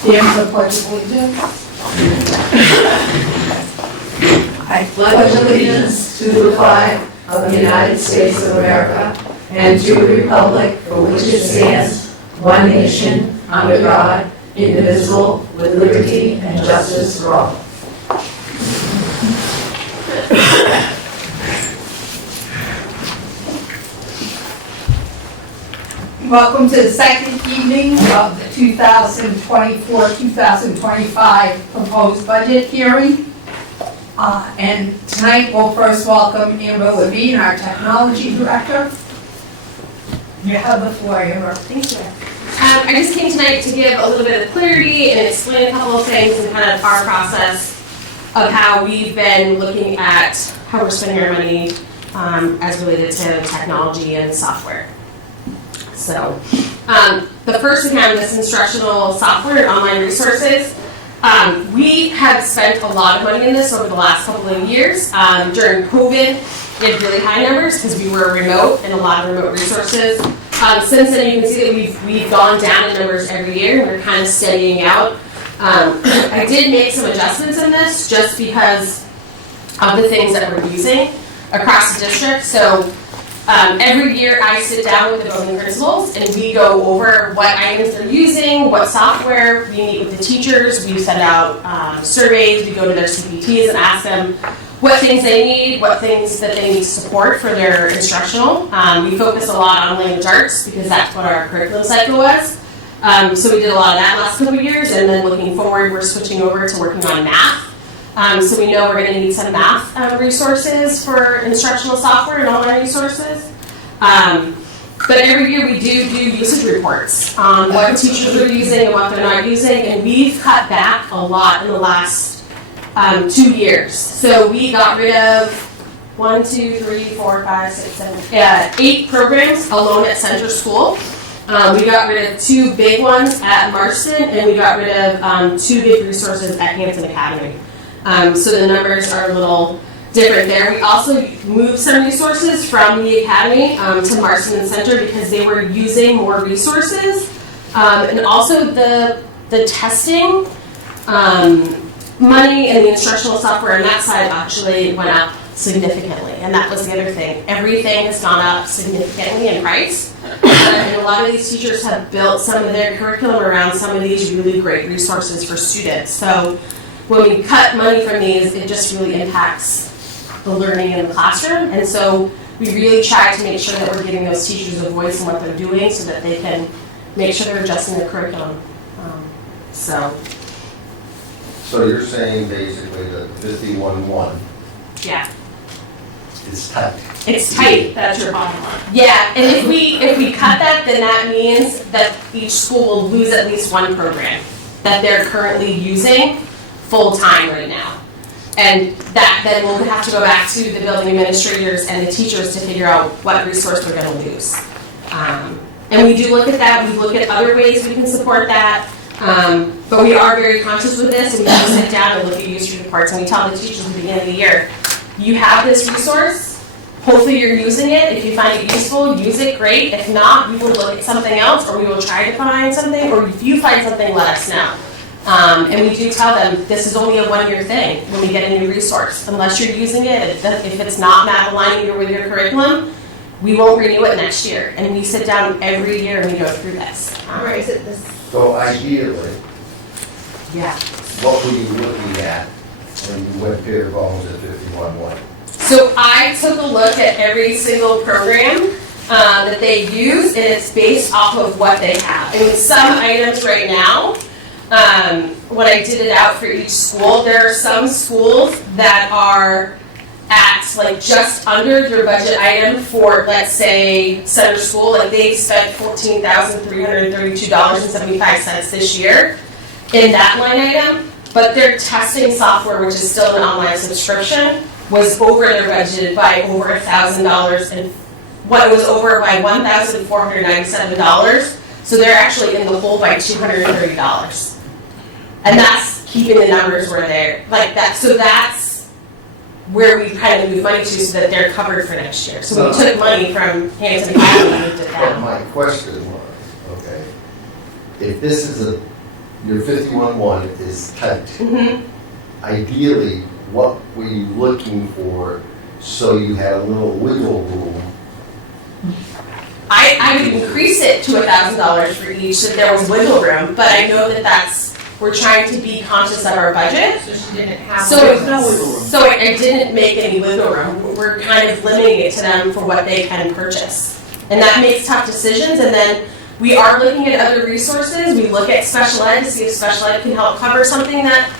Stand for the pledge of allegiance. I pledge allegiance to the flag of the United States of America and to the republic for which it stands, one nation, under God, indivisible, with liberty and justice for all. Welcome to the second evening of the 2024-2025 proposed budget hearing. And tonight we'll first welcome Amber Levine, our technology director. You have the floor, Amber. Thank you. I just came tonight to give a little bit of clarity and explain a couple of things and kind of our process of how we've been looking at how we're spending our money as related to technology and software. So the first account is instructional software and online resources. We have spent a lot of money in this over the last couple of years. During COVID, we had really high numbers because we were remote and a lot of remote resources. Since then, you can see that we've gone down in numbers every year and we're kind of steadying out. I did make some adjustments in this just because of the things that we're using across the district. So every year I sit down with the building principals and we go over what items they're using, what software, we meet with the teachers, we send out surveys, we go to their CPTs and ask them what things they need, what things that they need support for their instructional. We focus a lot on language arts because that's what our curriculum cycle was. So we did a lot of that last couple of years, and then looking forward we're switching over to working on math. So we know we're going to need some math resources for instructional software and online resources. But every year we do usage reports on what teachers are using and what they're not using, and we've cut back a lot in the last 2 years. So we got rid of 8 programs alone at Center School. We got rid of 2 big ones at Marston, and we got rid of 2 big resources at Hampton Academy. So the numbers are a little different there. We also moved some resources from the Academy to Marston and Center because they were using more resources. And also the testing money and the instructional software on that side actually went up significantly. And that was the other thing. Everything has gone up significantly in price. And a lot of these teachers have built some of their curriculum around some of these really great resources for students. So when we cut money from these, it just really impacts the learning in the classroom. And so we really try to make sure that we're giving those teachers a voice in what they're doing so that they can make sure they're adjusting their curriculum. So you're saying basically that 51-1 yeah. is tight. It's tight. That's your bottom line. Yeah, and if we cut that, then that means that each school will lose at least one program that they're currently using full-time right now. And that then we'll have to go back to the building administrators and the teachers to figure out what resource we're going to lose. And we do look at that. We look at other ways we can support that. But we are very conscious with this, and we do sit down and look at usage reports, and we tell the teachers at the beginning of the year, you have this resource. Hopefully you're using it. If you find it useful, use it, great. If not, we will look at something else, or we will try to find something, or if you find something, let us know. And we do tell them this is only a one-year thing when we get a new resource. Unless you're using it, if it's not aligning with your curriculum, we won't renew it next year. And we sit down every year and we go through this. Is it this? So ideally, Yeah. what were you looking at when you went bare bones at 51-1? So I took a look at every single program that they use, and it's based off of what they have. I mean, some items right now, when I did it out for each school, there are some schools that are at like just under their budget item for, let's say, Center School. Like they spent $14,332.75 this year in that line item, but their testing software, which is still an online subscription, was over their budget by over $1,000, and what was over by $1,497. So they're actually in the hole by $230. And that's keeping the numbers where they're like that. So that's where we kind of move money to so that they're covered for next year. So we took money from Hampton Academy and moved it But down. my question was, okay, if this is a your 51.1 is tight. Mhm. Ideally, what were you looking for so you had a little wiggle room? I would increase it to $1,000 for each, so there was wiggle room, but I know that we're trying to be conscious of our budget. So she didn't have. So I didn't make any wiggle room. We're kind of limiting it to them for what they can purchase. And that makes tough decisions, and then we are looking at other resources. We look at special ed to see if special ed can help cover something that,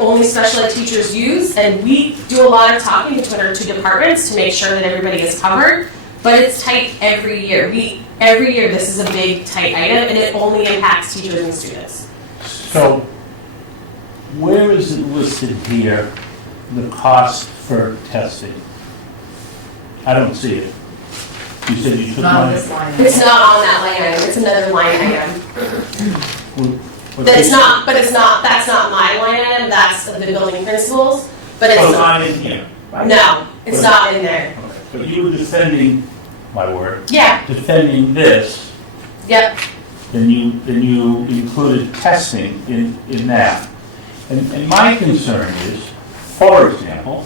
only special ed teachers use, and we do a lot of talking between our two departments to make sure that everybody is covered, but it's tight every year. Every year this is a big, tight item, and it only impacts teachers and students. So, where is it listed here, the cost for testing? I don't see it. You said you took Not on money. this line. It's not on that line item, it's another line item. That's not my line item, that's the building principals, but it's Oh, not. not in here. No, it's not in there. Okay. But you were defending, my word, Yeah, defending this, yep, then you included testing in that. And my concern is, for example,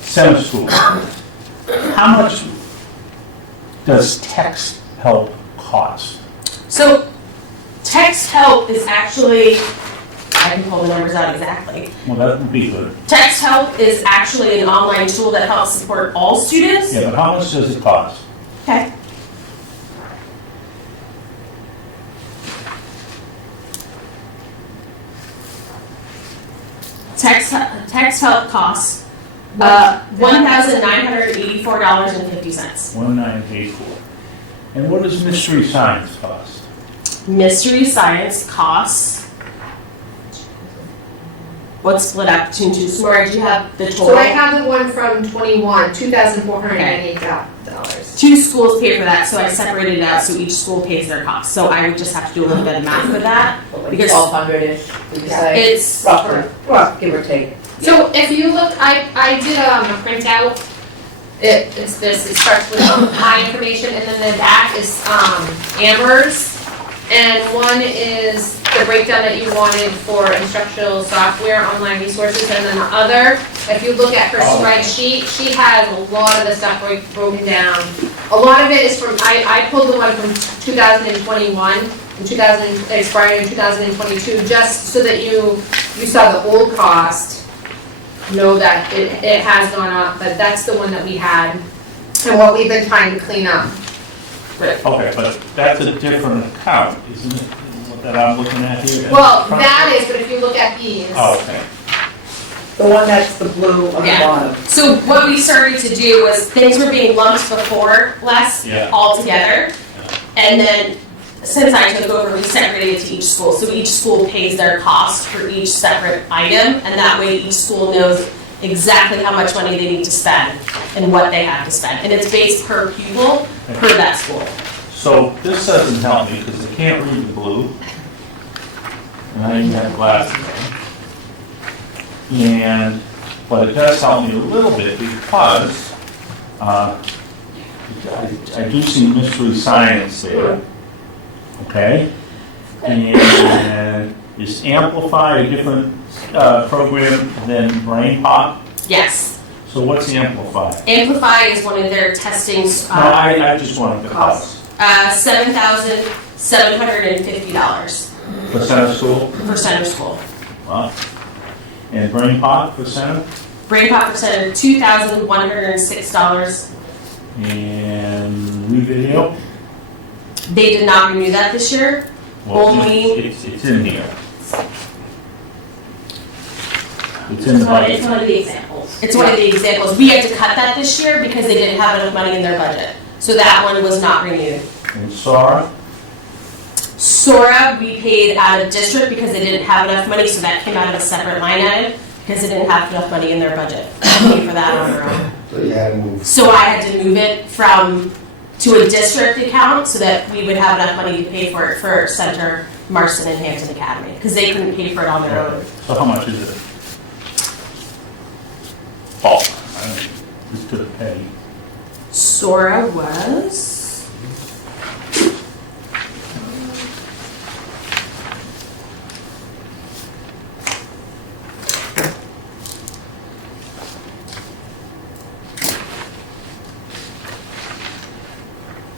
center school. How much does text help cost? so text help is actually, I can pull the numbers out exactly. Well, that would be good. Text help is actually an online tool that helps support all students. Yeah, but how much does it cost? Okay. Text help costs $1,984.50. 1984. And what does mystery science cost? Mystery science costs. What's split up between two? Smart, do you have the total? So I have the one from 21, $2,498. Two schools pay for that, so I separated it out so each school pays their cost. So I would just have to do a little bit of math for that. Because 1,200-ish, would you say? it's, Roughly, give or take. So if you look, I did a printout. It starts with my information, and then the back is Amber's. And one is the breakdown that you wanted for instructional software, online resources, and then the other, if you look at her spreadsheet, she has a lot of the stuff broken down. A lot of it is from, I pulled the one from 2021, expired in 2022, just so that you saw the old cost, know that it has gone up, but that's the one that we had, and what we've been trying to clean up. Okay, but that's a different account, isn't it, that I'm looking at here? Well, that is, but if you look at these. Oh, okay. The one that's the blue on the Yeah. bottom. so what we started to do was things were being lumped before less Yeah. all together. And then since I took over, we separated it to each school. So each school pays their cost for each separate item, and that way each school knows exactly how much money they need to spend and what they have to spend. And it's based per pupil, per that school. So this doesn't help me because I can't read the blue. And I even have glasses on. But it does help me a little bit because I do see mystery science there. Okay? And is Amplify a different program than Brain Pop? Yes. So what's Amplify? Amplify is one of their testing, No, I just wanted the cost. $7,750 For center school? for center school. Wow. And Brain Pop for center? Brain Pop for center, $2,106. And New Video? They did not renew that this year. Well, Only- it's in here. It's in the budget. It's one of the examples. It's one of the examples. We had to cut that this year because they didn't have enough money in their budget. So that one was not renewed. And Sora? Sora, we paid out of district because they didn't have enough money, so that came out of a separate line item because they didn't have enough money in their budget. Pay for that on their own. So you had to move. So I had to move it to a district account so that we would have enough money to pay for it for Center, Marston, and Hampton Academy because they couldn't pay for it on their own. So how much is it? Bulk. Just to the penny. Sora was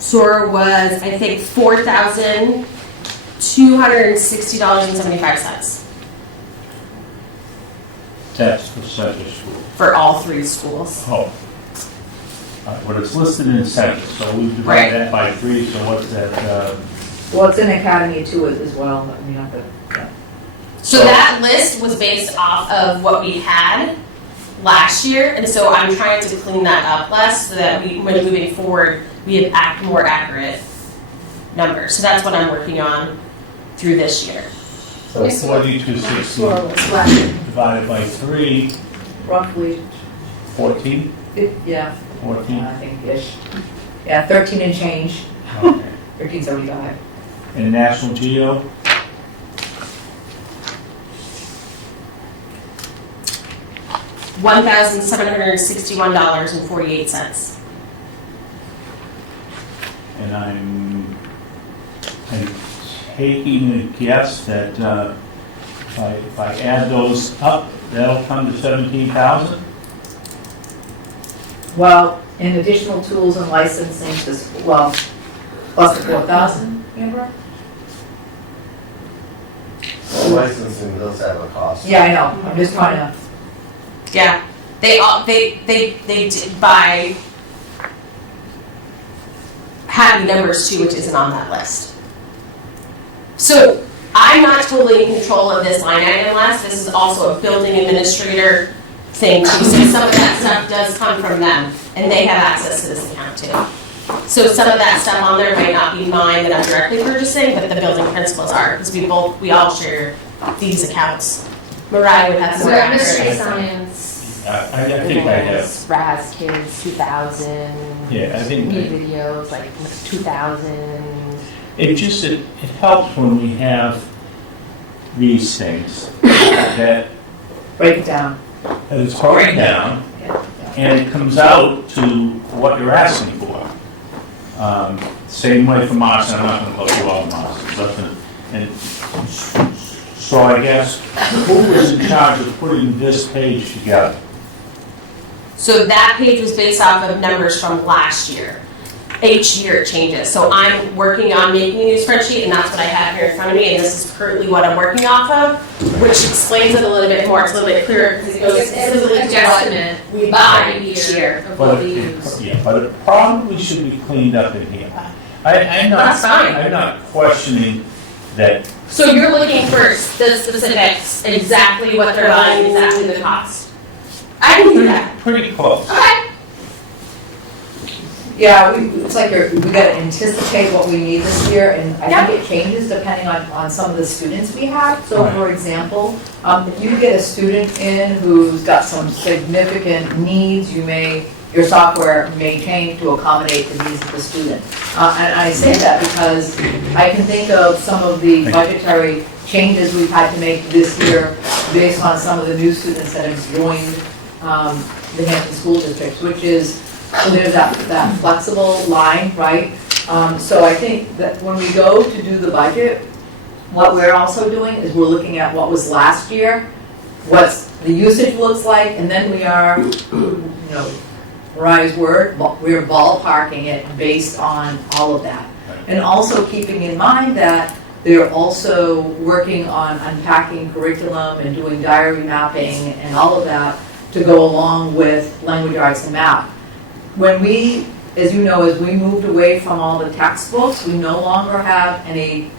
SOAR was, I think, $4,260.75 That's for such a school. for all 3 schools. Oh. But it's listed in centers, so we divide that by 3, so what's that, Well, it's an academy too as well, I mean, not the, yeah. So that list was based off of what we had last year, and so I'm trying to clean that up less so that when moving forward, we have more accurate numbers. So that's what I'm working on through this year. so 4260 SOAR was last, divided by 3, roughly, 14? yeah, 14? I think ish. Yeah, 13 and change, Okay. 1375. And National Geo? $1,761.48. And I'm taking a guess that if I add those up, that'll come to 17,000? Well, in additional tools and licensing, well, plus the 4,000, Amber? Licensing does have a cost. Yeah, I know, I'm just trying to, Yeah, they did by having numbers too, which isn't on that list. So I'm not totally in control of this line item list. This is also a building administrator thing too. So some of that stuff does come from them, and they have access to this account too. So some of that stuff on there might not be mine that I'm directly purchasing, but the building principals are, because we all share these accounts. Mariah would have So more mystery access. science. I think I have. Raz Kids 2000. Yeah, I think New videos like 2000. it helps when we have these things that break it down. it's broken down Yeah. and it comes out to what you're asking for. Same way for Mars, and I'm not going to go through all the Mars. And so I guess who was in charge of putting this page together? So that page was based off of numbers from last year. Each year it changes. So I'm working on making a new spreadsheet, and that's what I have here in front of me, and this is currently what I'm working off of, which explains it a little bit more. It's a little bit clearer because it goes specifically to what Adjustment we buy each each year year. of But what we use. but it probably should be cleaned up in here. I'm not, That's fine. I'm not questioning that. So you're looking for the specifics, exactly what they're buying, exactly the cost. I can do that. Pretty close. Okay. Yeah, it's like we gotta anticipate what we need this year, and I think it changes depending on some of the students we have. So Right. for example, if you get a student in who's got some significant needs, your software may change to accommodate the needs of the student. And I say that because I can think of some of the budgetary changes we've had to make this year based on some of the new students that have joined the Hampton School Districts, which is, so there's that flexible line, right? So I think that when we go to do the budget, what we're also doing is we're looking at what was last year, what the usage looks like, and then we are, Mariah's word, we're ballparking it based on all of that. And also keeping in mind that they're also working on unpacking curriculum and doing diary mapping and all of that to go along with language arts and math. When we, as you know, as we moved away from all the textbooks, we no longer have any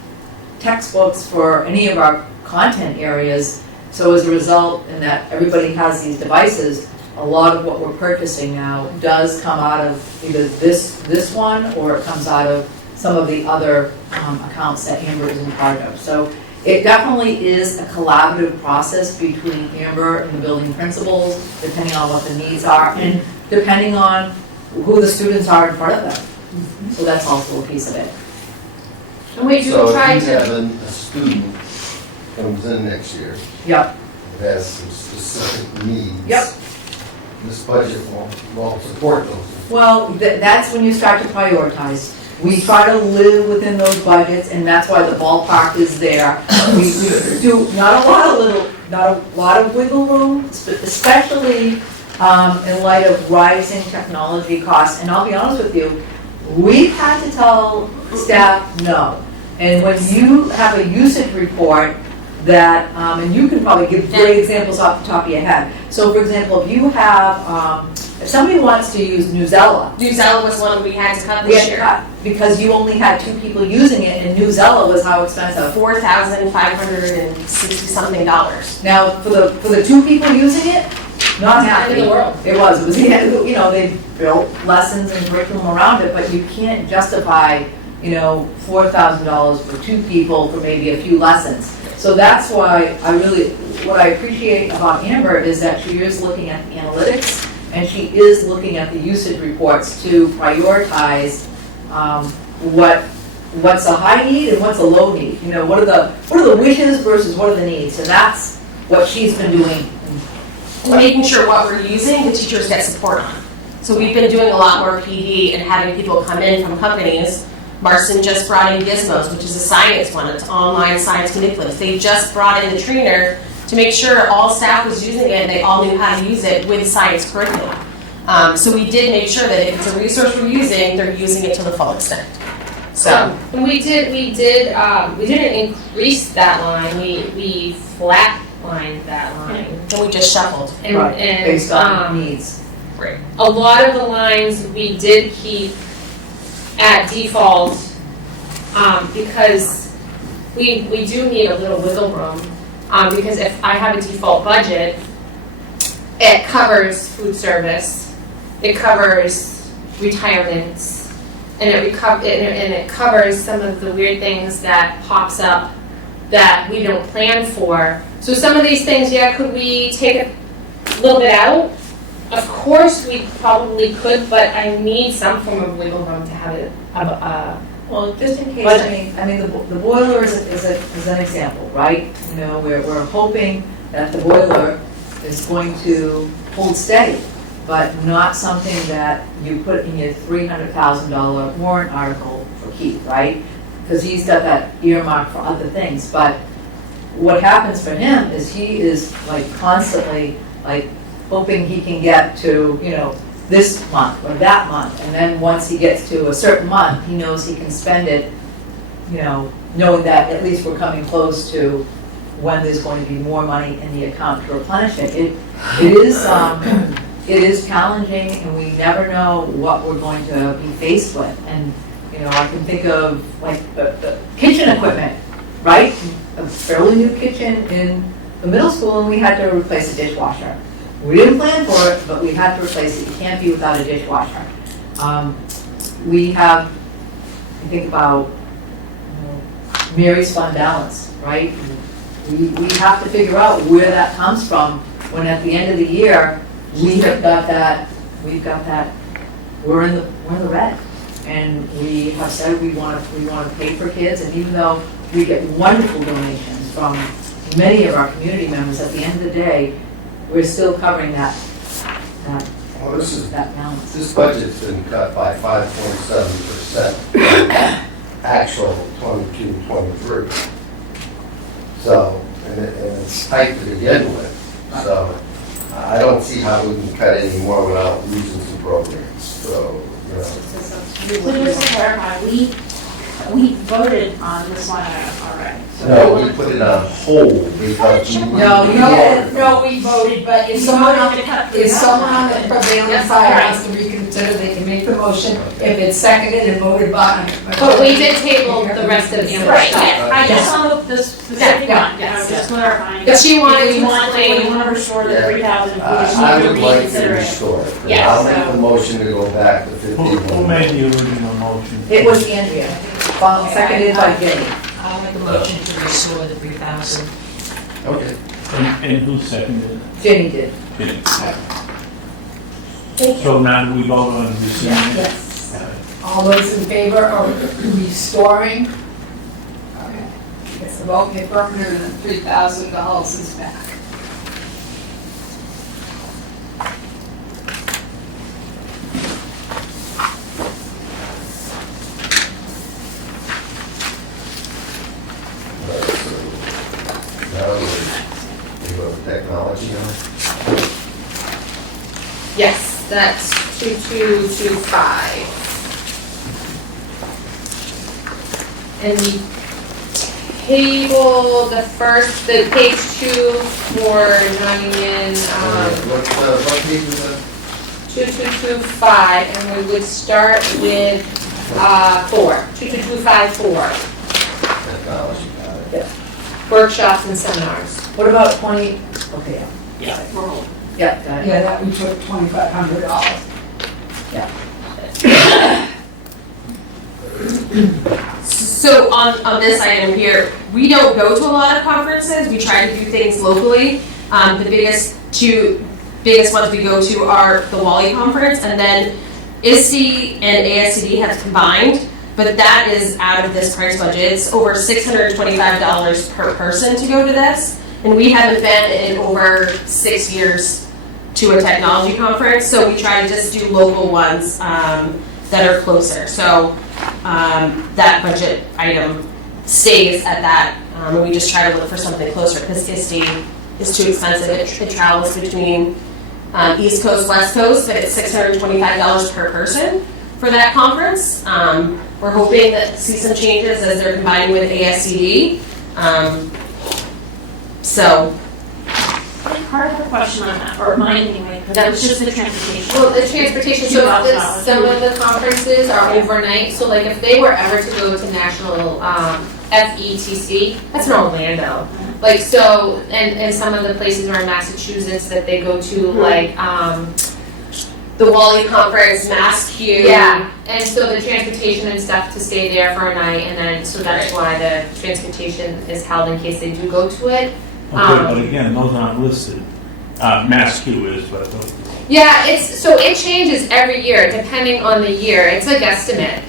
textbooks for any of our content areas. So as a result, in that everybody has these devices, a lot of what we're purchasing now does come out of either this one, or it comes out of some of the other accounts that Amber is in charge of. So it definitely is a collaborative process between Amber and the building principals, depending on what the needs are, and depending on who the students are in front of them. So that's also a piece of it. And we do So try if you to, have a student comes in next year, Yep, that has some specific needs. Yep. This budget won't support those. well, that's when you start to prioritize. We try to live within those budgets, and that's why the ballpark is there. We do not a lot of wiggle room, especially in light of rising technology costs. And I'll be honest with you, we've had to tell staff no. And when you have a usage report that, and you can probably give great examples off the top of your head. So for example, if you have, if somebody wants to use Newsella, Newsella was one we had to cut we this had to year. cut because you only had 2 people using it, and Newsella was how expensive? $4,560 something dollars. Now, for the 2 people using it, not happy. End of the world. It was the end of the, they built lessons and curriculum around it, but you can't justify, $4,000 for 2 people for maybe a few lessons. So that's why what I appreciate about Amber is that she is looking at the analytics, and she is looking at the usage reports to prioritize what's a high need and what's a low need. What are the wishes versus what are the needs, and that's what she's been doing. Making sure what we're using, the teachers get support on. So we've been doing a lot more PD and having people come in from companies. Marston just brought in Gizmos, which is a science one. It's online science manipulatives. They just brought in the trainer to make sure all staff was using it and they all knew how to use it with science curriculum. So we did make sure that if it's a resource we're using, they're using it to the full extent. So And we didn't increase that line, we flatlined that line. and we just shuffled. And, Right, and, based on needs. a lot of the lines we did keep at default, because we do need a little wiggle room. Because if I have a default budget, it covers food service, it covers retirements, and it covers some of the weird things that pops up that we don't plan for. So some of these things, could we take a little bit out? Of course, we probably could, but I need some form of wiggle room to have it. Well, just in case, But- I mean, the boiler is an example, right? We're hoping that the boiler is going to hold steady, but not something that you put in your $300,000 warrant article for Keith, right? Because he's got that earmarked for other things, but what happens for him is he is constantly hoping he can get to, this month or that month, and then once he gets to a certain month, he knows he can spend it, knowing that at least we're coming close to when there's going to be more money in the account to replenish it. It is challenging, and we never know what we're going to be faced with. And I can think of the kitchen equipment, right? A fairly new kitchen in the middle school, and we had to replace a dishwasher. We didn't plan for it, but we had to replace it. You can't be without a dishwasher. We have, you think about Mary's fund balance, right? We have to figure out where that comes from when at the end of the year, we're in the red. And we have said we want to pay for kids, and even though we get wonderful donations from many of our community members, at the end of the day, we're still covering that balance. This budget's been cut by 5.7%, actual 22-23. So, and it's tight to begin with. So, I don't see how we can cut any more without losing some programs. So, So just to clarify, we voted on this one already. So No, we put it on hold because we. No, we voted, but if someone on the prevailing side wants to reconsider, they can make the motion. If it's seconded and voted by. But we did table the rest of the other Right, stuff. yeah, I just saw the specific Yeah, one, I was just clarifying. But she wanted We to want explain. to restore the Yeah. 3,000, I we would just like need to to reconsider it. restore it. Yeah, I'll make the motion to go back to 51. Who made the original motion? It was Andrea, seconded by Jenny. I'll make a motion to restore the 3,000. Okay. And who seconded it? Jenny did. Okay. So now we vote on rescinding it? Yes. All those in favor of restoring? Okay. It's the vote in the affirmative, and $3,000 is back. Now we go to technology on. Yes, that's 2225. And we table the page 2 for non-union, What page is that? 2225, and we would start with, 22254, Technology, got it. workshops and seminars. What about 20, okay, Yeah, we're holding. yeah, got it. Yeah, that we took $2,500. So on this item here, we don't go to a lot of conferences. We try to do things locally. The biggest ones we go to are the Wally conference, and then ISTE and ASCD have combined, but that is out of this price budget. It's over $625 per person to go to this, and we haven't been in over 6 years to a technology conference, so we try to just do local ones that are closer. So that budget item stays at that, and we just try to look for something closer because ISTE is too expensive. It travels between East Coast, West Coast, but it's $625 per person for that conference. We're hoping to see some changes as they're combining with ASCD. So. Part of the question on that, or mine anyway, that was just the transportation. Well, the transportation, so some of the conferences are overnight, so like if they were ever to go to National FETC, that's in Orlando. Like so, and some of the places are in Massachusetts that they go to, like The Wally conference, MassQ. yeah, and so the transportation and stuff to stay there for a night, and then so that's why the transportation is held in case they do go to it. Okay, but again, those aren't listed. MassQ is, but. Yeah, it changes every year depending on the year. It's a guesstimate.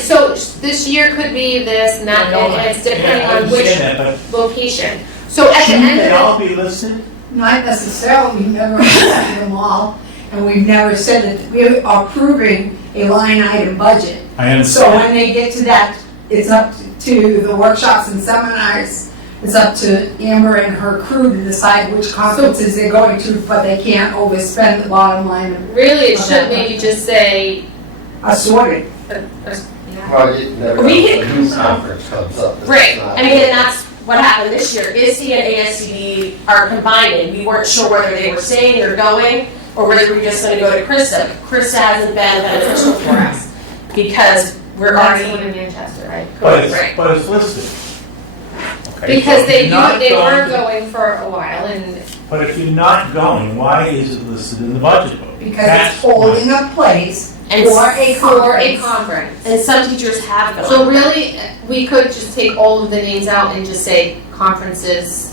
So this year could be this, and that, and it's depending on which location. So at the end Shouldn't they of all be listed? Not necessarily, we've never listed them all, and we've never said that we are approving a line item budget. I understand. So when they get to that, it's up to the workshops and seminars, it's up to Amber and her crew to decide which conferences they're going to, but they can't overspend the bottom line really, it should maybe just say. assorted. Well, you never know We if a can- new conference comes up. that's Right. not- I mean, and that's what happened this year. ISTE and ASCD are combining. We weren't sure whether they were staying or going, or whether we were just going to go to Krista. Krista hasn't been beneficial for us because we're That's already. the one in Manchester, right? But it's listed. Okay, Because so if you're not they were going- going for a while, and But if you're not going, why is it listed in the budget book? Because That's it's holding a place And for a for a conference. conference. And some teachers have gone. So really, we could just take all of the names out and just say conferences.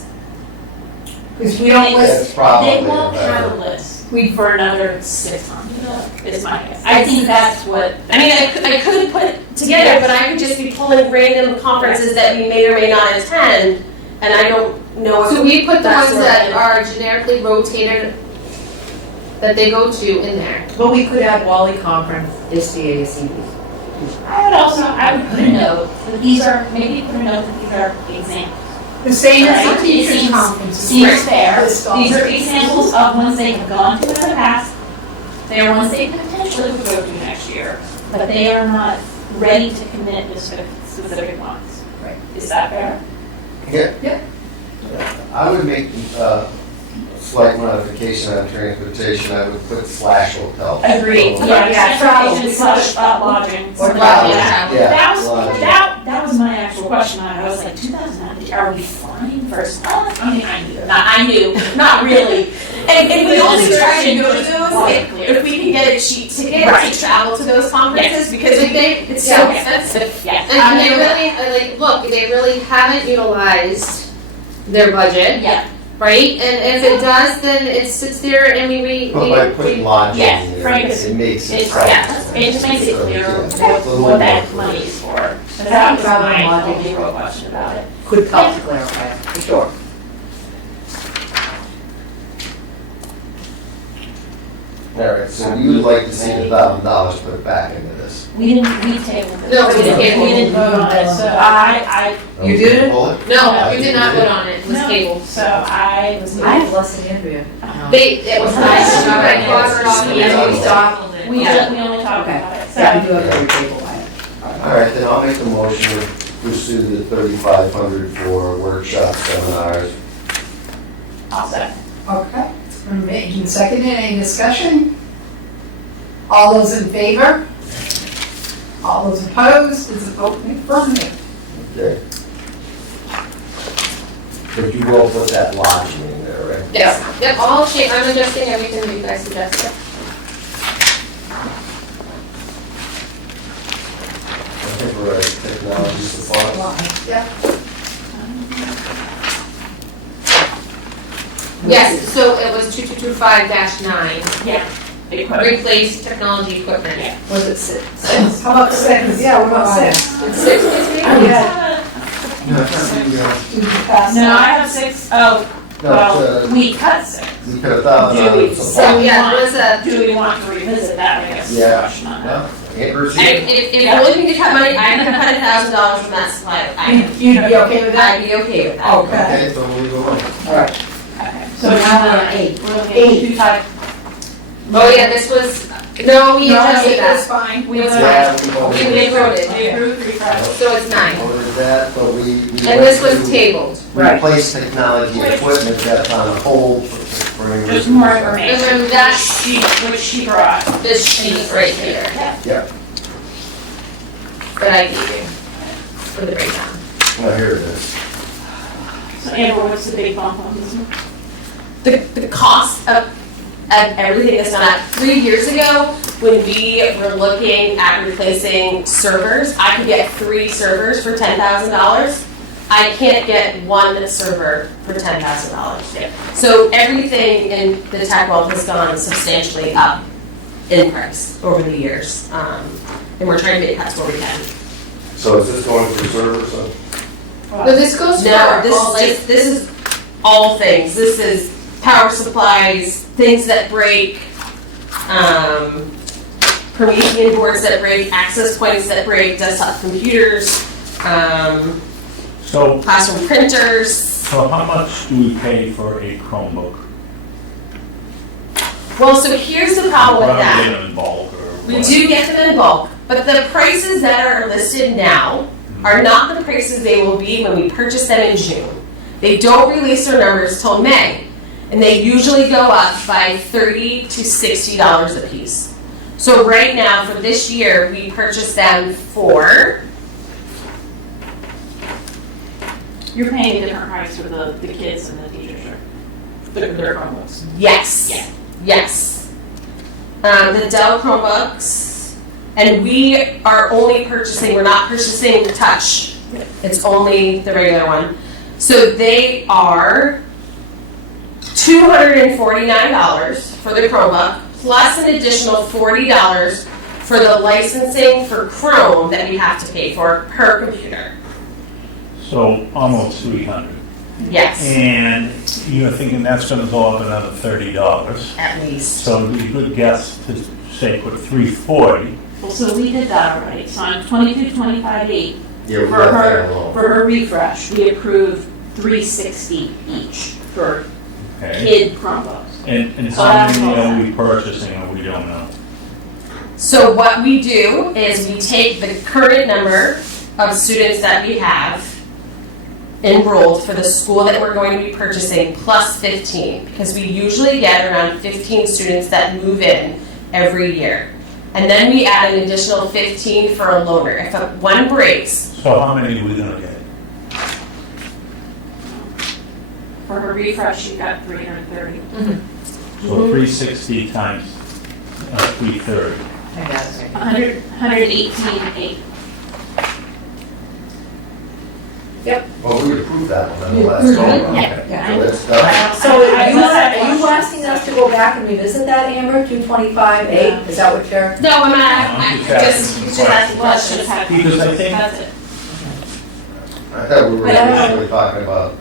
Because we don't That's list, probably They won't better. have a list for another 6 months, is my guess. I think that's what. I mean, I could put it together, but I could just be pulling random conferences that we may or may not attend, and I don't know. So we put the That's ones where- that are generically rotated, that they go to in there. But we could have Wally Conference, ISTE, ASCD. I would put a note, that these are, maybe put a note that these are examples. the same as Right. the teachers' Seems- conferences. Seems fair. List all These are the- examples of ones they have gone to in the past. They are ones they potentially would go to next year, but they are not ready to commit to specific ones. Right. Is that fair? Yeah. I would make a slight modification on transportation. I would put /hotel. Agreed. Oh, Yeah, travel. transportation / lodging. Or lodging. Yeah. That was my actual question. I was like, 2009, are we flying first class? I mean, I knew, not really. And we only Just try to go to description. those if we can get a cheap ticket Right. to travel to those conferences, because it's so Yeah. expensive. Yes. And they really, look, they really haven't utilized their budget, Yeah, right? And if it does, then it sits there and But by putting lodging Yes, in there, Frank, it makes it it's, practical. it just makes it clear Yeah. what that money is for. So that was Travel and my lodging. only real question about it. Could help to clarify, for sure. All right, so you would like to see the $1,000 put back into this? We tabled it. No, we didn't. We didn't vote on it, so I, You did it? Pull it? No, you did not vote on it, it was no, tabled. so I was. I have less than Andrea. It was nice, you guys crossed it off and then we stopped. We only talked Okay. about it, Yeah, we so. do have every table item. All right, then I'll make the motion to pursue the 3,500 for workshops, seminars. I'll second. Okay, it's been made and seconded. Any discussion? All those in favor? All those opposed? Is the vote affirmative? Okay. But you will put that lodging in there, right? Yes, yep, all change, I'm adjusting everything that you guys suggested. I think we're at technology supplies. Yeah. Yes, so it was 2225-9, Yeah. Equipment. replace technology equipment. Yeah. Was it six? How about six? Yeah, what about six? It's 6, Yeah. No, I have 6. Oh, well, we cut 6. You could have thought Do about we- it. So, yeah, it was a, Do we want to revisit that, I guess, is the Yeah. question on that. Amber's If here. you're looking to cut money, I'm gonna cut $1,000 from that supply item. You'd be okay with that? I'd be okay with that. Okay. Okay, so we'll go on. All right. Okay, so now we're at 8. We're looking at 2.5. oh yeah, this was, no, we adjusted That's that. fine. We Yeah, we voted, We approved refresh. so it's 9. Voted that, but we. And this was tabled. Replace technology equipment that's on hold for. Just more And information. then That that's sheet, which she brought. this sheet right here Yeah, that I gave you for the breakdown. well, here it is. So Amber, what's the big bump on this one? The cost of everything is not, 3 years ago, when we were looking at replacing servers, I could get 3 servers for $10,000. I can't get 1 server for $10,000. So everything in the tech world has gone substantially up in price over the years. And we're trying to make cuts where we can. So is this going for servers? But this goes for No, all, this is all things. This is power supplies, things that break, Promethean boards that break, access points that break, desktop computers, So, classroom printers. so how much do we pay for a Chromebook? Well, so here's the problem with Rather that. than in bulk or We what? do get them in bulk, but the prices that are listed now are not the prices they will be when we purchase them in June. They don't release their numbers till May, and they usually go up by $30 to $60 a piece. So right now, for this year, we purchased them for, You're paying a different price for the kids and the teachers, or their Chromebooks. yes, Yeah. yes. The Dell Chromebooks, and we are only purchasing, we're not purchasing the touch. It's only the regular one. So they are $249 for the Chromebook, plus an additional $40 for the licensing for Chrome that we have to pay for per computer. So almost 300. Yes, And you're thinking that's gonna go up another $30. at least. So it'd be a good guess to say put 340. Well, so we did that already, so on 22-25-8, Yeah, we for got that her, alone. for her refresh, we approved $360 each for Okay. kid Chromebooks. And So how that's many all are set. we purchasing or we don't know? So what we do is we take the current number of students that we have enrolled for the school that we're going to be purchasing plus 15, because we usually get around 15 students that move in every year. And then we add an additional 15 for a loaner. If one breaks, So how many are we gonna get? For her refresh, you got 330. So 360 times 330. 118.8. Well, we approved that one in the last go around. Yeah. So that's done. So are you asking us to go back and revisit that, Amber, 225-8? Is that what you're? no, I'm not, I'm just just asking asking questions. Because I think- That's it. I thought we were initially talking about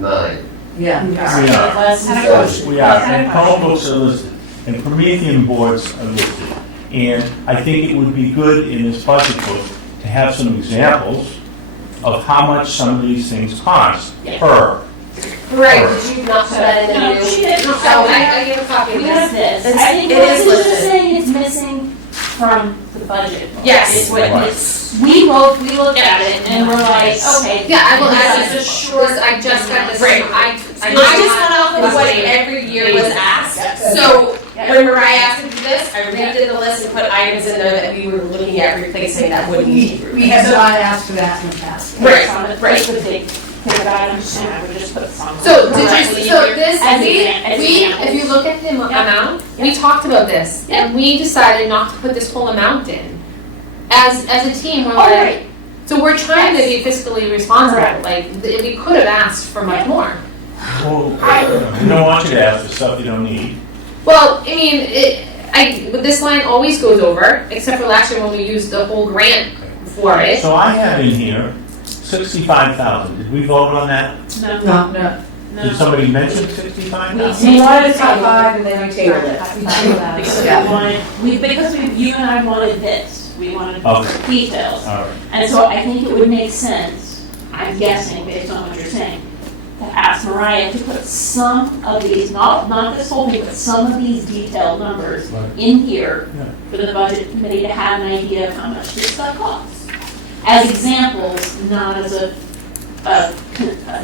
9. Yeah. We are. Let's have a So- question. We are, and Chromebooks are listed, and Promethean boards are listed. And I think it would be good in this budget book to have some examples of how much some of these things cost per. Right, did you not put that in the No, new? she didn't. So I gave a copy of We have this. this. It's- I think it is Melissa's just listed. saying it's missing from the budget. Yes, It's what Right. it's we looked at it and we're like, okay. Yeah, I will add this this assurance, I just got this. Right. I I just went off of what every year was asked. So when Mariah asked me to do this, I redid the list and put items in there that we were looking at replacing that wouldn't need to be We have replaced. not asked for that in the past. Right, right. With the thing about it, and I would just put some. So did you, so this, As we, examples. if you look at the amount, we talked about this, and we decided not to put this whole amount in. As a team, we're Oh, like, right. so we're trying to be Yes. fiscally responsible, Correct. like, we could have asked for much more. Well, we don't want you to ask for stuff you don't need. Well, I mean, but this line always goes over, except for last year when we used the whole grant for it. So I have in here 65,000. Did we vote on that? No. Did somebody mention 65,000? We wanted to top 5 and then we tabled it. Because you and I wanted this, we wanted Okay. details. All right. And so I think it would make sense, I'm guessing based on what you're saying, to ask Mariah to put some of these, not this whole thing, but some of these detailed numbers Right. in here Yeah. for the budget committee to have an idea of how much this stuff costs. As examples, not as a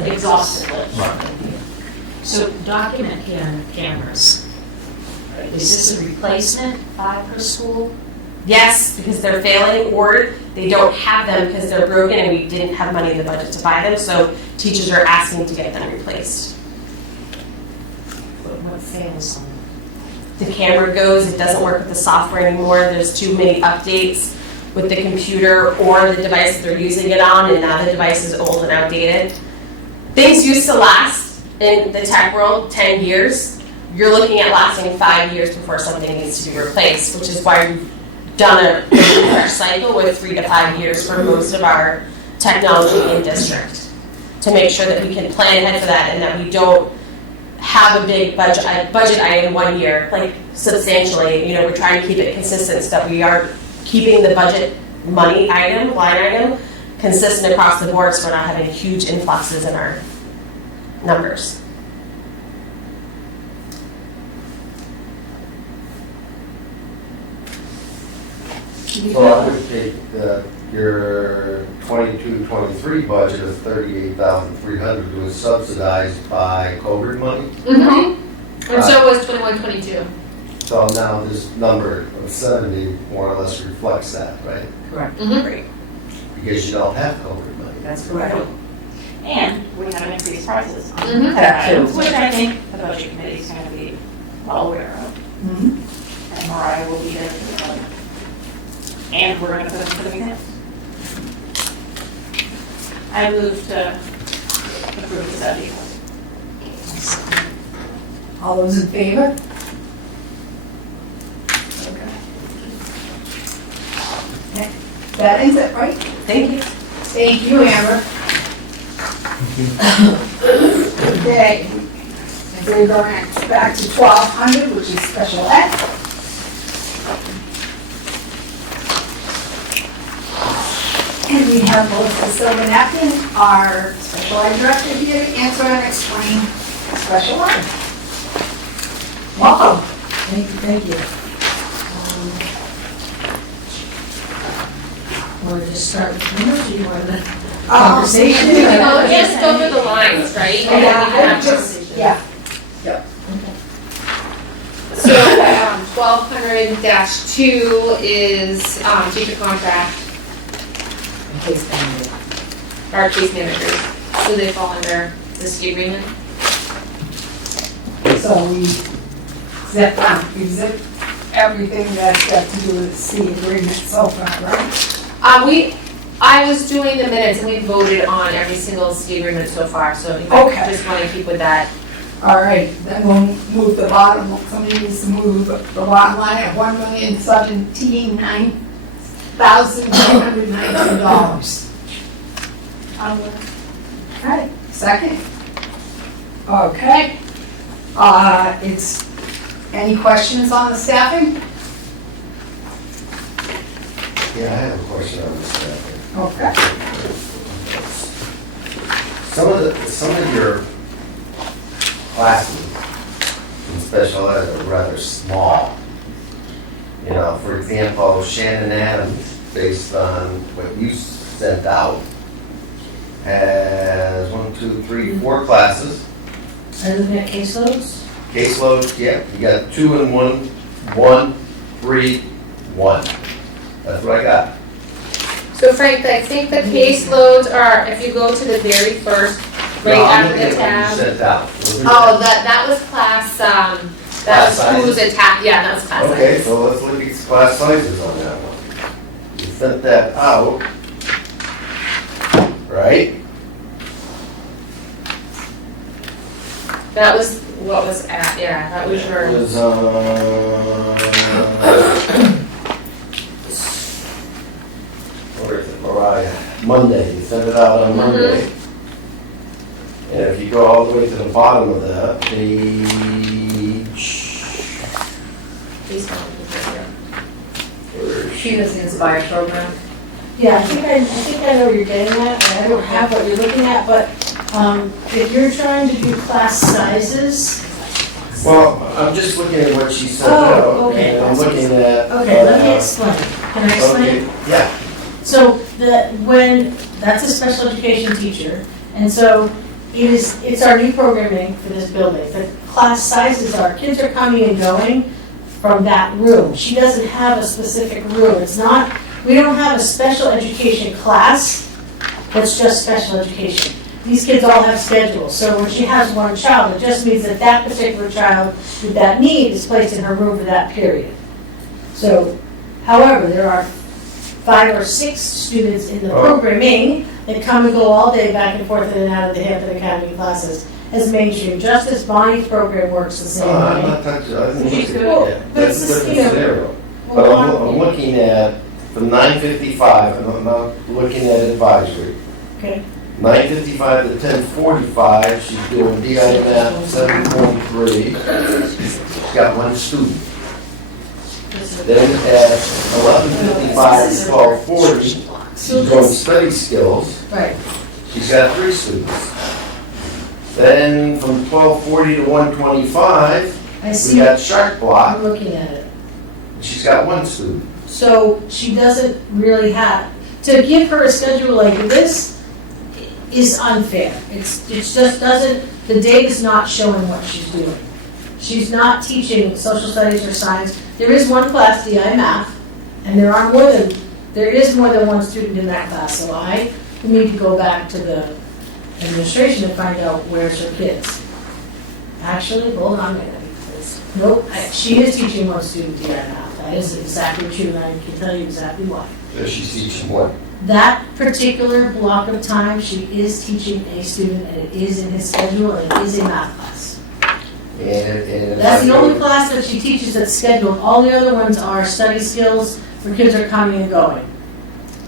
exhaustive list. Right. So document cameras. Is this a replacement, 5 per school? Yes, because they're failing, or they don't have them because they're broken and we didn't have money in the budget to buy them, so teachers are asking to get them replaced. What fails on The camera goes, it doesn't work with the software anymore, there's too many updates with the computer or the device that they're using it on, and now the device is old and outdated. Things used to last in the tech world 10 years. You're looking at lasting 5 years before something needs to be replaced, which is why we've done a refresh cycle with 3 to 5 years for most of our technology in district, to make sure that we can plan ahead for that and that we don't have a big budget item 1 year, like substantially. We're trying to keep it consistent so that we are keeping the budget line item consistent across the board, so we're not having huge influxes in our numbers. So I would take your 22-23 budget of 38,300 was subsidized by COVID money. Mm-hmm. And so was 21-22. So now this number of 70 more or less reflects that, right? Correct. Mm-hmm. Because you don't have COVID money. That's correct. And we have increased prices on Mhm. That too. items, which I think the budget committee is going to be well aware of. Mhm. And Mariah will be there for the budget. And we're going to put it for the exam. I move to approve the study. All those in favor? Okay. That ends it, right? Thank you. Thank you, Amber. Okay. We're going back to 1200, which is special ed. And we have Melissa Sylvan Atkin, our special ed director, here to answer and explain special ed. Welcome. Thank you. Want to just start with numbers, or you want to conversation? Just go through the lines, right? And then we can have conversation. Yeah. So, 1200-2 is teacher contract, In case anybody- our case managers. So they fall under this agreement. So we zip everything that's got to do with the agreement so far, right? I was doing the minutes and we voted on every single C agreement so far, so if I Okay. just want to keep with that. All right, then we'll move the bottom, somebody needs to move the bottom line at $1,079,919. Okay, second? Okay. Any questions on the staffing? Yeah, I have a question on this. Okay. Some of your classes in special ed are rather small. For example, Shannon Adams based on what you sent out, has 4 classes. Are you looking at caseloads? Caseloads, yeah, you got 2 and 1, 1, 3, 1. That's what I got. So Frank, I think the caseloads are, if you go to the very first, right No, I'm after looking the at what you tab. sent out. Oh, that was class, that Class was who's attacked, yeah, that was class Okay, size. so let's look at class sizes on that one. You sent that out, right? That was what was at, yeah, that was It your, was, where is it, Mariah? Monday, you sent it out on Monday. And if you go all the way to the bottom of that page, She does the Inspire program. Yeah, I think I know what you're getting at, and I don't have what you're looking at, but if you're trying to do class sizes, well, I'm just looking at what she sent Oh, out, okay. and I'm looking at. okay, let me explain. Can I explain? Okay, yeah, So that's a special education teacher, and so it's our new programming for this building. The class sizes are, kids are coming and going from that room. She doesn't have a specific room. It's not, we don't have a special education class that's just special education. These kids all have schedules, so when she has one child, it just means that that particular child with that need is placed in her room for that period. So, however, there are 5 or 6 students in the programming that come and go all day back and forth in and out of the Hampton Academy classes as mainstream, just as Bonnie's program works the same I'm way. not touching, I didn't She's look good. at it. But it's That's just, different you know, scenario. But I'm looking at from 9:55, and I'm not looking at advisory. Okay. 9:55 to 10:45, she's doing DI math 7.3. She's got 1 student. Then at 11:55 to 12:40, she's doing study skills. Right. She's got 3 students. Then from 12:40 to 1:25, I we see, got Shark Block. I'm looking at it. She's got 1 student. So she doesn't really have, to give her a schedule like this is unfair. It just doesn't, the data's not showing what she's doing. She's not teaching social studies or science. There is 1 class, DI math, and there is more than 1 student in that class, so I need to go back to the administration to find out where's her kids. Actually, hold on a minute. Nope, she is teaching 1 student DI math. That is exactly true, and I can tell you exactly why. So she's teaching 1. That particular block of time, she is teaching a student, and it is in his schedule, and it is a math class. And That's the only class that she teaches that's scheduled. All the other ones are study skills where kids are coming and going.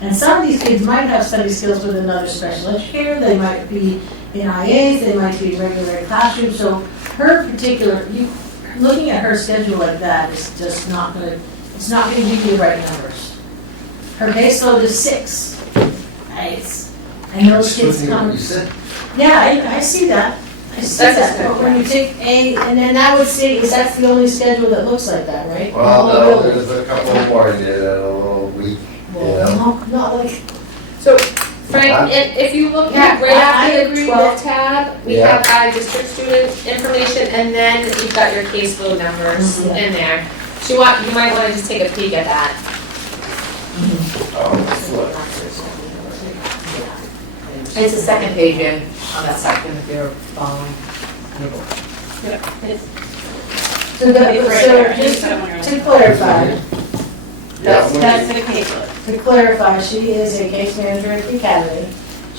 And some of these kids might have study skills with another special educator. They might be in IAs, they might be in regular classroom. So her particular, looking at her schedule like that is just not gonna, it's not gonna give you the right numbers. Her base load is 6. Nice. And those kids What come. you said. Yeah, I see that. I see That's that. good. But when you take and then I would say, that's the only schedule that looks like that, right? Well, The no, whole building. there's a couple more in there, a little weak, you know. Well, not like, so Frank, if you look at right I after the agree 12 tab, we Yeah. have our district student information, and then you've got your caseload numbers Mhm. in there. So you might want to just take a peek at that. It's the second page in, on that second if you're following. so just to clarify, Yeah, That's the caseload. to clarify, she is a case manager at the academy.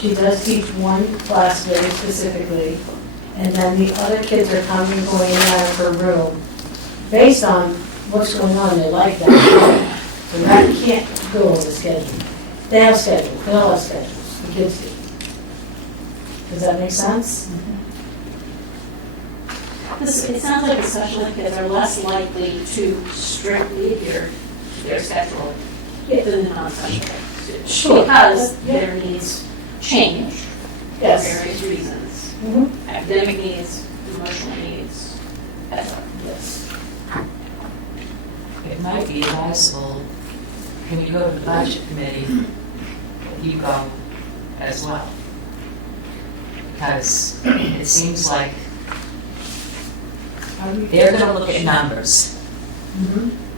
She does teach 1 class very specifically, and then the other kids are coming and going in and out of her room based on what's going on, they like that. So that can't go on the schedule. They have schedules, they all have schedules, the kids do. Does that make sense? It sounds like the special ed kids are less likely to strictly adhere to their schedule than the non-special ed students. Sure. Because Yeah. their needs change for Yes. various reasons. Mhm. Academic needs, emotional needs, etc. Yes. It might be advisable can you go to the budget committee, you go as well? Because it seems like they're gonna look at numbers.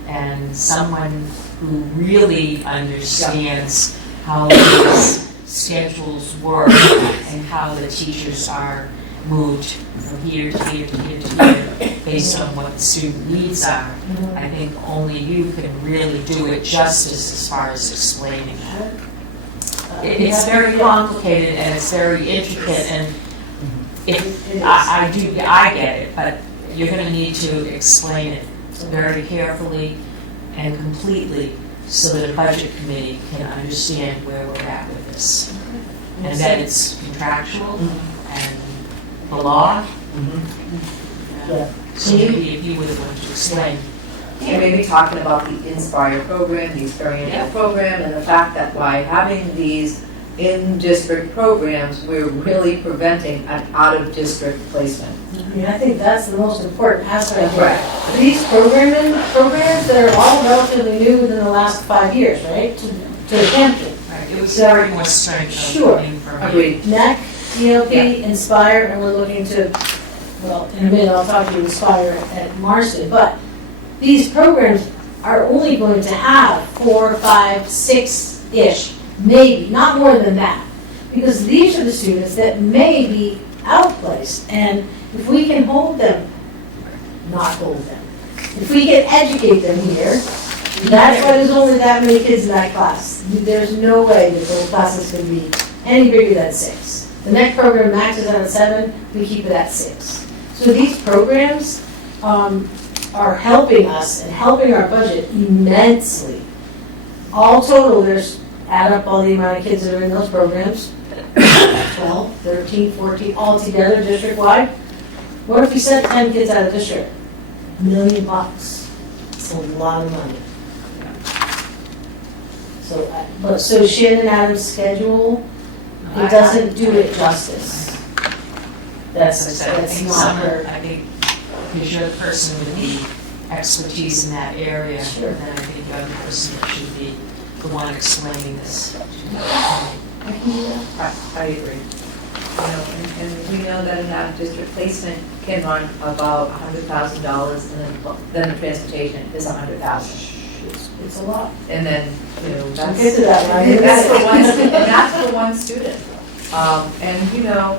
And someone who really understands how these schedules work and how the teachers are moved from here to here to here to here based on what the student needs are. I think only you can really do it justice as far as explaining that. It's very complicated and it's very intricate, and I get it, but you're going to need to explain it very carefully and completely so that a budget committee can understand where we're at with this. And that it's contractual and the law. So maybe if you would want to explain. And maybe talking about the Inspire program, the experiential program, and the fact that by having these in-district programs, we're really preventing an out-of-district placement. I mean, I think that's the most important aspect here. These programs that are all relatively new within the last 5 years, right, to Hampton. Right, it was very much strength. Sure. Agreed. NEC, ELP, Inspire, and we're looking to, well, in a minute I'll talk to you Inspire at Marston, but these programs are only going to have 4, 5, 6-ish, maybe, not more than that. Because these are the students that may be outplaced, and if we can hold them, not hold them, if we can educate them here, that's why there's only that many kids in that class. There's no way that those classes can be any bigger than 6. The next program maxes out at 7, we keep it at 6. So these programs are helping us and helping our budget immensely. All total, add up all the amount of kids that are in those programs, 12, 13, 14, all together district-wide. What if we sent 10 kids out of district? $1 million. It's a lot of money. So Shannon Adams' schedule, it doesn't do it justice. That's not her. I think because you're the person with the expertise in that area, Sure. then I think you're the person that should be the one explaining this. I agree. You know, and we know that an out-of-district placement can run about $100,000, and then the transportation is $100,000. It's a lot. And then, you know, We'll that's, get to that, right? that's for one, and that's for one student. And, you know,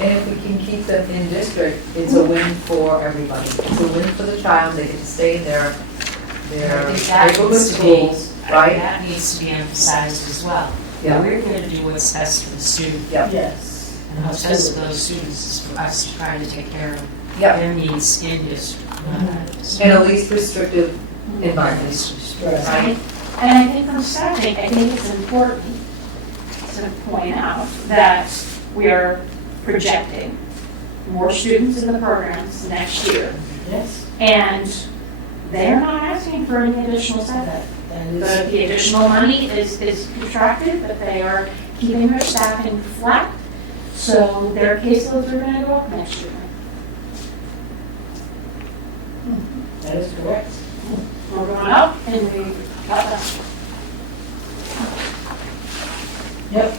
and if we can keep them in district, it's a win for everybody. It's a win for the child, they get to stay in their I think that neighborhood needs to be, schools, right? that needs to be emphasized as well. Yeah. We're going to do what's best for the student. Yep. Yes. And what's best for those students is for us to try to take care of Yep. their needs in district. In a least restrictive environment. Right. And I think from staffing, I think it's important to point out that we are projecting more students in the programs next year. Yes. And they're not asking for any additional stipend. The additional money is contracted, but they are keeping their staffing flat. So their caseloads are going to go up next year. That is correct. We're going up and we got that. Yep.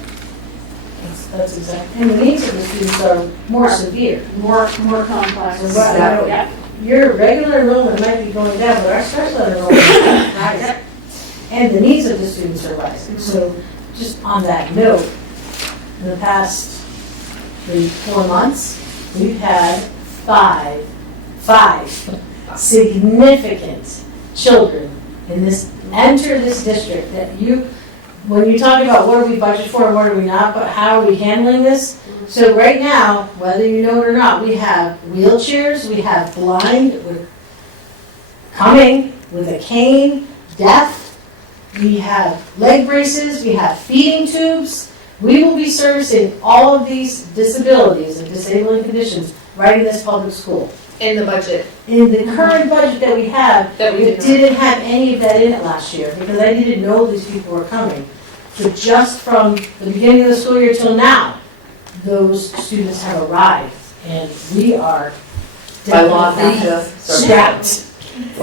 That's exactly. And the needs of the students are more severe. More complex. Exactly. Yep. Your regular enrollment might be going down, but our special ed enrollment is rising. And the needs of the students are rising. So just on that note, in the past 3-4 months, we've had five significant children in enter this district that when you talk about what do we budget for and what are we not, but how are we handling this? So right now, whether you know it or not, we have wheelchairs, we have blind, we're coming with a cane, deaf, we have leg braces, we have feeding tubes. We will be servicing all of these disabilities and disabling conditions right in this public school. In the budget. In the current budget that we have, That we it didn't have any of that in it last year because I didn't know these people were coming. So just from the beginning of the school year till now, those students have arrived and we are By law, definitely have to strapped.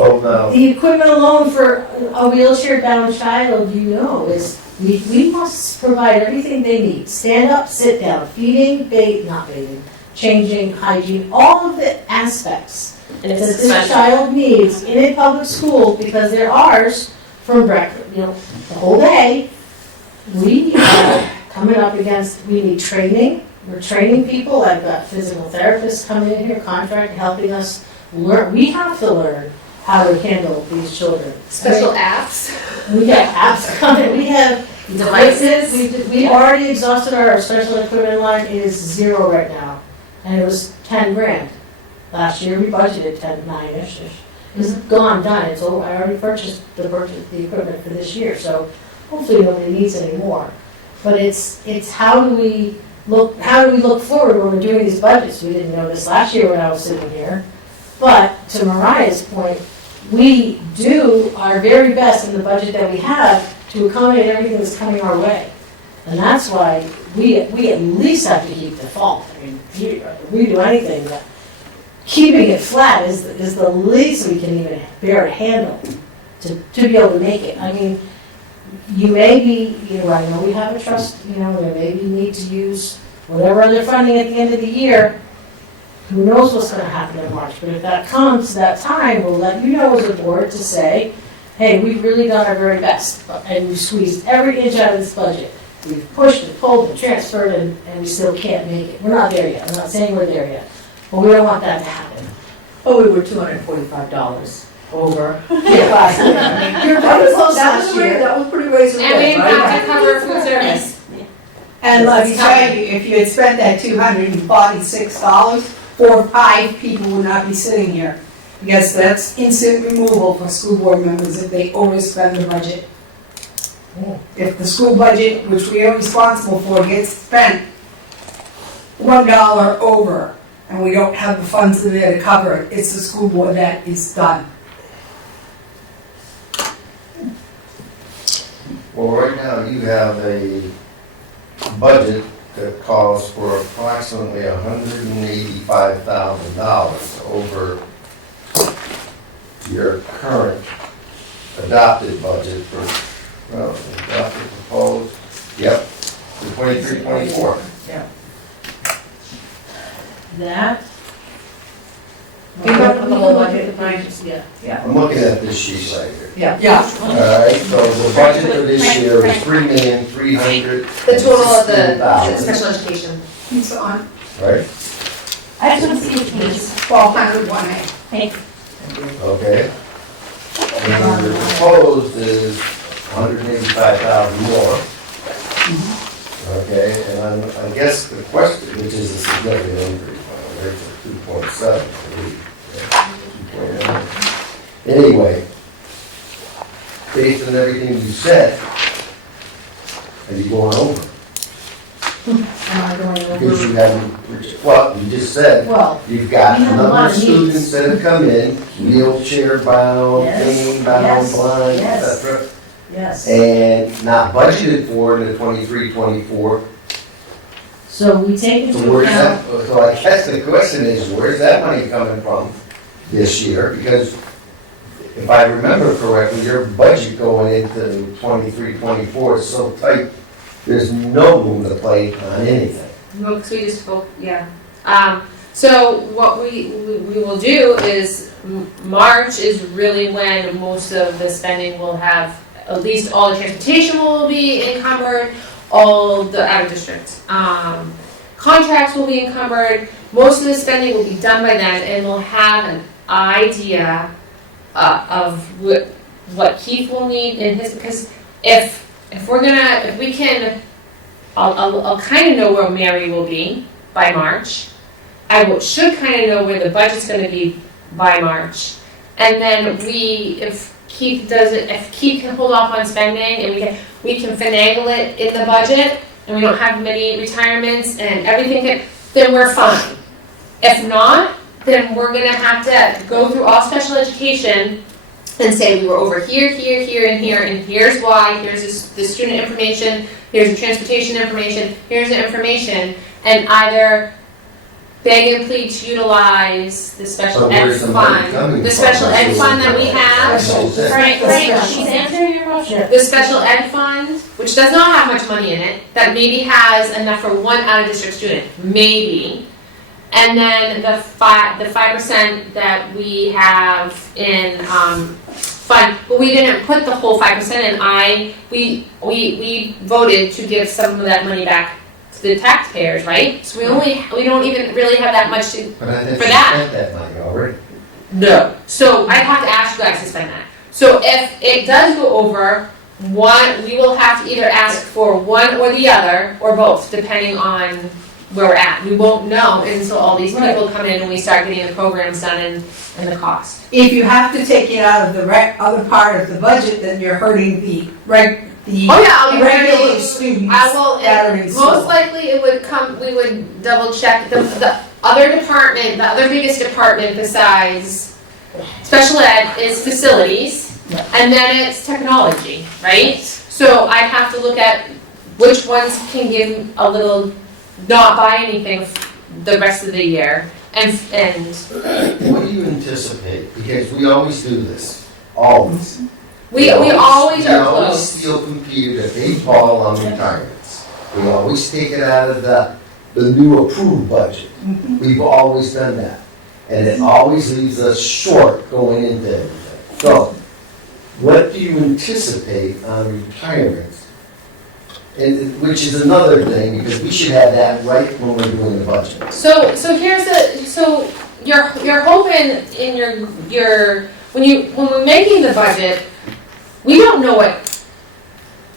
Oh, no. The equipment alone for a wheelchair-bound child, you know, is, we must provide everything they need. Stand up, sit down, feeding, not bathing, changing, hygiene, all of the aspects And that it's this special. child needs in a public school, because they're ours from breakfast, you know, the whole day. We are coming up against, we need training. We're training people. I've got physical therapists coming in here, contract, helping us learn. We have to learn how to handle these children. Special apps. We got apps coming, we have Devices. we already exhausted our special equipment line. It is 0 right now. And it was 10 grand. Last year, we budgeted 9-ish. It's gone, done, it's over. I already purchased the equipment for this year, so hopefully nobody needs any more. But it's how do we look forward when we're doing these budgets? We didn't know this last year when I was sitting here. But to Mariah's point, we do our very best in the budget that we have to accommodate everything that's coming our way. And that's why we at least have to keep the fault. I mean, we do anything, but keeping it flat is the least we can even bear to handle to be able to make it. I mean, you may be, I know we have a trust, we maybe need to use whatever other funding at the end of the year. Who knows what's going to happen in March? But if that comes to that time, we'll let you know as a board to say, hey, we've really done our very best, and we've squeezed every inch out of this budget. We've pushed and pulled and transferred, and we still can't make it. We're not there yet. I'm not saying we're there yet, but we don't want that to happen. Oh, we were $245 over. Last year. You're pretty close last year. That was pretty reasonable. And we didn't have right? to cover food service. And let me tell you, if you had spent that $246, 4 or 5 people would not be sitting here. Because that's instant removal for school board members if they overspend the budget. If the school budget, which we are responsible for, gets spent $1 over, and we don't have the funds in there to cover it, it's the school board that is done. Well, right now, you have a budget that calls for approximately $185,000 over your current adopted budget for, adopted proposed, yep, for 23-24. That. We don't put the whole budget, right? Yeah. I'm looking at this sheet right here. Yeah. All right, so the budget for this year is $3,300,000. The total of the special education. It's on Right, I just want to see your keys. 1,201A. Thanks. okay. And the proposed is 185,000 more. Okay, and I guess the question, which is a significant increase, rates of 2.7, I believe. Yeah, 2.9. Anyway, based on everything you said, are you going over? Am I going Because over? you haven't, well, you just said, Well, you've got we have a a number lot of of needs. students that have come in, wheelchair bound, Yes, cane bound, yes, blind, yes. etc. yes. And not budgeted for in the 23-24. So we take into So where's account, that, so I guess the question is, where's that money coming from this year? Because if I remember correctly, your budget going into 23-24 is so tight, there's no room to play on anything. Well, because we just spoke, yeah. So what we will do is March is really when most of the spending will have, at least all the transportation will be encumbered, all the out of district contracts will be encumbered. Most of the spending will be done by then, and we'll have an idea of what Keith will need in his, because if we can, I'll kind of know where Mary will be by March. I should kind of know where the budget's going to be by March. And then if Keith can hold off on spending and we can finagle it in the budget and we don't have many retirements and everything, then we're fine. If not, then we're going to have to go through all special education and say we were over here, here, here, and here, and here's why, here's the student information, here's the transportation information, here's the information, and either beg and plead to utilize the special But ed where's the money fund. coming The from? special ed That's fund what that we we're- have. Special ed. Right, She's answering your question. The special ed fund, which does not have much money in it, that maybe has enough for one out-of-district student, maybe. And then the 5% that we have in, fund, but we didn't put the whole 5% in. We voted to give some of that money back to the taxpayers, right? So we don't even really have that much to, But I think For she that. spent that money already. no. So I have to ask you guys to spend that. So if it does go over, one, we will have to either ask for one or the other, or both, depending on where we're at. We won't know until all these people come in and we start getting the programs done and the cost. If you have to take it out of the other part of the budget, then you're hurting the Oh yeah, I'll be regular ready. students I will, that are in most school. likely it would come, we would double check the other department, the other biggest department besides special ed is facilities, and then it's technology, right? So I'd have to look at which ones can give a little, not buy anything the rest of the year, and What do you anticipate? Because we always do this, always. we always are We always close. steal from Peter to pay Paul on retirements. We always take it out of the new approved budget. We've always done that. And it always leaves us short going into everything. So, what do you anticipate on retirement? And, which is another thing, because we should have that right when we're doing the budget. So you're hoping in when we're making the budget, we don't know what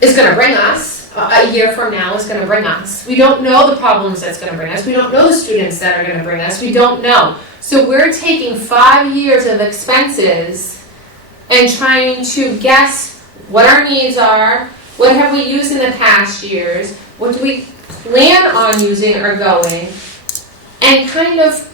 is gonna bring us, a year from now is gonna bring us. We don't know the problems that's gonna bring us, we don't know the students that are gonna bring us, we don't know. So we're taking 5 years of expenses and trying to guess what our needs are, what have we used in the past years, what do we plan on using or going, and kind of,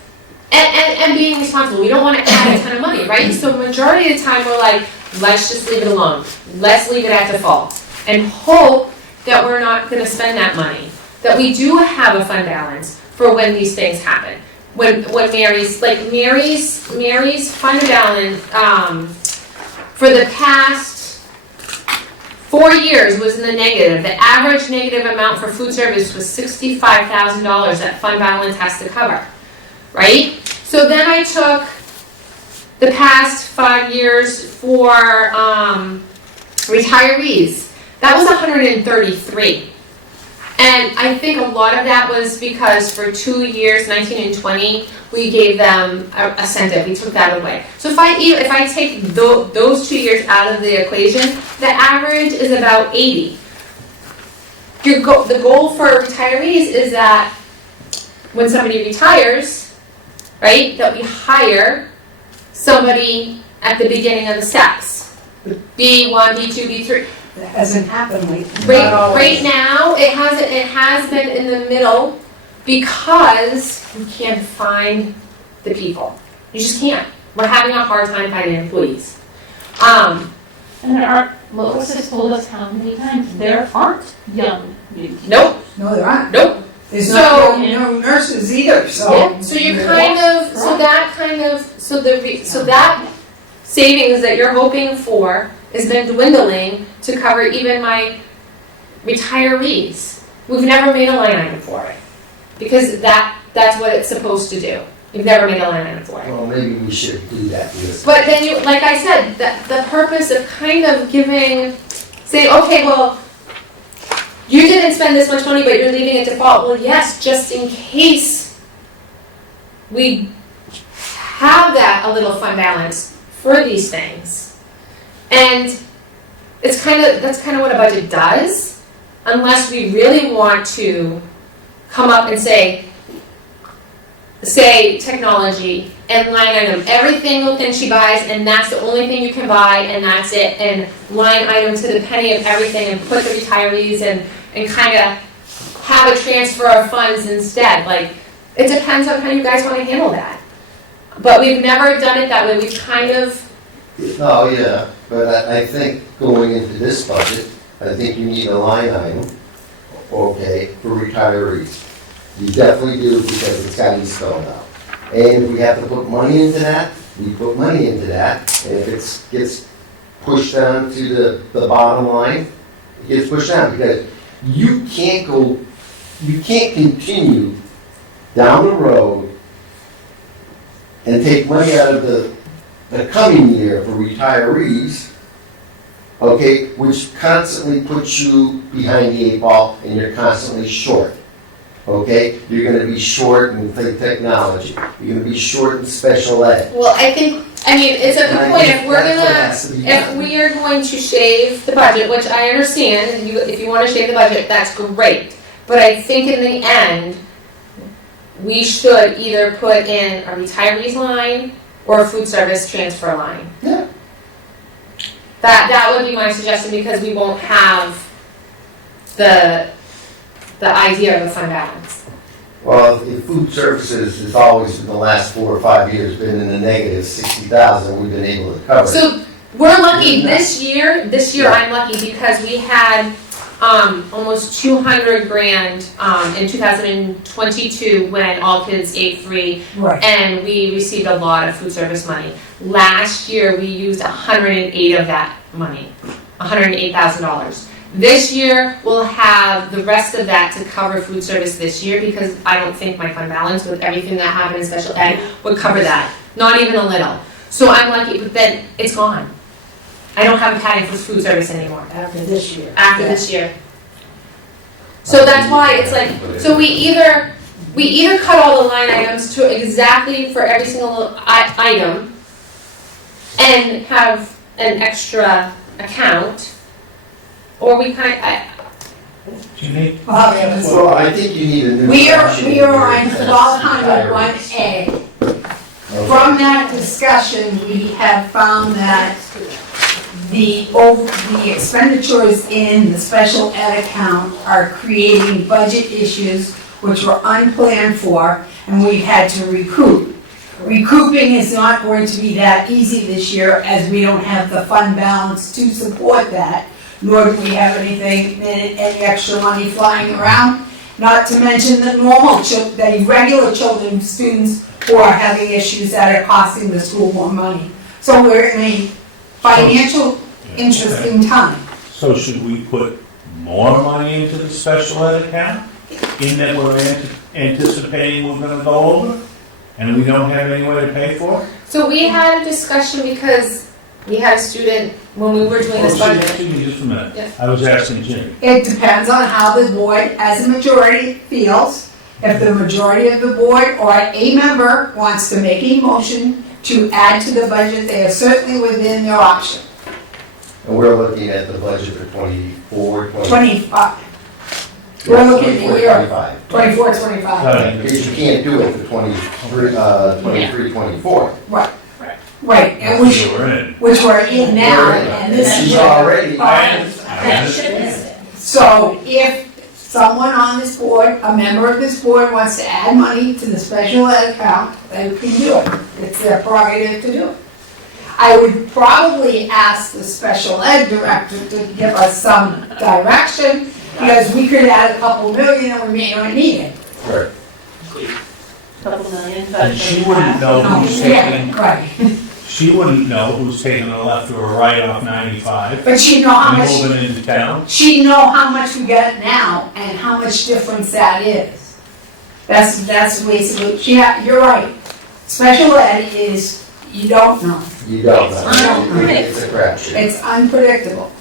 and being responsible. We don't want to add a ton of money, right? So majority of the time, we're like, let's just leave it alone. Let's leave it at default. And hope that we're not going to spend that money. That we do have a fund balance for when these things happen. When Mary's fund balance, for the past 4 years was in the negative. The average negative amount for food service was $65,000 that fund balance has to cover, right? So then I took the past 5 years for retirees. That was 133. And I think a lot of that was because for 2 years, 19 and 20, we gave them a incentive. We took that away. So if I take those 2 years out of the equation, the average is about 80. The goal for retirees is that when somebody retires, right, that we hire somebody at the beginning of the steps. B1, B2, B3. That hasn't happened lately. Right now, it has been in the middle because we can't find the people. You just can't. We're having a hard time finding employees. And there aren't, Lois has told us how many times, there aren't young new teachers. Nope, No, there aren't. nope. There's So- no nurses either, so. So you kind of, so that savings that you're hoping for has been dwindling to cover even my retirees. We've never made a line item for it because that's what it's supposed to do. We've never made a line item for it. Well, maybe we should do that this. But then you, like I said, the purpose of kind of saying, okay, well, you didn't spend this much money, but you're leaving it default. Well, yes, just in case we have a little fund balance for these things. And that's kind of what a budget does, unless we really want to come up and say technology and line item every single thing she buys, and that's the only thing you can buy, and that's it, and line item to the penny of everything, and put the retirees and kind of have a transfer of funds instead. Like, it depends on how you guys want to handle that. But we've never done it that way. We've kind of. Oh, yeah, but I think going into this budget, I think you need a line item, okay, for retirees. You definitely do, because it's got to be spelled out. And if we have to put money into that, we put money into that. And if it gets pushed down to the bottom line, it gets pushed down, because you can't continue down the road and take money out of the coming year for retirees, okay, which constantly puts you behind the 8 ball, and you're constantly short. Okay, you're going to be short in technology. You're going to be short in special ed. Well, I mean, it's at the And I point, think if we're that's what gonna, has to be if done. we are going to shave the budget, which I understand, if you wanna shave the budget, that's great. But I think in the end, we should either put in a retirees line or a food service transfer line. Yeah. That would be my suggestion, because we won't have the idea of the fund balance. Well, the food services has always, in the last 4 or 5 years, been in the negative 60,000. We've been able to cover it. So we're lucky Yeah. this year I'm lucky because we had almost 200 grand in 2022 when all kids ate free, Right. and we received a lot of food service money. Last year we used 108 of that money, $108,000. This year we'll have the rest of that to cover food service this year, because I don't think my fund balance with everything that happened in special ed would cover that, not even a little. So I'm lucky, but then it's gone. I don't have a padding for food service anymore After this year. after this year. So that's why it's like, so we either cut all the line items to exactly for every single item and have an extra account, or we Judy? Well, I think you need a new. We are section on here. 1201A. From that discussion, we have found that the expenditures in the special ed account are creating budget issues which were unplanned for, and we've had to recoup. Recouping is not going to be that easy this year, as we don't have the fund balance to support that, nor do we have any extra money flying around. Not to mention the the regular children, students who are having issues that are costing the school more money. So we're in a financial interesting time. So should we put more money into the special ed account, in that we're anticipating we're gonna go over, and we don't have any way to pay for it? So we had a discussion because we had a student, when we were doing this budget. Excuse me just a minute. Yeah. I was asking Jimmy. It depends on how the board, as a majority, feels. If the majority of the board or a member wants to make a motion to add to the budget, they are certainly within their option. And we're looking at the budget for 24, 25. We're looking at the year 25. 24, 25. Because you can't do it for 23, 24. Right, and which we're in now, and this is. She's already. So if someone on this board, a member of this board wants to add money to the special ed account, they can do it. It's their prerogative to do it. I would probably ask the special ed director to give us some direction, because we could add a couple million and we may not need it. Right. Couple million, but. And she wouldn't know who's taking, Right, she wouldn't know who's taking a left or a right off 95 but she'd know how and much, moving into town. she'd know how much we get now and how much difference that is. That's basically, you're right. Special ed is, you don't know. You don't know. unpredictable. It's a crapshoot. It's unpredictable.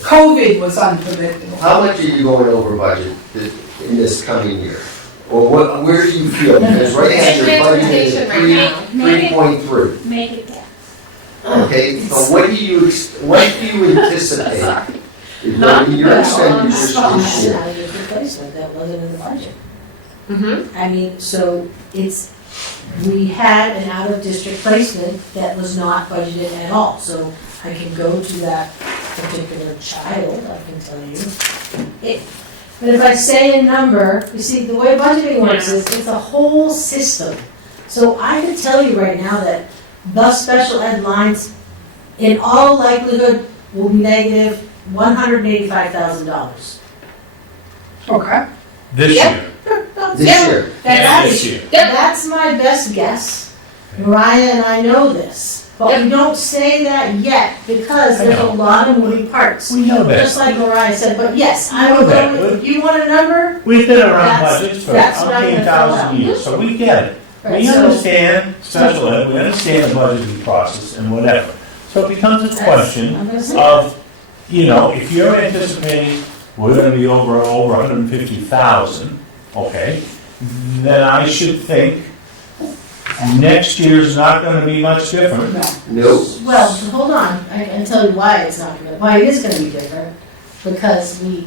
COVID was unpredictable. How much are you going over budget in this coming year? Or where do you feel? Because right now your budget is Transportation right now. 3.3. Make it get. Okay, so what do you anticipate? Is going to be your expenditures this year? Replacement that wasn't in the budget. Mm-hmm. I mean, so we had an out-of-district placement that was not budgeted at all. So I can go to that particular child, I can tell you. But if I say a number, you see, the way budgeting works is it's a whole system. So I can tell you right now that the special ed lines, in all likelihood, will be negative $185,000. Okay. This Yep. year. No, This year. And this year. That's my best guess. Mariah and I know this, but we don't say that yet because there's a lot of moving parts. We know that. Just like Mariah said, but yes, I know will that. go, if you want a number, We've been around That's- budgets for that's what I'm gonna fill 18,000 out. years, so we get it. right, We so, understand special ed, we understand the budgeting process and whatever. So it becomes a question I'm gonna say of, you know, if you're anticipating we're gonna be over 150,000, okay, then I should think next year's not gonna be much different. Nope. well, hold on, I can tell you why it's not gonna, why it is gonna be different. Because we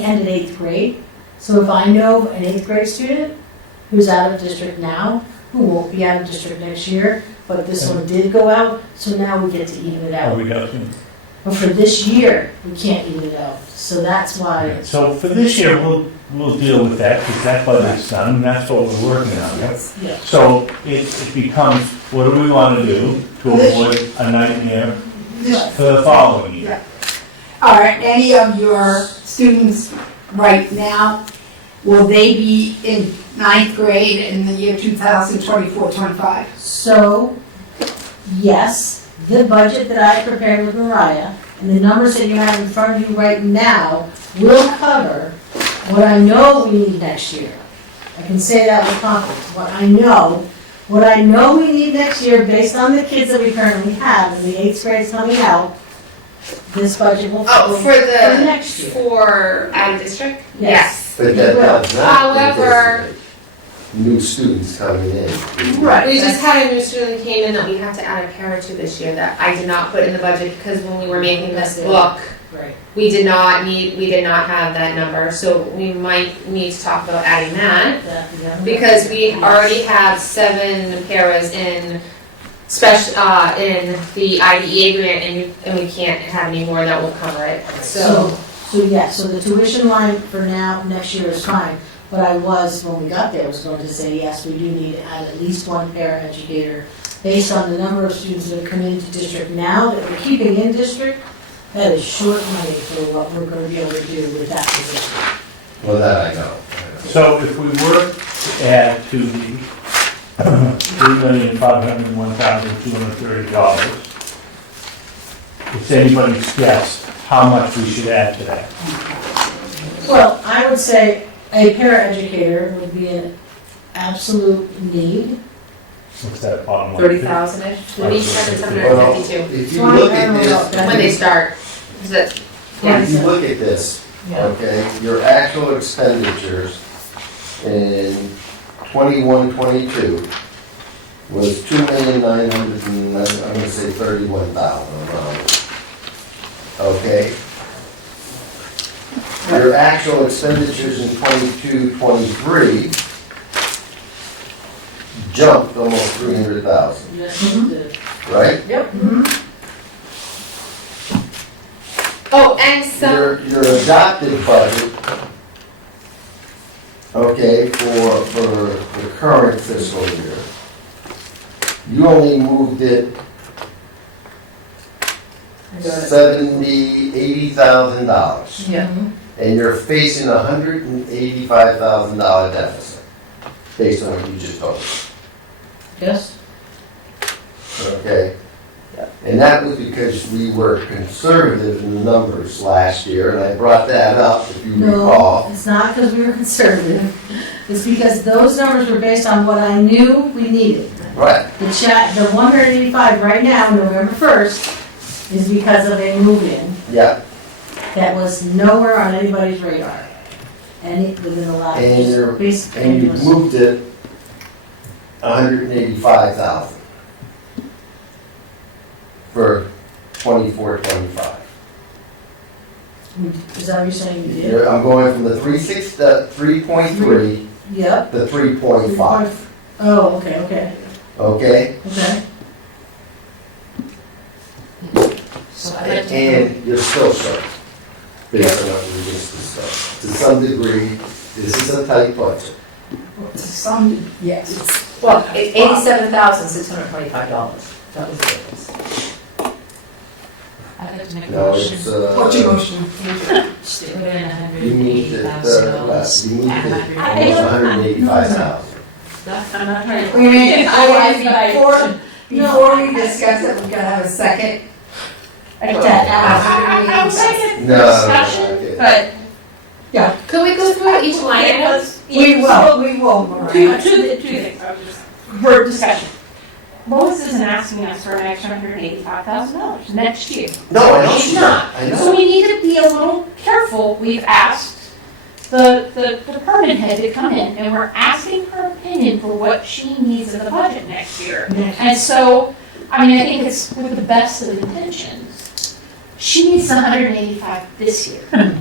ended 8th grade, so if I know an 8th grade student who's out of district now, who won't be out of district next year, but this one did go out, so now we get to even it Are out. we got- But for this year, we can't even it out, so that's why it's. So for this year, we'll deal with that, because that budget's done, and that's what we're working on. Yeah. So it becomes, what do we want to do to avoid a nightmare for the following year? Are any of your students right now, will they be in 9th grade in the year 2024-25? So, yes, the budget that I prepared with Mariah and the numbers that you have in front of you right now will cover what I know we need next year. I can say that with confidence, what I know we need next year based on the kids that we currently have and the 8th grades coming out, this budget will Oh, for the, next year. for out of district? Yes. But that does not. However- New students coming in. Right. We just had a new student that came in that we have to add a para to this year that I did not put in the budget because when we were making this book, Right. we did not have that number, so we might need to talk about adding that. Because we already have 7 paras in in the IDEA grant, and we can't have any more that will cover it, so. So the tuition line for now, next year is fine, but I was, when we got there, was going to say, yes, we do need to add at least one paraeducator based on the number of students that are coming into district now that we're keeping in district. That is short money for what we're going to be able to do with that position. Well, that I know. So if we were to add to the $3,501,230, it's anybody's guess how much we should add to that. Well, I would say a paraeducator would be an absolute need. What's that bottom line? 30,000-ish, 37,752, If you look at this, when they start, is it? if you look at this, Yeah. okay, your actual expenditures in 21-22 was I'm gonna say 31,000 around. Okay? Your actual expenditures in 22-23 jumped almost 300,000, right? Oh, and some, Your adopted budget, okay, for the current fiscal year, you only moved it $80,000. Yeah. And you're facing a $185,000 deficit, based on what you just told us, Yes? okay? And that was because we were conservative in the numbers last year, and I brought that up, if you No, recall. it's not because we were conservative. It's because those numbers were based on what I knew we needed. Right, The 185 right now, November 1st, is because of a move-in yeah, that was nowhere on anybody's radar. Within the last, And you're- basically, and you was- moved it 185,000 for 24-25. is that what you're saying you did? I'm going from the 3.3 Yep. to 3.5, Oh, okay. okay? So I'd like to, And you're still short, based on what we just discussed. To some degree, this is a tight budget. Some, yes. Well, it's $87,625. That was the difference. I I'd like to make a No, motion. it's, What's your motion? To put in you need it, $180,000 you need at it, $180,000. almost 185,000. I'm not trying to. Wait a minute, I- before we discuss it, we've got to have a second. I'll second the No, discussion, okay. but Could we go through each line item? We will, Mariah. two things, word discussion. Lois isn't asking us for an extra $185,000 next year. No, I know She's she's not. not, I So know. we need to be a little careful. We've asked the department head to come in, and we're asking her opinion for what she needs in the budget next year. And so, I mean, I think it's with the best of intentions. She needs 185 this year. And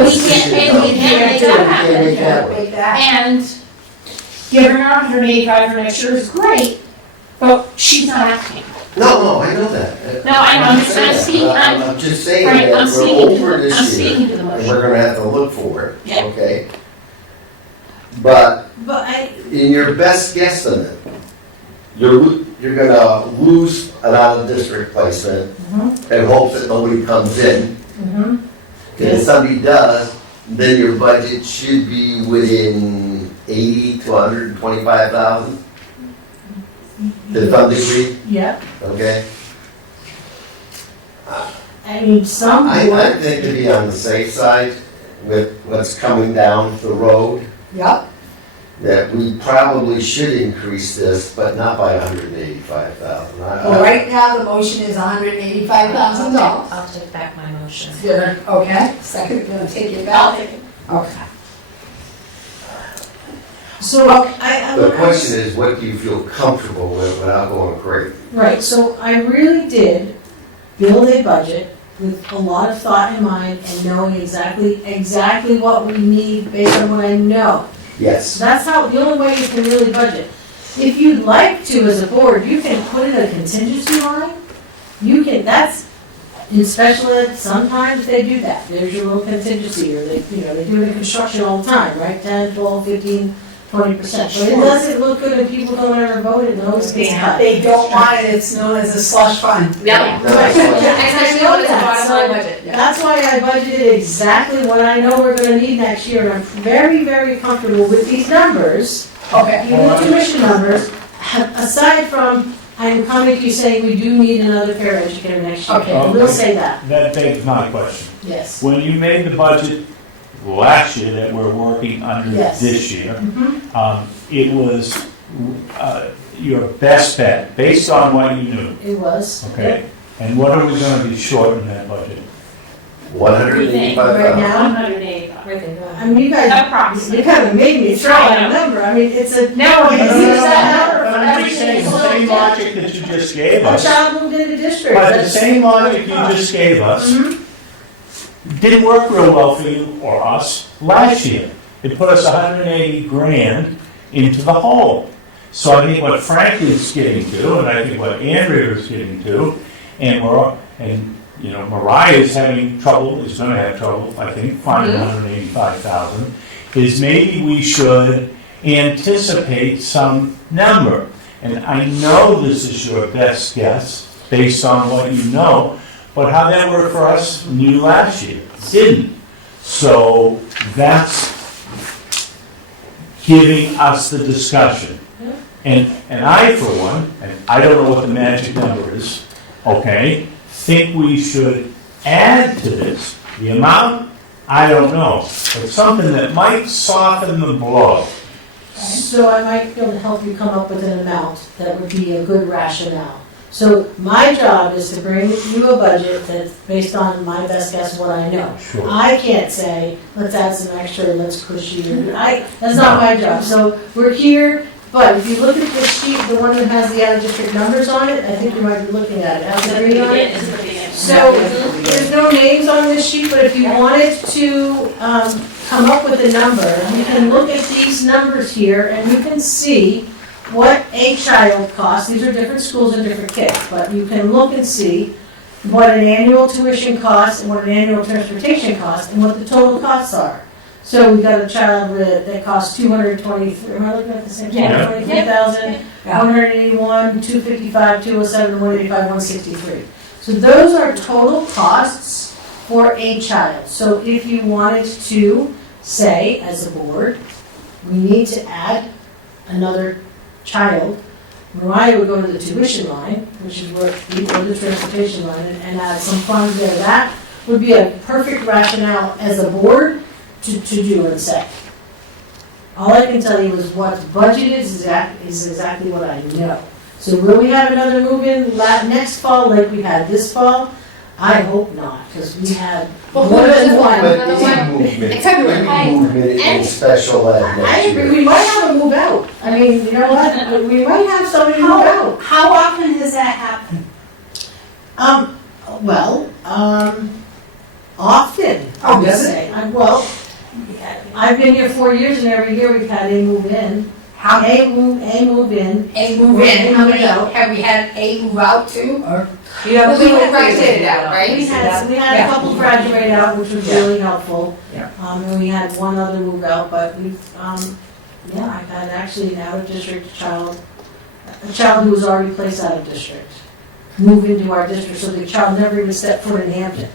we can't make that happen. Make that work. Make that. And giving her 185 for next year is great, but she's not asking. No, I know that. No, I know, I'm I'm just saying Right, that I'm we're speaking to over I'm this year, speaking to the and motion. we're gonna have to look for it, Yeah. okay? But But I, in your best guesstimate, you're gonna lose an out-of-district placement and hope that nobody comes in. And if somebody does, then your budget should be within 80 to 125,000 to some degree, yeah, okay? I mean, some I board, think to be on the safe side with what's coming down the road, Yep, that we probably should increase this, but not by 185,000. well, right now, the motion is $185,000. I'll take back my motion. Okay, second, gonna take it I'll back. take it. Okay. so I. The question is, what do you feel comfortable with without going crazy? Right, so I really did build a budget with a lot of thought in mind and knowing exactly what we need based on what I know. Yes. So that's how, the only way you can really budget. If you'd like to, as a board, you can put in a contingency line. You can, that's, in special ed, sometimes they do that. There's your little contingency, or they do it in construction all the time, right? 10, 12, 15, 20%. But it doesn't look good if people don't ever vote, it knows it's cut. They don't want it, it's known as a slush fund. Yeah. No, that's what- Especially when it's a bottom line budget. That's why I budgeted exactly what I know we're gonna need next year, and I'm very, very comfortable with these numbers, Okay, even the tuition numbers, aside from, I'm coming to you saying we do need another paraeducator next year. Okay. I will say that, That begs my question. yes. When you made the budget last year that we're working under Yes. this year, Mhm. it was your best bet, based on what you knew, It was. okay? And what are we gonna be short in that budget? 185,000. Right now, 185. I mean, you guys, Approximately. you kind of made me throw out a number, I mean, it's a. No, it's it's use that number But for I'm just saying, the same logic that you just gave A us, child moved into district. but the that's- same logic you just gave us, Mhm. didn't work real well for you or us last year. It put us 180 grand into the hole. So I think what Frank is getting to, and I think what Andrea is getting to, and Mariah is having trouble, is gonna have trouble, I think, finding 185,000, is maybe we should anticipate some number. And I know this is your best guess, based on what you know, but how that worked for us knew last year, didn't. So that's giving us the discussion. And I, for one, and I don't know what the magic number is, okay, think we should add to this. The amount, I don't know, but something that might soften the blow. So I might be able to help you come up with an amount that would be a good rationale. So my job is to bring you a budget that's based on my best guess what I know. Sure. I can't say, let's add some extra, let's push you. That's not my job. So we're here, but if you look at the sheet, the one that has the out-of-district numbers on it, I think you might be looking at it. Has it green on it? So there's no names on this sheet, but if you wanted to come up with a number, you can look at these numbers here and you can see what a child costs. These are different schools and different kids, but you can look and see what an annual tuition costs and what an annual transportation costs and what the total costs are. So we've got a child that costs 223, am I looking at the same? Yeah. 223,000, 181, 255, 207, 185, 163. So those are total costs for a child. So if you wanted to say, as a board, we need to add another child, Mariah would go to the tuition line, which is where we go to the transportation line, and add some funds there. That would be a perfect rationale as a board to do and say. All I can tell you is what's budgeted is exactly what I know. So will we have another move-in next fall like we had this fall? I hope not, because we had Well, more who than does one. want? But any movement, In February. any movement in special ed I next agree, year. we might have a move out. I mean, you know what, we might have somebody move out. How often does that happen? Often, I Oh, would does it? say. Well, I've been here 4 years and every year we've had a move in. A move in. A move in, how many, have we had a move out too, or? Well, we graduated out, right? We had a couple graduate out, which was really helpful. Yeah. And we had one other move out, but we've, I've had actually an out-of-district child, a child who was already placed out of district, move into our district, so the child never even stepped foot in Hampton.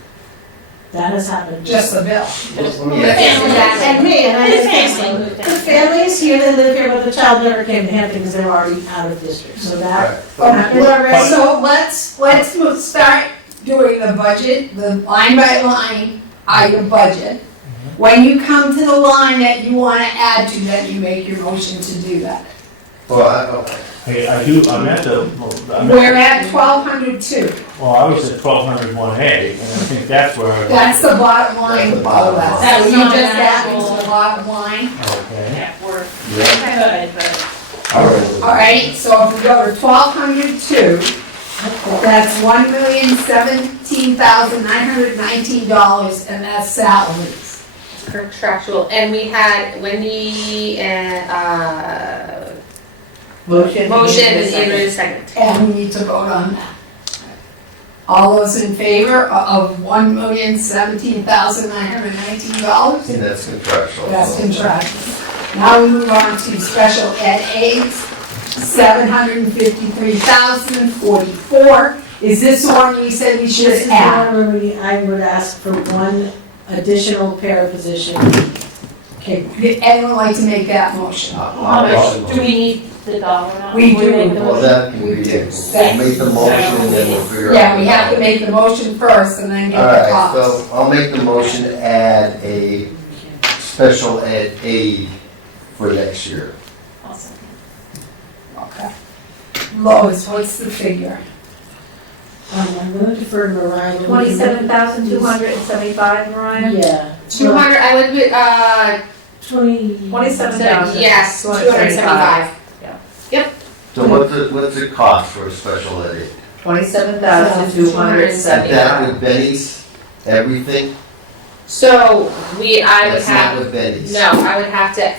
That has happened. Just the bill. Let me The ask you family. something. And me, and I His just, family moved in. the family is here, they live here, but the child never came to Hampton because they were already out of district, so that happened already. So start doing the budget, the line by line item budget. When you come to the line that you wanna add to, then you make your motion to do that. Well, I'm at the, We're at 1,202. well, I was at 1201A, and I think that's where. That's the bottom line of all that. That's So you not just an add to actual- the bottom line. Okay. Yeah, we're yeah, good, but. all right. All right, so if we go to 1,202, that's $1,017,919, and that's salaries. Contractual, and we had Wendy and, Motion. motion and Andrew second. And we need to vote on that. All those in favor of $1,017,919? And that's contractual. That's contractual. Now we move on to special ed aids, $753,044. Is this the one you said we should This is add? one where I would ask for one additional pair of position. Okay, would anyone like to make that motion? How much, do we need the dollar amount? We do. make the Well, motion? that can We be, do. we'll make the motion and then we'll figure out. Yeah, we have to make the motion first and then get All the right, cost. so I'll make the motion to add a special ed aid for next year. I'll second. Okay. Lois, what's the figure? I'm going to defer to Mariah. 27,275, Mariah? Yeah. 200, I would put, 27,000. yes, 275. So what's the cost for a special ed aid? 27,275. That with Benny's, everything? So, I would That's not have, with Benny's. no, I would have to,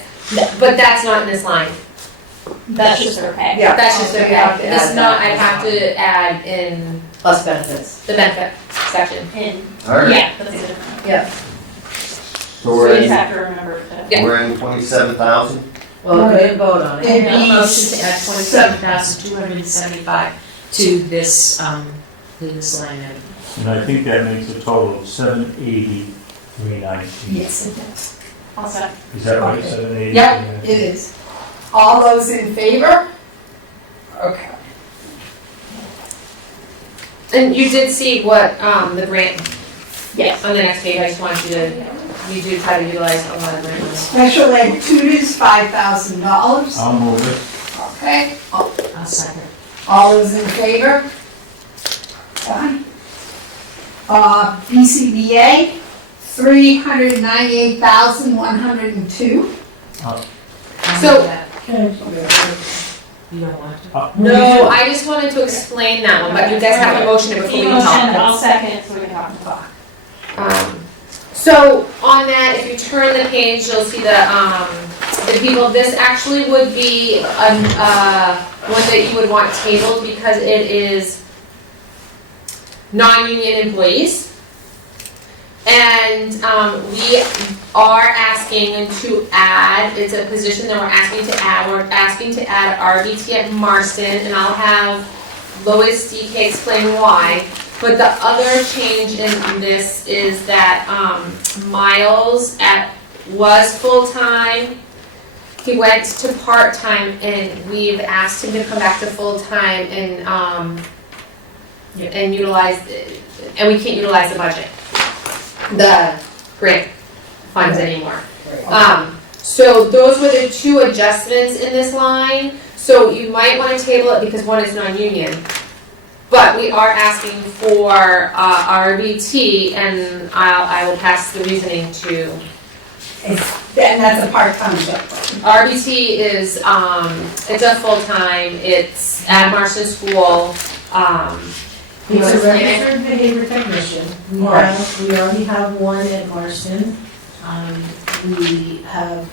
but that's not in this line. That's just their pay. Yeah. That's just Okay, okay. you have to This add is not, that. I'd have to add in Plus benefits. the benefit section. And, All right, yeah, that's different. Yeah. so So we're you just in, have to remember to. Yeah. we're in 27,000? Well, we didn't vote on it. It'd A be motion to add 27,275 to this, to this line item. And I think that makes a total of 780,319. Yes, it does. I'll second. Is that right, Okay. 780? Yep, it is. All those in favor? Okay. And you did see what, the grant, Yes. on the next page, I just wanted you to, we do try to utilize a lot of grant money. Special ed tutors, $5,000. I'll move it. Okay, I'll second. all those in favor? Done. BCBA, $398,102. So- You don't want to? No, I just wanted to explain that one, but you guys have to motion it before You we motion, talk. I'll second, so we can talk about So on that, if you turn the page, you'll see the people, this actually would be one that you would want tabled because it is non-union employees. And we are asking to add, it's a position that we're asking to add RBT at Marston, and I'll have Lois DK explain why. But the other change in this is that Miles was full-time. He went to part-time, and we've asked him to come back to full-time and utilize, and we can't utilize the grant funds anymore. So those were the two adjustments in this line. So you might want to table it because one is non-union. But we are asking for RBT, and I will pass the reasoning to. And that's a part-time job. RBT is, it's a full-time, it's at Marston School. It's a registered behavior technician. We already have one at Marston. We have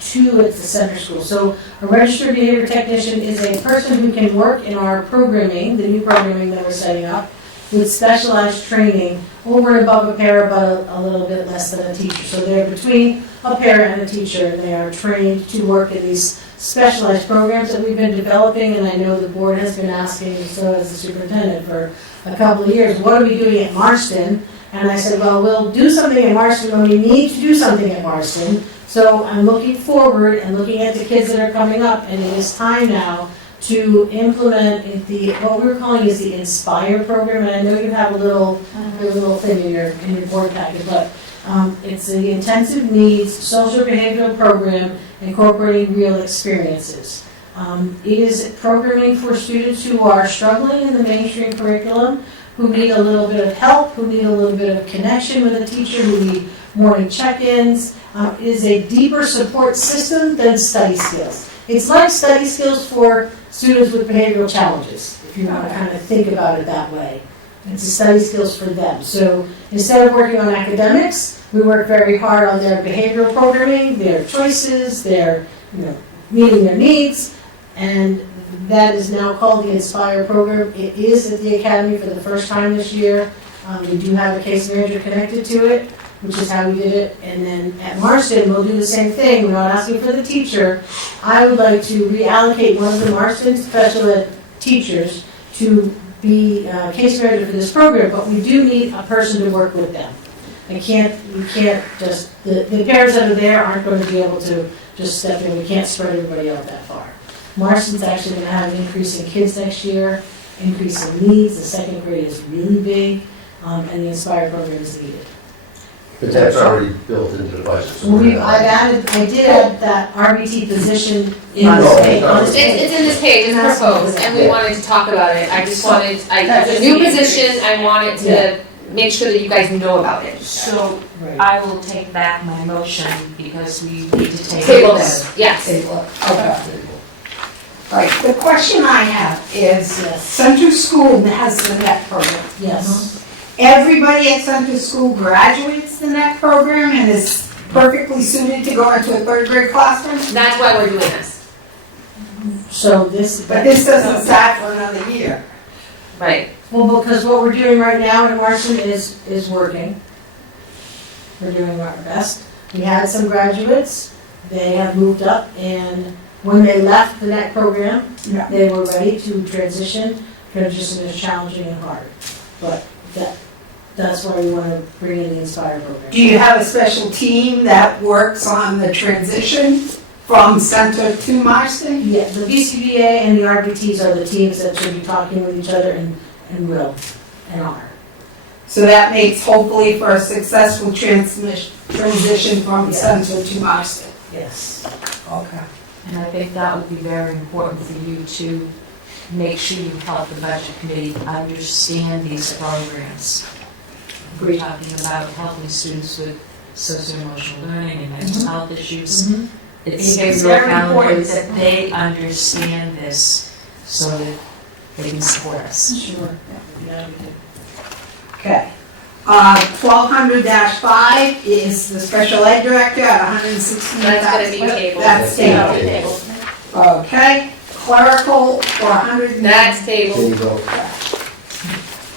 two at the center school. So a registered behavior technician is a person who can work in our programming, the new programming that we're setting up, with specialized training over and above a para, but a little bit less than a teacher. So they're between a para and a teacher, and they are trained to work in these specialized programs that we've been developing, and I know the board has been asking, so as the superintendent, for a couple of years, what are we doing at Marston? And I said, well, we'll do something at Marston when we need to do something at Marston. So I'm looking forward and looking at the kids that are coming up, and it is time now to implement what we're calling is the Inspire program. And I know you have a little thing in your board packet, but it's the intensive needs social behavioral program incorporating real experiences. It is programming for students who are struggling in the mainstream curriculum, who need a little bit of help, who need a little bit of connection with a teacher, who need morning check-ins. It is a deeper support system than study skills. It's like study skills for students with behavioral challenges, if you want to kind of think about it that way. It's a study skills for them. So instead of working on academics, we work very hard on their behavioral programming, their choices, their meeting their needs, and that is now called the Inspire program. It is at the Academy for the first time this year. We do have a case manager connected to it, which is how we did it. And then at Marston, we'll do the same thing. We're not asking for the teacher. I would like to reallocate one of the Marston special ed teachers to be case manager for this program, but we do need a person to work with them. We can't just, the parents that are there aren't going to be able to just step in. We can't spread everybody out that far. Marston's actually going to have an increase in kids next year, increase in needs. The second grade is really big, and the Inspire program is needed. But that's already built into the budget. So I did add that RBT position in On this this page. page. It's in this page, it's proposed, and we wanted to talk about it. I just wanted, it's a new position, I wanted to make sure that you guys know about it. So Right. I will take back my motion because we need to Table table this, this. yes. Okay. Right, the question I have is, Center School has the NET program. Yes. Everybody at Center School graduates the NET program and is perfectly suited to go into a third grade classroom? That's why we're doing this. So this. But this doesn't start for another year. Right. Well, because what we're doing right now in Marston is working. We're doing our best. We had some graduates, they have moved up, and when they left the NET program, Yeah. they were ready to transition. Transition is challenging and hard, but that's why we want to bring in the Inspire program. Do you have a special team that works on the transition from Center to Marston? Yeah, the BCBA and the RBTs are the teams that should be talking with each other and will and are. So that makes hopefully for a successful transition from Yes. Center to Marston. Yes. Okay. And I think that would be very important for you to make sure you help the budget committee understand these programs. We're talking about helping students with socio-emotional learning and mental health issues. It's It's very very important important. that they understand this so that they can support us. Sure. Yeah, we do. Okay. 1200-5 is the special ed director at $116,000. That's gonna be tabled. That's tabled. Tabled. Okay. Clerical for $100. That's tabled. There you go.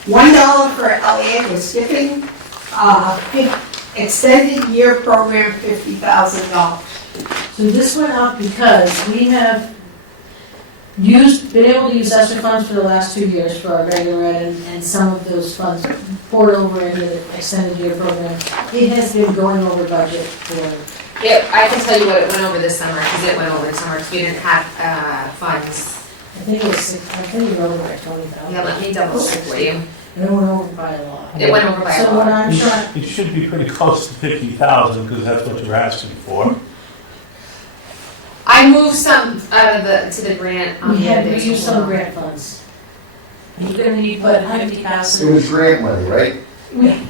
$1 for LEA for skipping. Extended year program, $50,000. So this went up because we have been able to use ESSER funds for the last 2 years for our regular ed, and some of those funds poured over into the extended year program. It has been going over budget for, I can tell you what it went over this summer, because it went over this summer, because we didn't have, funds. I think it went over by 20,000. Yeah, let me double check for you. And it went over by a lot. It went over by a So what lot. I'm trying, It should be pretty close to 50,000, because that's what you're asking for. I moved some out of to the grant. we used some grant funds. You're gonna need But what, I- 50,000? It was grant money, right?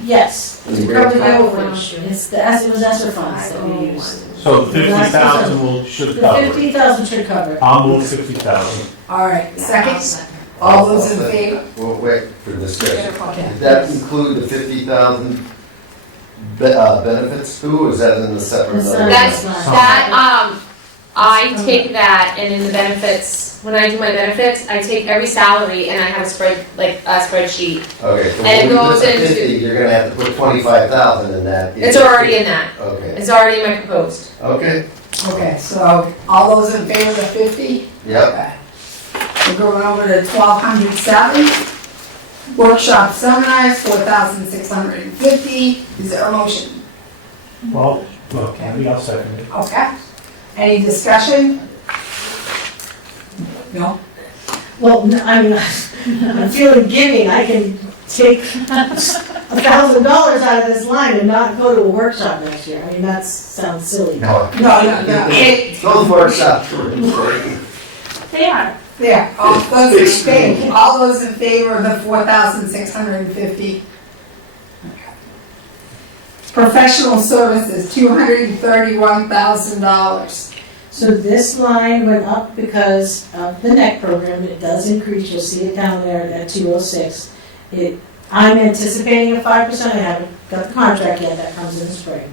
Yes, Was to it cover the grant overage. It was ESSER funds that we used. So the 50,000 should The cover it. 50,000 should cover it. I'll move 50,000. All right, Yeah, second, I'll second. all those in favor? Well, wait for discussion. Okay. Did that include the 50,000 benefits too, or is that in the separate? It's number? That's, not. I take that, and in the benefits, when I do my benefits, I take every salary and I have a spreadsheet. Okay, so And it when we goes put the into- 50, you're gonna have to put 25,000 in that. It's already in that. Okay, It's already in my proposed. okay, Okay, so all those in favor of the 50? yep. Okay. We're going over to 1,207. Workshop seminars, 4,650. Is there a motion? Well, maybe I'll second it. Okay. Any discussion? No? Well, I'm feeling giving, I can take $1,000 out of this line and not go to a workshop next year. I mean, that sounds silly. No, No. Hey, those workshops were important. They are. there, all those in favor of the 4,650? Professional services, $231,000. So this line went up because of the NEC program, it does increase, you'll see it down there at 206. I'm anticipating a 5%, I haven't got the contract yet, that comes in the spring.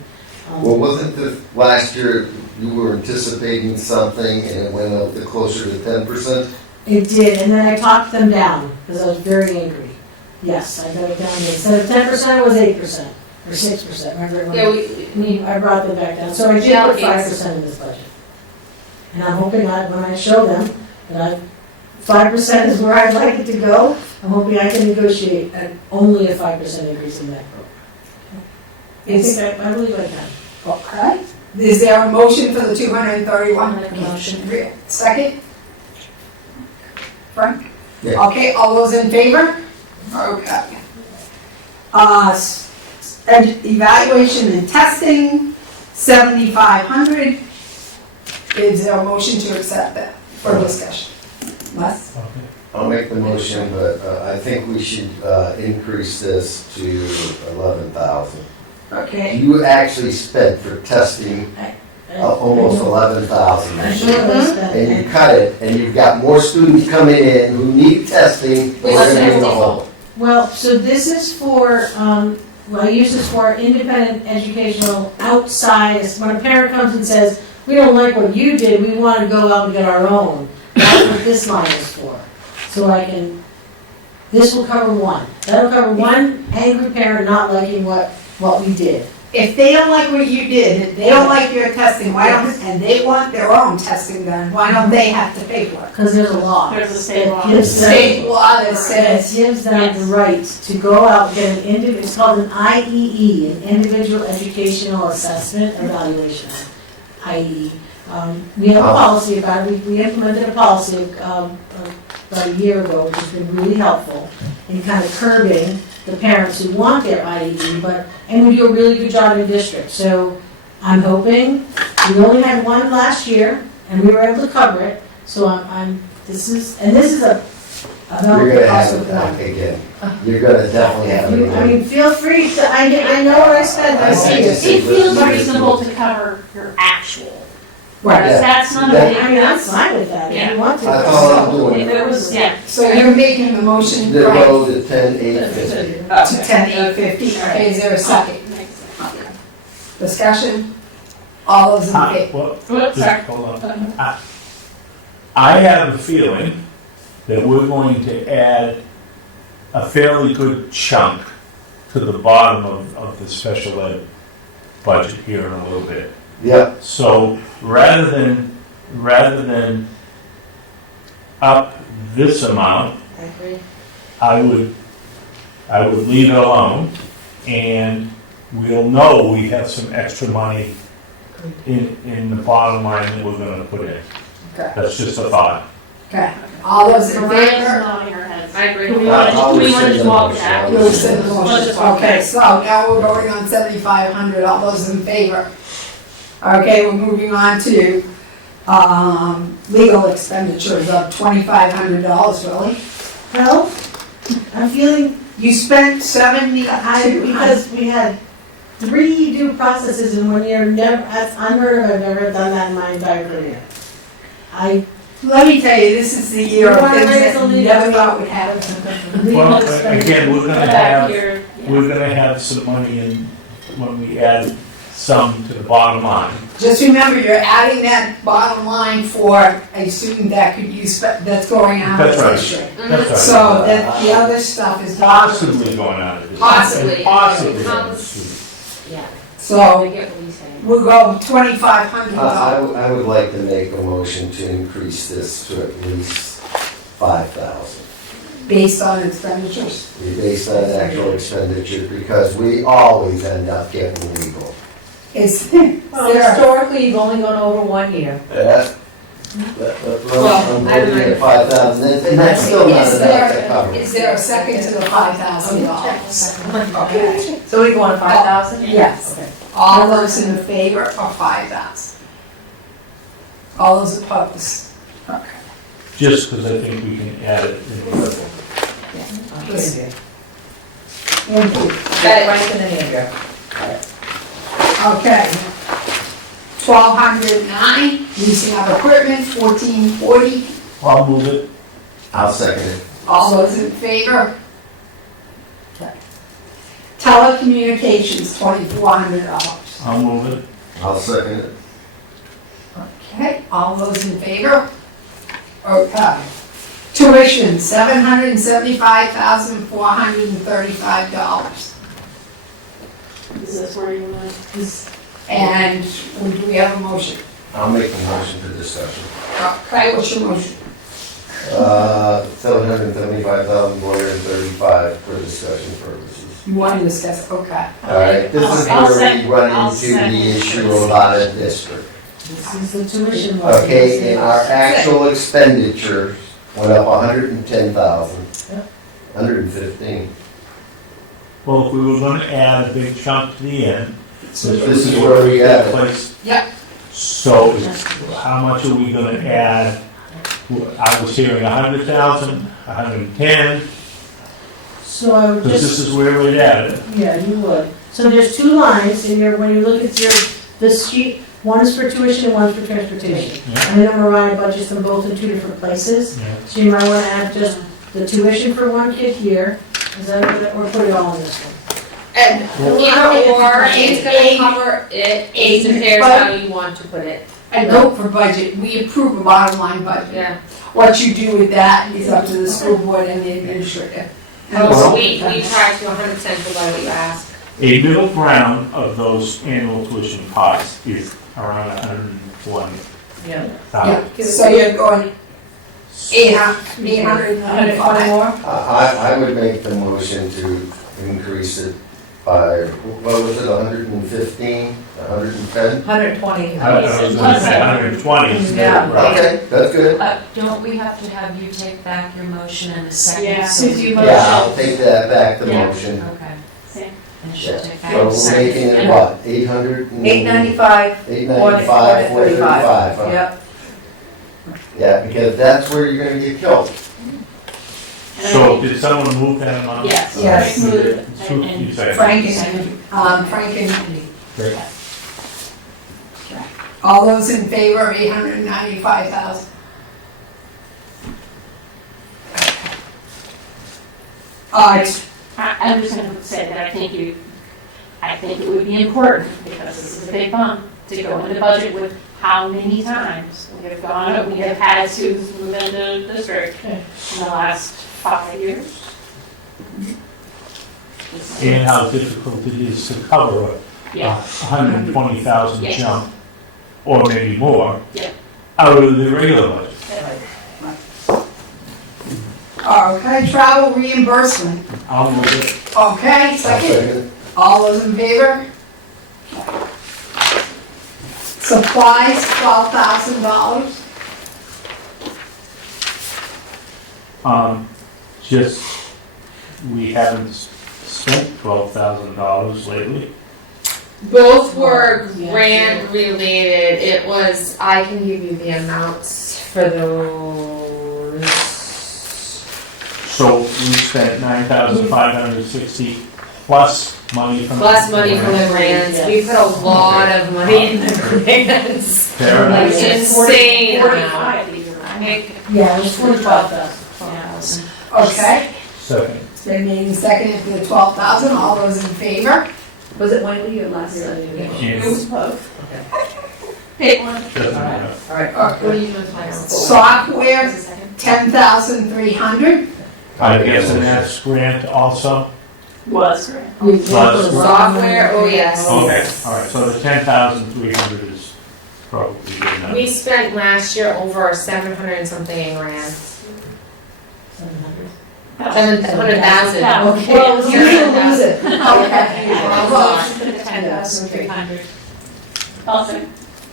Well, wasn't the, last year, you were anticipating something and it went up to closer to 10%? It did, and then I talked them down, because I was very angry. Yes, I got it down, instead of 10%, it was 8%, or 6%, remember it Yeah, went, I brought them back down, so I did put 5% in this budget. And I'm hoping when I show them, that 5% is where I'd like it to go, I'm hoping I can negotiate only a 5% increase in that program. I believe I can. Okay. Is there a motion for the 231? I'll make a motion. Second? Frank? Yeah. Okay, all those in favor? Okay. Evaluation and testing, 7,500. Is there a motion to accept that for discussion? Les? I'll make the motion, but I think we should increase this to 11,000. Okay. You actually spent for testing almost 11,000 I this know year. it was that. And you cut it, and you've got more students coming in who need testing, we're gonna be in the hole. Well, so this is for, I use this for independent educational outside, when a parent comes and says, we don't like what you did, we want to go out and get our own. That's what this line is for. So this will cover one. That'll cover one angry parent not liking what we did. If they don't like what you did, if they don't like your testing, and they want their own testing done, why don't they have to pay for it? Because there's a law. There's a state law. That gives them- State law that It says, gives them the right to go out and get it's called an IEE, an Individual Educational Assessment Evaluation, IEE. We have a policy about it, we implemented a policy about a year ago, which has been really helpful in kind of curbing the parents who want their IEE, and we do a really good job in the district. So I'm hoping, we only had one last year, and we were able to cover it, so this is a You're very gonna have positive it one. back again. You're gonna definitely have it I again. mean, feel free to, I know what I spent, I see It it. feels reasonable to cover your actual. right, Whereas that's not a Yeah. big. I mean, I'm fine with that, if you want to. That's all I'm doing. If it was, yeah. so you're making the motion The to road to 10,850. 10,850, okay, is there a second? Discussion? All those in favor? Well, Whoops, sorry. hold on. I have a feeling that we're going to add a fairly good chunk to the bottom of the special ed budget here in a little bit. Yeah, So rather than up this amount, I agree. I would leave it alone, and we'll know we have some extra money in the bottom line that we're gonna put in. Okay. That's just a thought. Okay, all those in Mariah's favor? nodding her head. I agree. Do we want to, do we want to just walk it I'll out? We'll send the Let's motion. just walk it Okay, out. so now we're voting on 7,500, all those in favor? Okay, we're moving on to, legal expenditures of $2,500, really? Well, I'm feeling, You spent 70, because we had 3 due processes in 1 year, never, that's unheard of, I've never done that in my entire career. Let me tell you, this is the year of You wanna things raise that the you legal never thought would happen. Well, again, we're gonna Back have, here. we're gonna have some money in, when we add some to the bottom line. Just remember, you're adding that bottom line for a student that could use, that's going out of That's right. district. That's right. So that, the other stuff is Possibly going out of this. Possibly. Possibly. Yeah. So I get what he's saying. we'll go $2,500. I would like to make a motion to increase this to at least 5,000. Based on expenditures. Based on actual expenditure, because we always end up getting legal. Is Well, there, historically, you've only gone over 1 year. I'm looking at 5,000, and that's still not enough to cover. is there a second to the $5,000? Okay. So we go on 5,000? Yes. Okay. All those in favor of 5,000? All those opposed? Okay. Just because I think we can add it in the budget. Okay. Thank you. Got it right in the name. Okay. 1,209, leasing of equipment, 1,440. I'll move it. I'll second it. All those in favor? Okay. Telecommunications, $2,400. I'll move it. I'll second it. Okay, all those in favor? Okay. Tuition, $775,435. Is this where you want to? And do we have a motion? I'll make a motion for discussion. Okay, what's your motion? 775,435 for discussion purposes. You want to discuss, okay. All right, this is I'll where we run I'll into second. the issue about a district. This is the tuition. Okay, and our actual expenditures went up 110,000, 115. Well, if we were gonna add a big chunk to the end. This is where we at. Place. Yep. So how much are we gonna add? I was hearing 100,000, 110, So I would because just. this is where we'd add it. Yeah, you would. So there's 2 lines in your, when you look at this sheet, one is for tuition and one is for transportation. Yeah. And then Mariah budgets them both in 2 different places. Yeah. So you might want to add just the tuition for one kid here, is that, or put it all in this one. And, or it's gonna cover it, aids and fairs, how you want to put it. A note for budget, we approve a bottom line budget. Yeah. What you do with that is up to the school board and the administrator. Oh, so we try to 100% below what you ask. A middle ground of those annual tuition costs is around 120,000. Yeah. Yeah, so you're going 895 more? I would make the motion to increase it by, what was it, 115, 110? 120. I was gonna say 120. Yeah. Okay, that's good. Don't we have to have you take back your motion in a second? Yeah, so since you we- voted. Yeah, I'll take that back, the Yeah. motion. Okay. Same. And she'll take back So the we're second. making it what, 800? 895, 895, 435, huh? Yep. Yeah, because that's where you're gonna get killed. So did someone move that amount? Yes. Yes. You did. You said. Frank and, Great. all those in favor of 895,000? I'm just going to say that I think it would be important, because this is a big bump, to go into the budget with how many times we have gone, we have had students move into the district in the last 5 years. And how difficult it is to cover a Yeah. 120,000 Yes. jump, or maybe more, Yeah. out of the regular budget. Okay, travel reimbursement. I'll move it. Okay, I'll second. second. All those in favor? Supplies, $12,000. Just, we haven't spent $12,000 lately. Both were grant related. It was, I can give you the amounts for those. So we spent $9,560 plus money from. Plus money from the grants. We put a lot of money in the grants. Fair Like enough. insane amount. 45 even, I think. Yeah, it was 45,000. Okay, Second. it's been made and seconded for the 12,000. All those in favor? Was it Wendy or last time? Yeah. It was both. Pick one. Doesn't matter. All right, what are you doing tonight? Software, $10,300. I guess an S grant also? Was. Plus. Software, oh yes. Okay, all right, so the 10,300 is probably good enough. We spent last year over 700 and something in grants. 700,000. Okay. Well, you can lose it. Okay. $10,300. Also.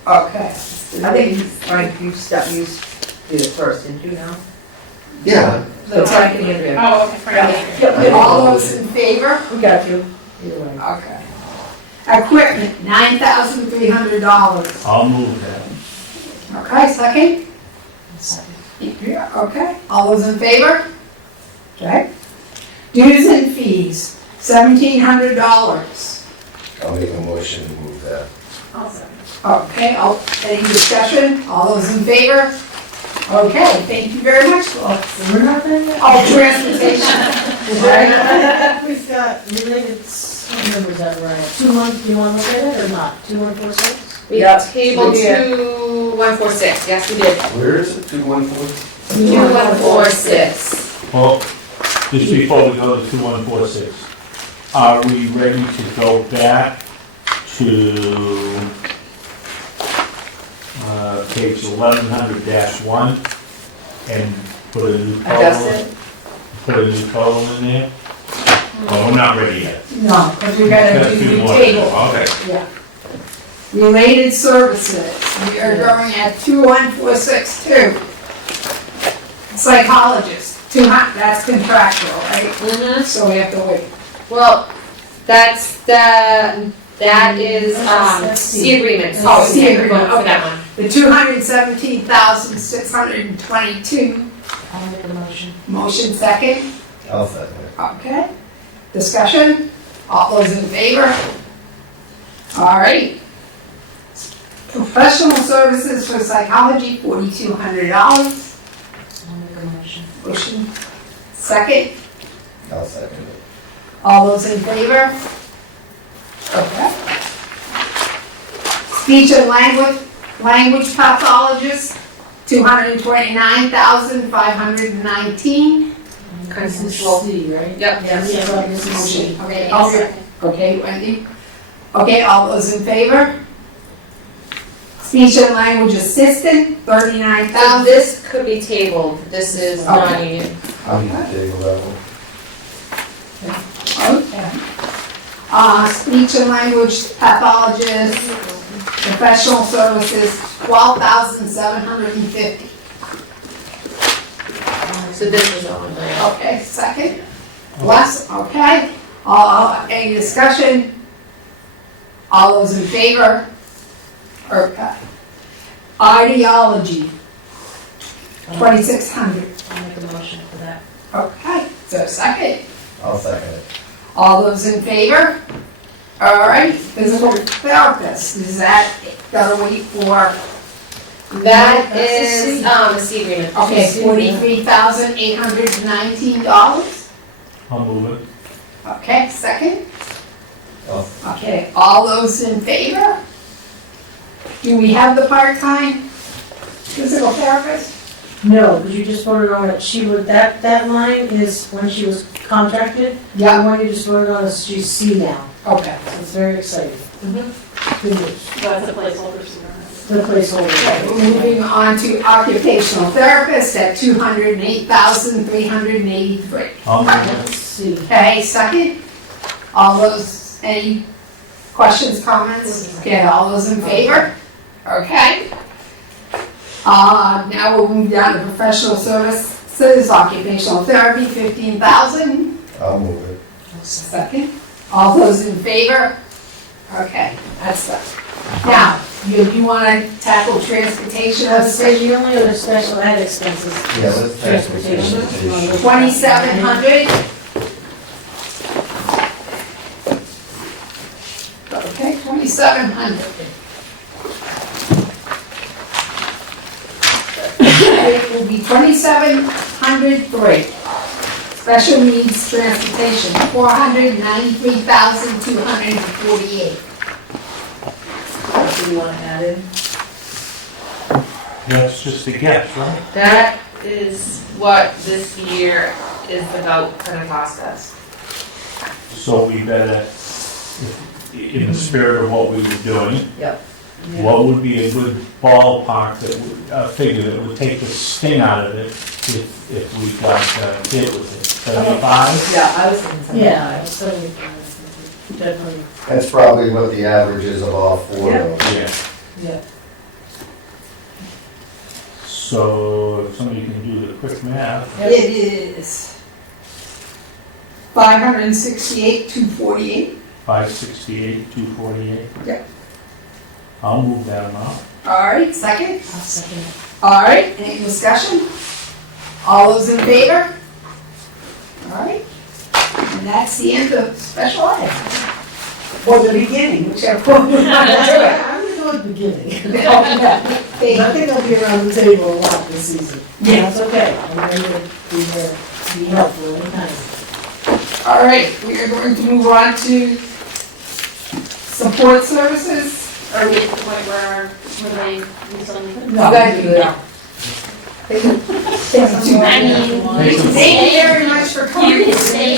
Okay. I think, Frank, you did it first, didn't you now? Yeah, So Frank and Andrea. Oh, okay, Frank. All those in favor? We got you. Either way. Okay. Equipment, $9,300. I'll move that. Okay, second? Second. Yeah, okay. All those in favor? Okay. Dues and fees, $1,700. I'll make a motion to move that. Okay, any discussion? All those in favor? Okay, thank you very much. We're not there yet? Oh, transportation. We've got related, what number is that, right? 2-1, do you want to look at it or not? 2146? We Yep. tabled Yeah. 2146, yes we did. Where is it, 214? 2146. Well, just before we go to 2146, are we ready to go back to page 1100-1 and put a new Adjust total? it? Put a new total in there? Oh, we're not ready yet. No, because we gotta Got a do few the more. table. Okay. Yeah. Related services, we are going at 21462. Psychologist, 200, that's contractual, right? Mm-hmm. So we have to wait. Well, that is, C agreement. So Oh, we C can't agreement, vote for that okay. one. The 217,622, I'll make the motion. motion second, I'll second it. okay. Discussion, all those in favor? All right. Professional services for psychology, $4,200, I'll make the motion. motion second, I'll second it. all those in favor? Okay. Speech and language pathologist, $229,519. Consensual. C, right? Yep. Yes. This is C. Okay, okay, Wendy. Okay, all those in favor? Speech and language assistant, So $39,000. this could be tabled. This is non-union. I'm at the table level. Okay. Speech and language pathologist, professional services, $12,750. So this is on there. Okay, second. Last, okay. Any discussion? All those in favor? Okay. Ideology, $2,600. I'll make a motion for that. Okay, so second. I'll second it. All those in favor? All right, physical therapist, is that gotta wait for, That No, that's a is, C. a C agreement. okay, $43,819? I'll move it. Okay, second. I'll Okay, all those in favor? Do we have the part-time physical therapist? No, because you just voted on it, she would, that line is when she was contracted. Yeah. The one you just voted on is she's C now, Okay. so it's very exciting. Mhm. Good news. That's a placeholder, so we don't have to the placeholder. Okay, we're moving on to occupational therapist at $208,383. I'll move it. Let's see. Okay, second. All those, any questions, comments? Okay, all those in favor? Okay. Now we'll move down to professional services, occupational therapy, $15,000. I'll move it. Second. All those in favor? Okay, that's done. Now, you want to tackle transportation of the city? You only have the special ed expenses. Yeah, let's take Transportation. transportation. 2,700. Okay, 2,700. It will be 2,703. Special needs transportation, 493,248. What do you want to add in? That's just a guess, right? That is what this year is about gonna cost us. So we better, in the spirit of what we were doing, Yep. what would be a good ballpark that would, figure that would take the sting out of it if we got hit with it? 75? Yeah, I was thinking something. Yeah, so definitely. That's probably what the average is of all four of them. Yeah. Yeah. So if somebody can do the quick math, It is 568,248. 568, 248. Yep. I'll move that amount. All right, second. I'll second it. All right, any discussion? All those in favor? All right, and that's the end of special ed. Or the beginning, whichever one you want to do it. I'm gonna go at the beginning. Okay. I think I'll be around the table a lot this season. Yeah. That's okay. I'm going to be there, be helpful anytime. All right, we are going to move on to support services. Are we at the point where they, we still need them? No, that'd be good. Thank you. I mean, Thank you very much for coming. you can say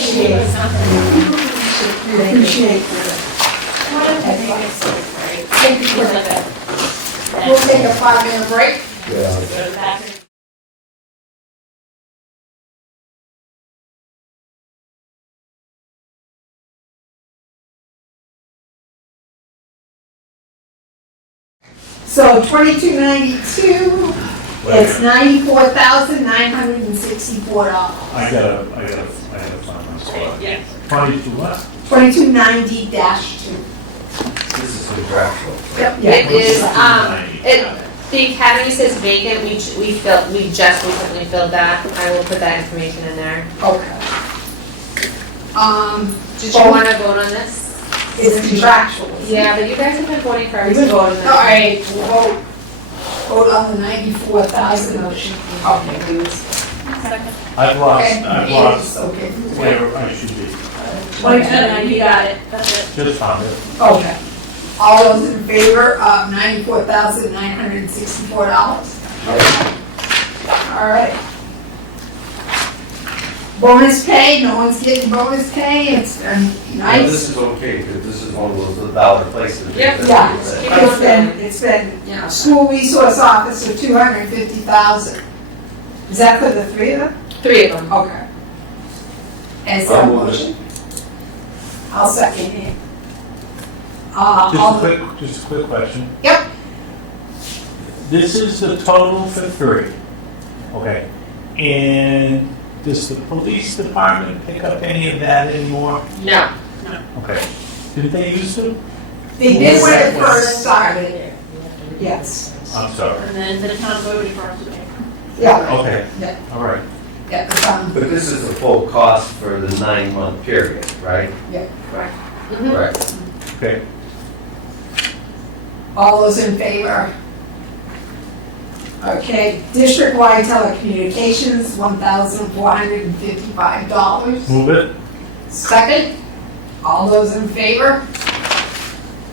We appreciate it. Thank you for that. We'll take a 5-minute break. Yeah. So 2292, it's $94,964. I gotta find my spot. Yes. 22 what? 2290-2. This is contractual. It is, the academy says vacant, we just recently filled that, I will put that information in there. Okay. Did you wanna vote on this? It's contractual. Yeah, but you guys have been voting for We've everything. been voting. All right, we'll vote on the 94,000. Okay. I've lost Okay. where I should be. 2290, you got it, that's it. Just found it. Okay. All those in favor of $94,964? All right. Bonus pay, no one's getting bonus pay, it's been nice. This is okay, because this is one of those dollar places. Yep. Yeah, it's been, school resource officer, $250,000. Is that for the three of them? 3 of them. Okay. Is there a motion? I'll second it. Just a quick question. Yep. This is the total for 3, okay? And does the police department pick up any of that anymore? No. Okay. Didn't they used to? They did when it first started. Yes. I'm sorry. And then the town voted for us to pay. Yeah. Okay, Yeah. all right. Yeah, But this is the full cost for the 9-month period, right? Correct. Right. Okay. all those in favor? Okay, district-wide telecommunications, $1,455. Move it. Second, all those in favor?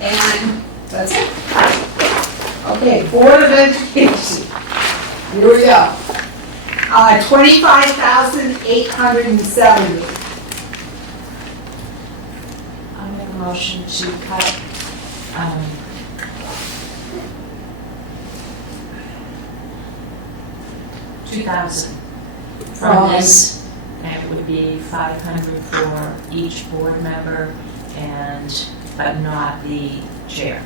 And that's it. Okay, Board of Education. Here we go. 25,870. I'll make a motion to cut, 2,000 from this, and it would be 500 for each board member but not the chair.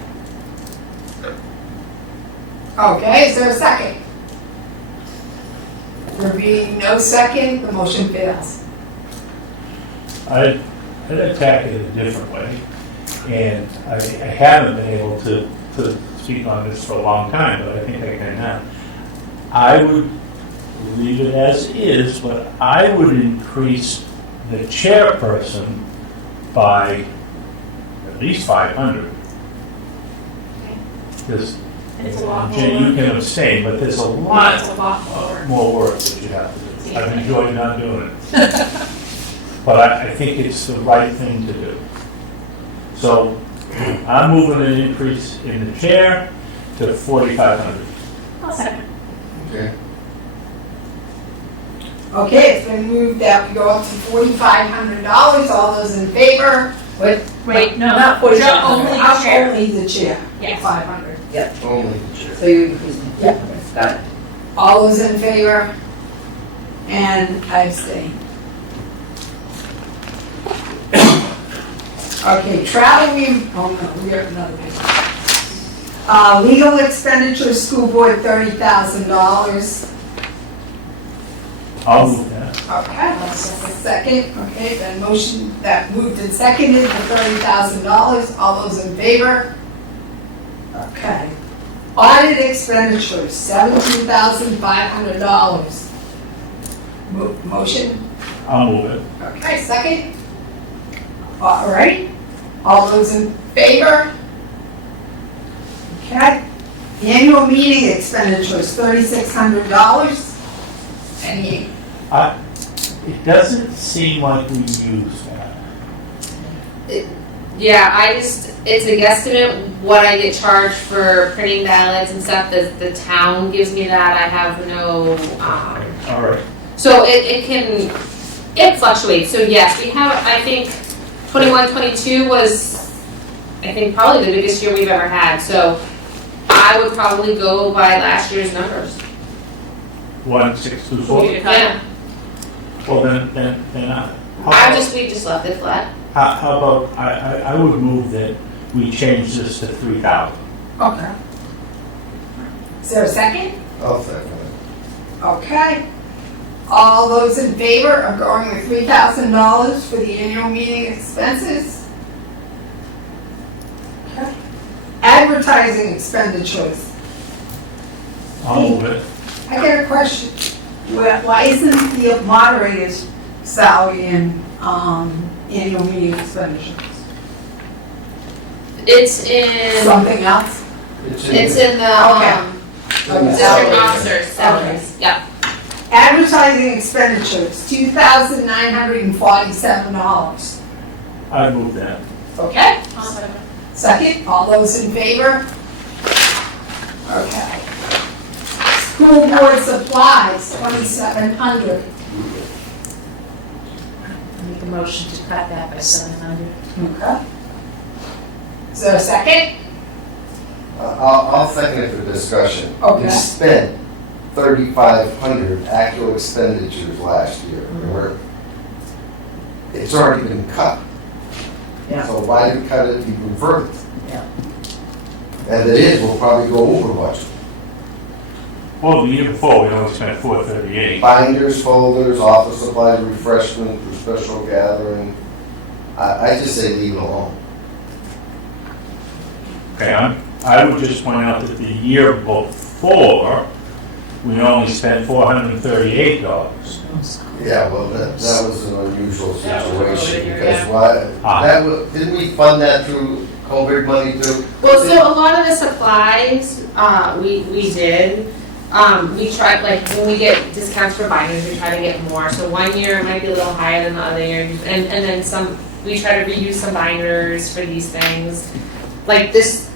Okay, is there a second? There being no second, the motion fails. I'd attack it a different way, and I haven't been able to speak on this for a long time, but I think I can now. I would leave it as is, but I would increase the chairperson by at least 500. Because, It's a lot Jen, more. you can abstain, but there's a lot It's a lot more. more work that you have to do. I've enjoyed not doing it. But I think it's the right thing to do. So I'm moving an increase in the chair to 4,500. I'll second. Okay. Okay, it's been moved that we go up to $4,500. All those in favor? Wait, no. Not 45. Only Up chair. Only the chair. Yes. 500. Only the chair. So you increase it? Yeah. Got it. All those in favor? And I abstain. Okay, travel, we have another page. Legal expenditures, school board, $30,000. I'll move that. Okay, second, okay, then motion that moved and seconded for $30,000. All those in favor? Okay. Audit expenditures, $17,500. Motion, I'll move it. okay, second? All right, all those in favor? Okay. Annual meeting expenditures, $3,600. Any, It doesn't seem like we use that. Yeah, it's a guesstimate what I get charged for printing ballots and stuff. The town gives me that. I have no, All right. so it fluctuates. So yes, we have, I think 21, 22 was, I think probably the biggest year we've ever had. So I would probably go by last year's numbers. 1,624. Yeah, Well, then, we just left it flat. how about, I would move that we change this to 3,000. okay. Is there a second? I'll second it. Okay. All those in favor of going with $3,000 for the annual meeting expenses? Okay. Advertising expenditures. I'll move it. I got a question. Why isn't the moderator's salary in annual meeting expenditures? It's in, Something else? it's in the, Okay. district Okay. officer's salaries, yeah. Advertising expenditures, $2,947. I move that. Okay. Second, all those in favor? Okay. School board supplies, $2,700. Make a motion to cut that by 700. Okay. Is there a second? I'll second it for discussion. Okay. We spent 3,500 actual expenditures last year. It's already been cut. Yeah. So why do we cut it even further? Yeah. As it is, we'll probably go over budget. Well, the year before, we only spent 438. Binders, folders, office supplies, refreshment for special gathering. I just say leave it alone. Okay, I would just point out that the year before, we only spent $438. Yeah, well, that was an unusual situation because didn't we fund that through COVID money too? Well, so a lot of the supplies, we did. We tried, like, when we get discounts for binders, we try to get more. So one year it might be a little higher than the other year. And then we try to reuse some binders for these things. Like this,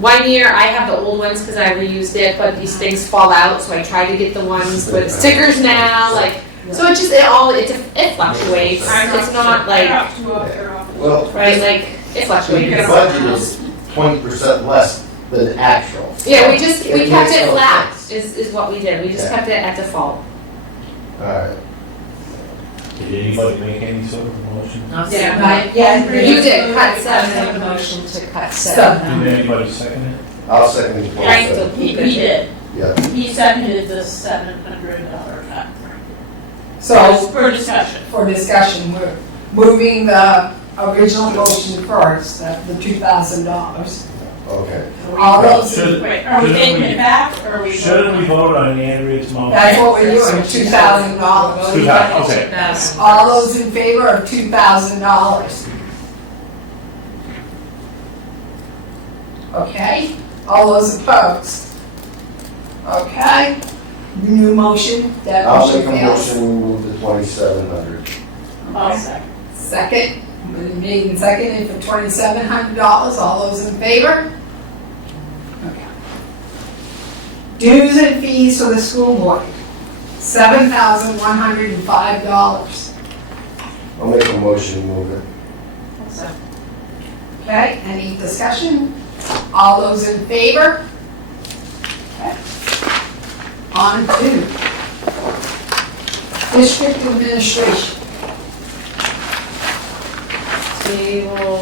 one year I have the old ones because I reused it, but these things fall out. So I try to get the ones with stickers now, like, so it fluctuates. It's not like, Well, right, like, it the fluctuates. budget is 20% less than actual. Yeah, we kept it flat. cost is what we did. We just kept it at default. All right. Did anybody make any sort of motion? Yeah. You did, cut I have seven. a motion to cut seven. Did anybody second it? I'll second the Frank 27. He did. Yeah. He seconded the $700 cut. So, For discussion. for discussion, we're moving the original motion first, the $2,000. Okay. All those, Should- Wait, are we taking it back, or are we? Shouldn't we vote on Andrea's motion? that's what we're doing, $2,000. Okay. 2,000. All those in favor of $2,000? Okay, all those opposed? Okay, new motion, that I'll motion make a fails. motion, we move to 2,700. I'll second. Second, made and seconded for $2,700, all those in favor? Okay. Dues and fees for the school board, $7,105. I'll make a motion, we move it. Okay, any discussion? All those in favor? Okay. On to district administration. Table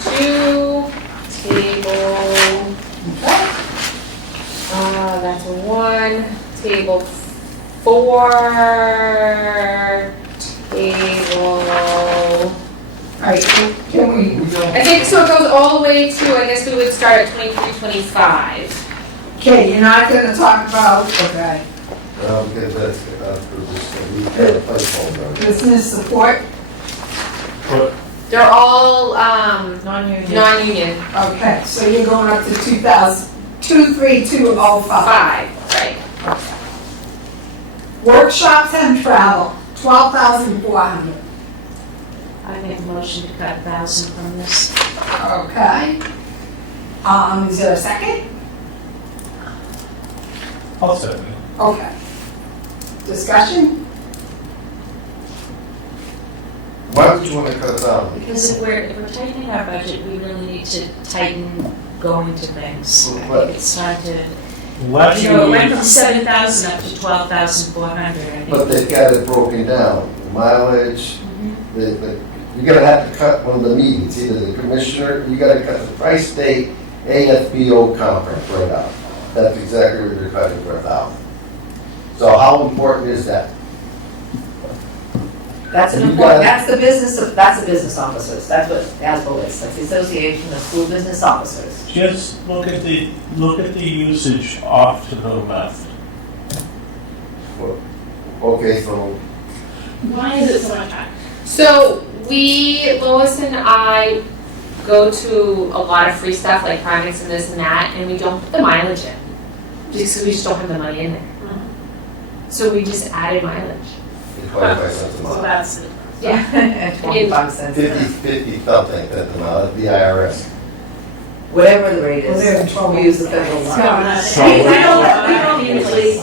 2, table, Okay, that's 1, table 4, table, all right, can we, I think so it goes all the way to, I guess we would start at 23, 25. okay, you're not gonna talk about, okay, Because that's, for this, we have a placeholder. business support, But They're all, Non-union. non-union, okay, so you're going up to 23205. 5, right. Workshops and travel, 12,400. I make a motion to cut 1,000 from this. Okay. Is there a second? I'll second it. Okay. Discussion? Why would you want to cut it down? Because if we're tightening our budget, we really need to tighten going to things. I What? think it's time to, Last you know, it went year, from 7,000 up to 12,400. I think. But they've got it broken down, mileage, you're gonna have to cut one of the meetings, either the commissioner, you gotta cut the Tri-State AFBO conference right out. That's exactly what they're cutting for 1,000. So how important is that? That's an You important, got- that's the business officers, that's what ASBO is, that's the Association of School Business Officers. just look at the usage off to the left. Okay, so Why is it so much higher? So Lois and I go to a lot of free stuff like Primex and this and that, and we don't put the mileage in. Because we just don't have the money in there. So we just added mileage. it's 25 cents a So mile. that's it. Yeah. And 25 cents. 50 something, that's the amount, the IRS. Whatever the rate Well, they're in is, trouble. we use the federal So one. that's- So- We don't usually,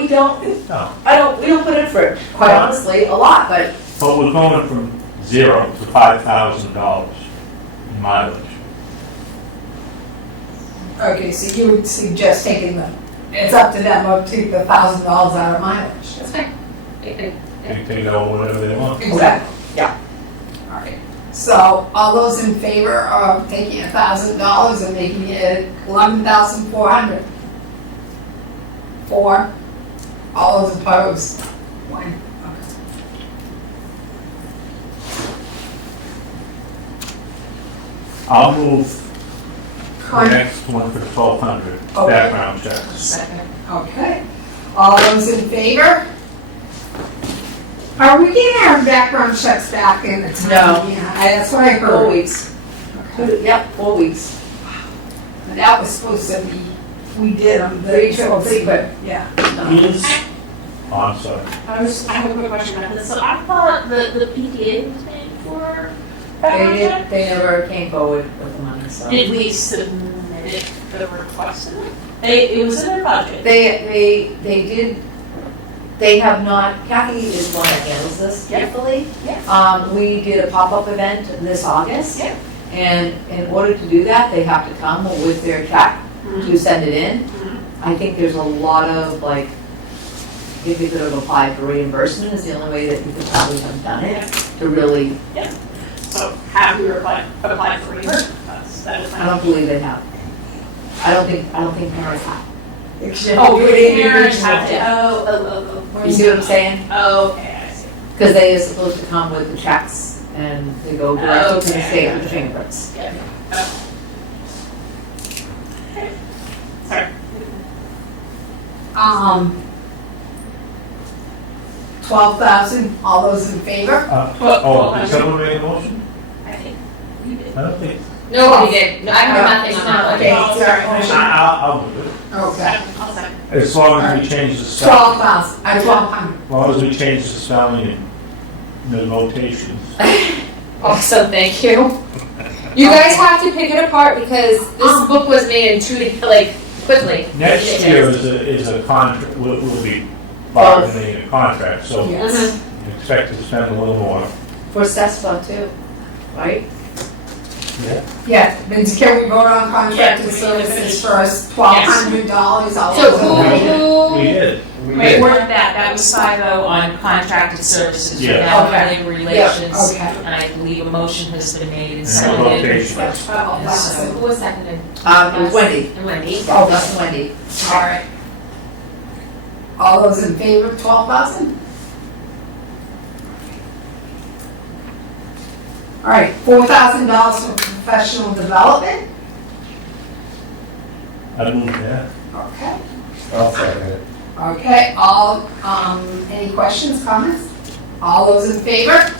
we don't, No. we don't put in for, quite honestly, a lot, but But we're going from 0 to $5,000 in mileage. Okay, so you would suggest taking it's up to them, or take the $1,000 out of mileage. That's fine. They can take out whatever they want. Exactly. Yeah. All right. So all those in favor of taking $1,000 and making it 11,400? 4. All those opposed? 1. Okay. I'll move the Con- next one for 1,200, Okay. background checks. Second. Okay. All those in favor? Are we getting our background checks back in the time? No. Yeah, that's what I heard. 4 weeks. Yep, 4 weeks. That was supposed to be, we did them. Pretty quick. Yeah. Is, oh, I'm sorry. I have a quick question about this. So I thought the PTA was paying for They background check? they never came forward with the money, so. Did we submit the request? It was in their budget. They did, they have not, Kathy is one that handles this Yeah. carefully. Yeah. We did a pop-up event this August. Yeah. And in order to do that, they have to come with their check to send it in. I think there's a lot of, like, if you could have applied for reimbursement is the only way that you could probably have done it, to really, So have we applied for reimbursement? That is I don't believe they have. I don't think parents have. Oh, your parents have to, oh. You see what I'm saying? Oh, okay, I see. Because they are supposed to come with the checks and they go directly to the Okay, state with the gotcha. fingerprints. Yeah. Sorry. 12,000, all those in favor? Did someone make a motion? I think we did. I don't think, Nobody did. No, I heard nothing on that one. Okay, Oh, sorry. I'll move it. Okay. I'll second. As long as we change the spelling, 12,000, 1,200. as long as we change the spelling and the notations. Awesome, thank you. You guys have to pick it apart because this book was made in 2 days, like, quickly. Next year is a contract, will be bargaining a contract, so Yes. expect to spend a little more. For CESPA too, right? Yes, but can we vote on contracted services first, $1,200, all So those in favor? We who, did. We Wait, did. weren't that was 5-0 on contracted services, Yeah. now Okay. labor relations, okay. and I believe a motion has been made and And seconded. notations. $12,000. who was seconded? It was Wendy. And Wendy. Oh, that's Wendy. All right. All those in favor of 12,000? All right, $4,000 for professional development? I moved that. Okay. I'll second it. Okay, all, any questions, comments? All those in favor?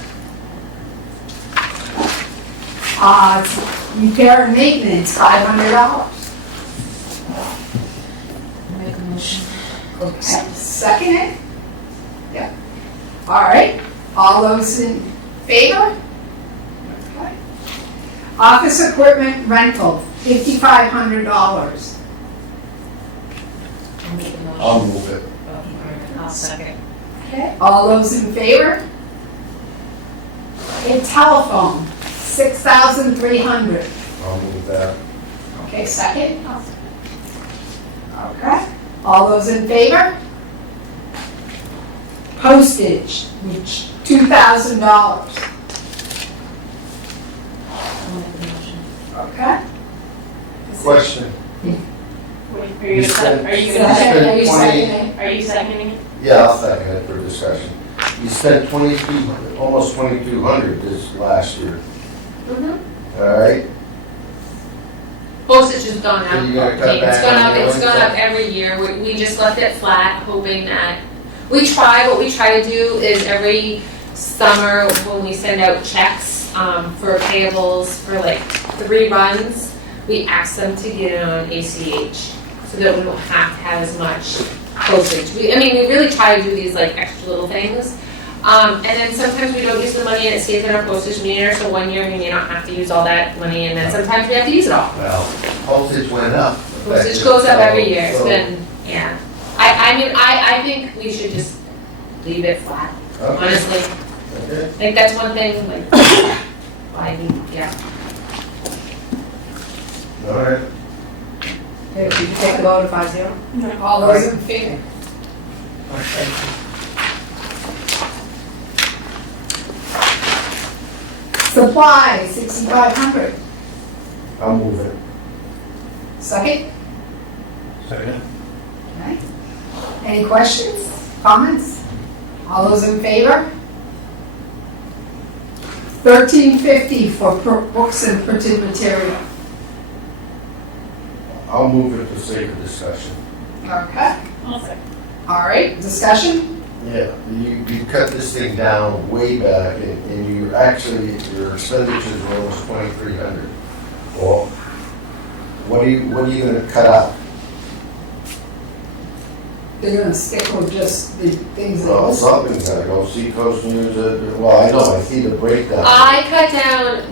Repair and maintenance, $500. Make a motion. Okay, second it? Yeah. All right, all those in favor? Okay. Office equipment rental, $5,500. I'll make a motion. I'll move it. I'll second. Okay, all those in favor? A telephone, $6,300. I'll move that. Okay, second? Okay, all those in favor? Postage, which, $2,000. I'll make a motion. Okay? Question. Wait, are you gonna spent- are you you gonna spent Are you 20 seconding? are you seconding it? Yeah, I'll second it for discussion. You spent almost 2,200 this last year, Mm-hmm. all right? Postage has gone up. So you gotta cut It's back gone on up, the it's other gone stuff? up every year. We just left it flat, hoping that, what we try to do is every summer when we send out checks, for payables for like 3 runs, we ask them to get it on ACH so that we don't have to have as much postage. We really try to do these like extra little things. And then sometimes we don't use the money and it stays in our postage meter, so one year we may not have to use all that money, and then sometimes we have to use it all. Well, postage went up. Postage goes up every year, it's So- been, yeah. I think we should just leave it flat, Okay, honestly. okay. I think that's one thing, like, yeah. All right. Okay, did you take the vote of 5-0? All those in favor? Supplies, $6,500. I'll move it. Second? Second? Okay. Any questions, comments? All those in favor? $1,350 for books and printed material. I'll move it for sake of discussion. Okay, I'll second. all right, discussion? Yeah, you cut this thing down way back, and you actually, your expenditures were almost 2,300. Well, what are you gonna cut out? They're gonna stick with just the things that Well, list. something's gotta go, Seacoast News, well, I know, I see the breakdown. I cut down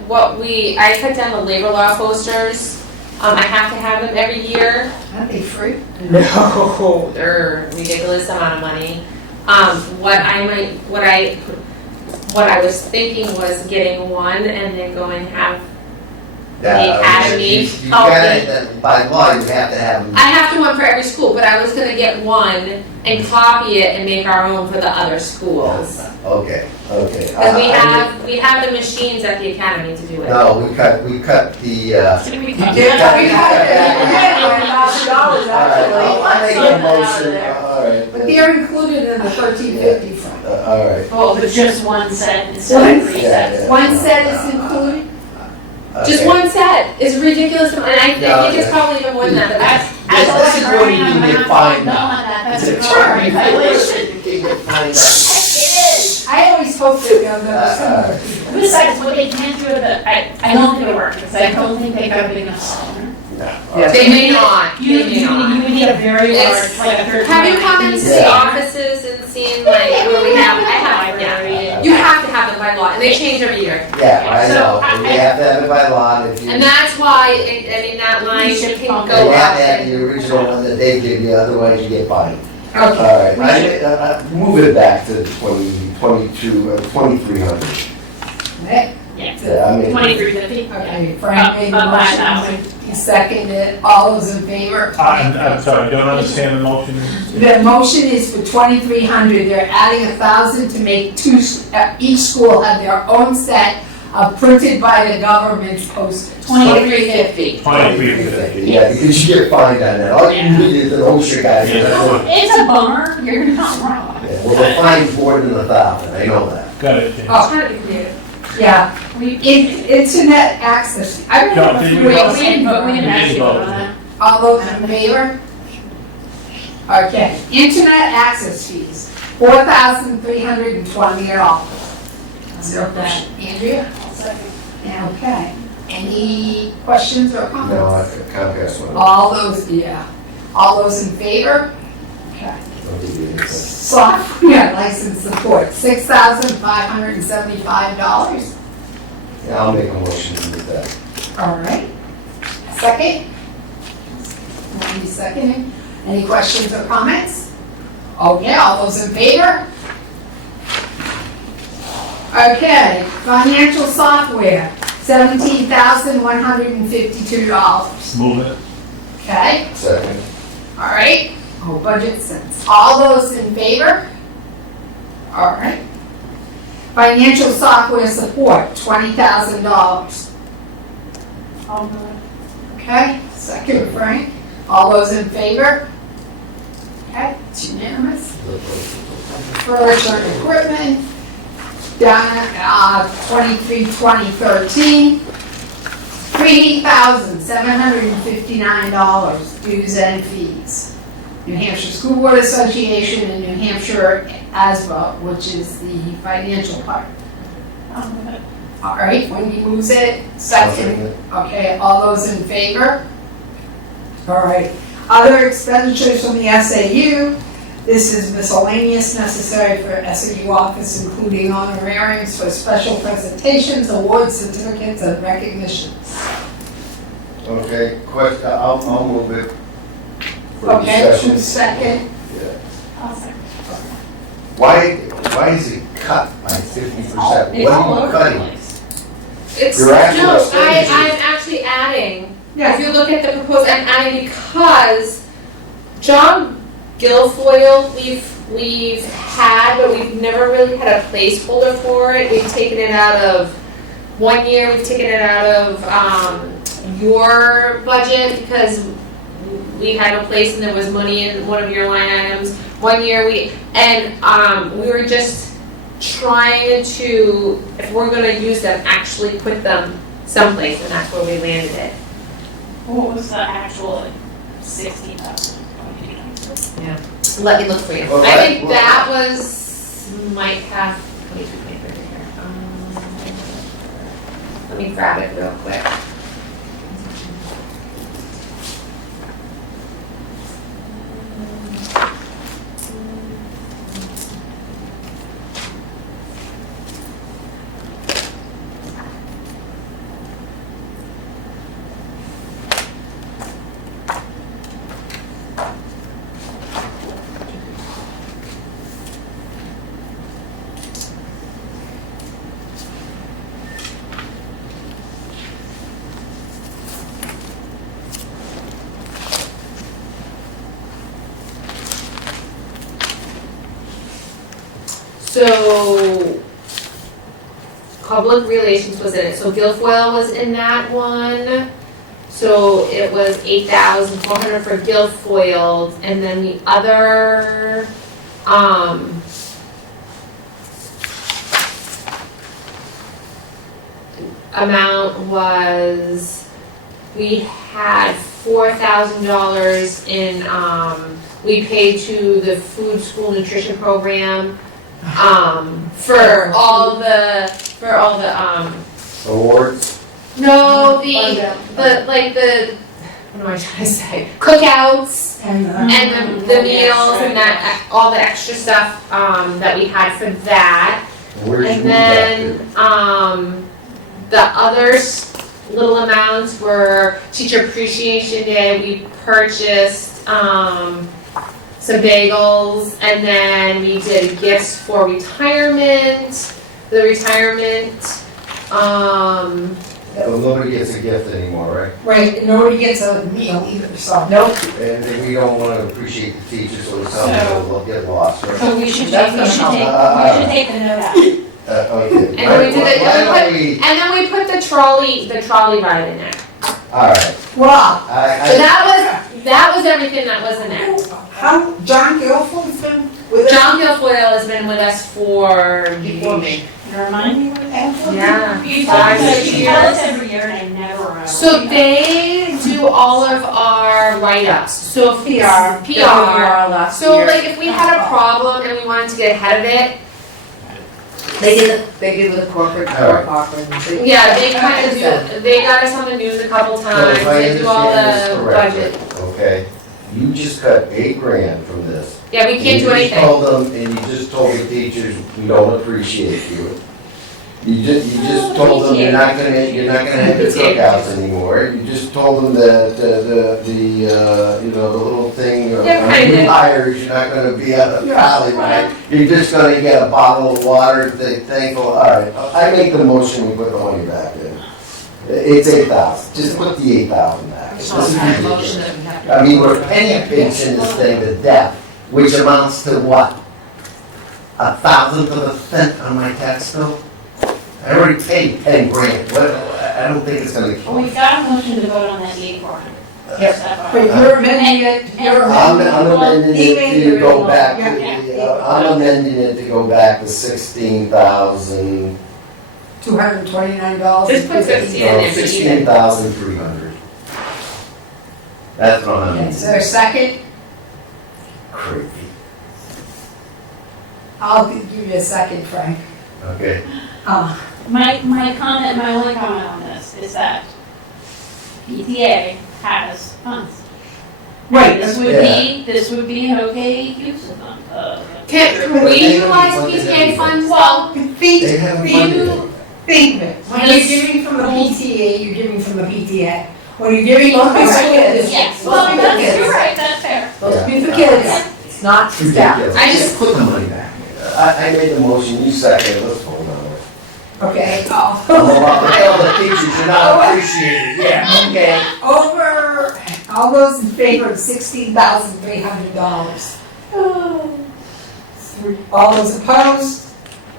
the labor law posters. I have to have them every year. Aren't they free? No, they're ridiculous amount of money. What I was thinking was getting one and then going have Yeah, academy. You gotta, by law, you have to have them. I have to one for every school, but I was gonna get one and copy it and make our own for the other schools. Okay. Because we have the machines at the academy to do it. No, we cut the, $1,000 I'll make a actually. motion, all right. But they're included in the 1350 fund. All right. Oh, but just one set instead of three Yeah, sets. yeah. One set is included? Just Okay. one set is ridiculous, and I think No, it's yeah. probably even more than that, but that's. This is where you can get fined now. That's It's a a charge. violation. You can get fined now. I always hope that they'll never come. Besides, what they can do with it, I don't think it'll work, because I don't think they got a big enough system. No. They may not. You They may not. would need a very It's- large, like a 13. Have you come into the Yeah. offices and seen like where we have, I have, yeah. You have to have them by law, and they change every year. Yeah, I So, know, I- and you have to have it by law, and if you, And that's why, that line We should can bump go you up. have to have and- the original one that they give you, otherwise you get fined. Okay. All We right, move it back to 2,300. Okay, Yeah, I mean, 2350. okay, Frank made the Up by motion, 1,000. he seconded it, all those in favor? I'm sorry, I don't understand the motion. The motion is for 2,300, they're adding 1,000 to make each school have their own set of printed by the government postage. 2350. 2350. yeah, because you get fined on that, all you need is an OSHA guy. Yeah. It's a bummer, you're not wrong. Yeah, well, the fine's more than 1,000, I know that. Got it. Jane. Oh. Trying to be creative. Yeah, internet access, I No, remember did a you few vote? weeks We didn't vote, we didn't We didn't actually vote. vote on that. All those in favor? Okay, internet access fees, $4,320. Zero question. Andrea? Okay, any questions or No, comments? Comcast one. All those, yeah, all those in favor? Okay. Don't give you anything. Software license support, $6,575. Yeah, I'll make a motion to do that. All right. Second? Wendy seconding. Any questions or comments? Okay, all those in favor? Okay, financial software, $17,152. Move it. Okay, Second. all right. Oh, budget sense. All those in favor? All right. Financial software support, $20,000. Okay, second, Frank. All those in favor? Okay, it's unanimous. Furniture and equipment, down at 23-2013, $3,759 dues and fees. New Hampshire School Board Association and New Hampshire ASBA, which is the financial part. All right, Wendy moves it, second. Okay, all those in favor? All right. Other expenditures from the SAU. This is miscellaneous necessary for SAU office, including honorariums for special presentations, awards, certificates, and recognitions. Okay, question, I'll move it for Okay, discussion. who's second? Why is it cut by 50%? What It's all are you over the cutting? place. It's, Your actual no, expenditures. I'm actually adding. If Yeah. you look at the proposed, I'm adding because John Guilfoyle, we've had, but we've never really had a placeholder for it. We've taken it out of, one year we've taken it out of, your budget because we had a place and there was money in one of your line items. One year we were just trying to, if we're gonna use them, actually put them someplace, and that's where we landed it. What was the actual 60,000? Let me look for you. Well, I think well- that was, might have, let me here. Let me grab it real quick. So public relations was in it, so Guilfoyle was in that one. So it was 8,400 for Guilfoyle, and then the other, amount was, we had $4,000 in, we paid to the food school nutrition program, for all the, Awards? no, like the, what am I trying to say? Cookouts And and the meals and that, all the extra stuff, that we had for that. Where's And your then, the others, little amounts were Teacher Appreciation Day, we purchased, some bagels, and then we did gifts for retirement, Well, nobody gets a gift anymore, right? Right, and nobody gets a meal either, so. nope. And we don't want to appreciate the teachers, so some will get lost, right? So we should That's take, gonna help. we should take the note out. Okay. And then we did it, Why don't we- and then we put the trolley ride in there. All right, Wow, So I, that was everything that was in there. how, John Guilfoyle's been with us? John Guilfoyle has been with us for, Before me. Remind me what that was? yeah. You tell us, 5 you tell us years. every year and I never remember. So they do all of our write-ups, so if PR. So like if we had a problem and we wanted to get ahead of it, They do the corporate Alright. conference. yeah, they kind of do, they got us on the news a couple so times, if I they do all understand the this budget. correctly, okay, you just cut $8,000 from this. Yeah, we can't do And anything. you just told the teachers, we don't appreciate you. You just told them you're not gonna have the cookouts anymore. You just told them that, the little thing, Yeah, kinda new did. hires, you're not gonna be at a rally, right? You're just gonna get a bottle of water, thankful, all right, I make the motion, we put the money back in. It's 8,000, just put the 8,000 back. This is ridiculous. I mean, we're penny pinching this thing to death, which amounts to what? 1,000th of a cent on my tax bill? I already paid $10,000. I don't think it's gonna Well, kill we've me. got a motion to vote on that 8,400. But you're amending it, you're I'm amending. amending it to go back to, Yeah. I'm amending it to go back to $16,000, $229. Just put 15 in there. $16,300. That's what I'm Okay, amending. is there a second? Crazy. I'll give you a second, Frank. Okay. My comment, my only comment on this is that PTA has funds. Right, This would be an okay use of them. Can we utilize PTA funds? Well, They haven't funded it. Think of it, when you're giving from the PTA, you're giving from the PTA. When you're giving from the kids, yes, it's well, supposed to be for that's, you're kids. right, that's fair. Supposed to be for kids, it's not It's staff. ridiculous. I Just put the money back. I made the motion, you second, let's vote on it. Okay, I'm about to tell the teachers you're not appreciated, yeah, okay. over, all those in favor of $16,300? All those opposed?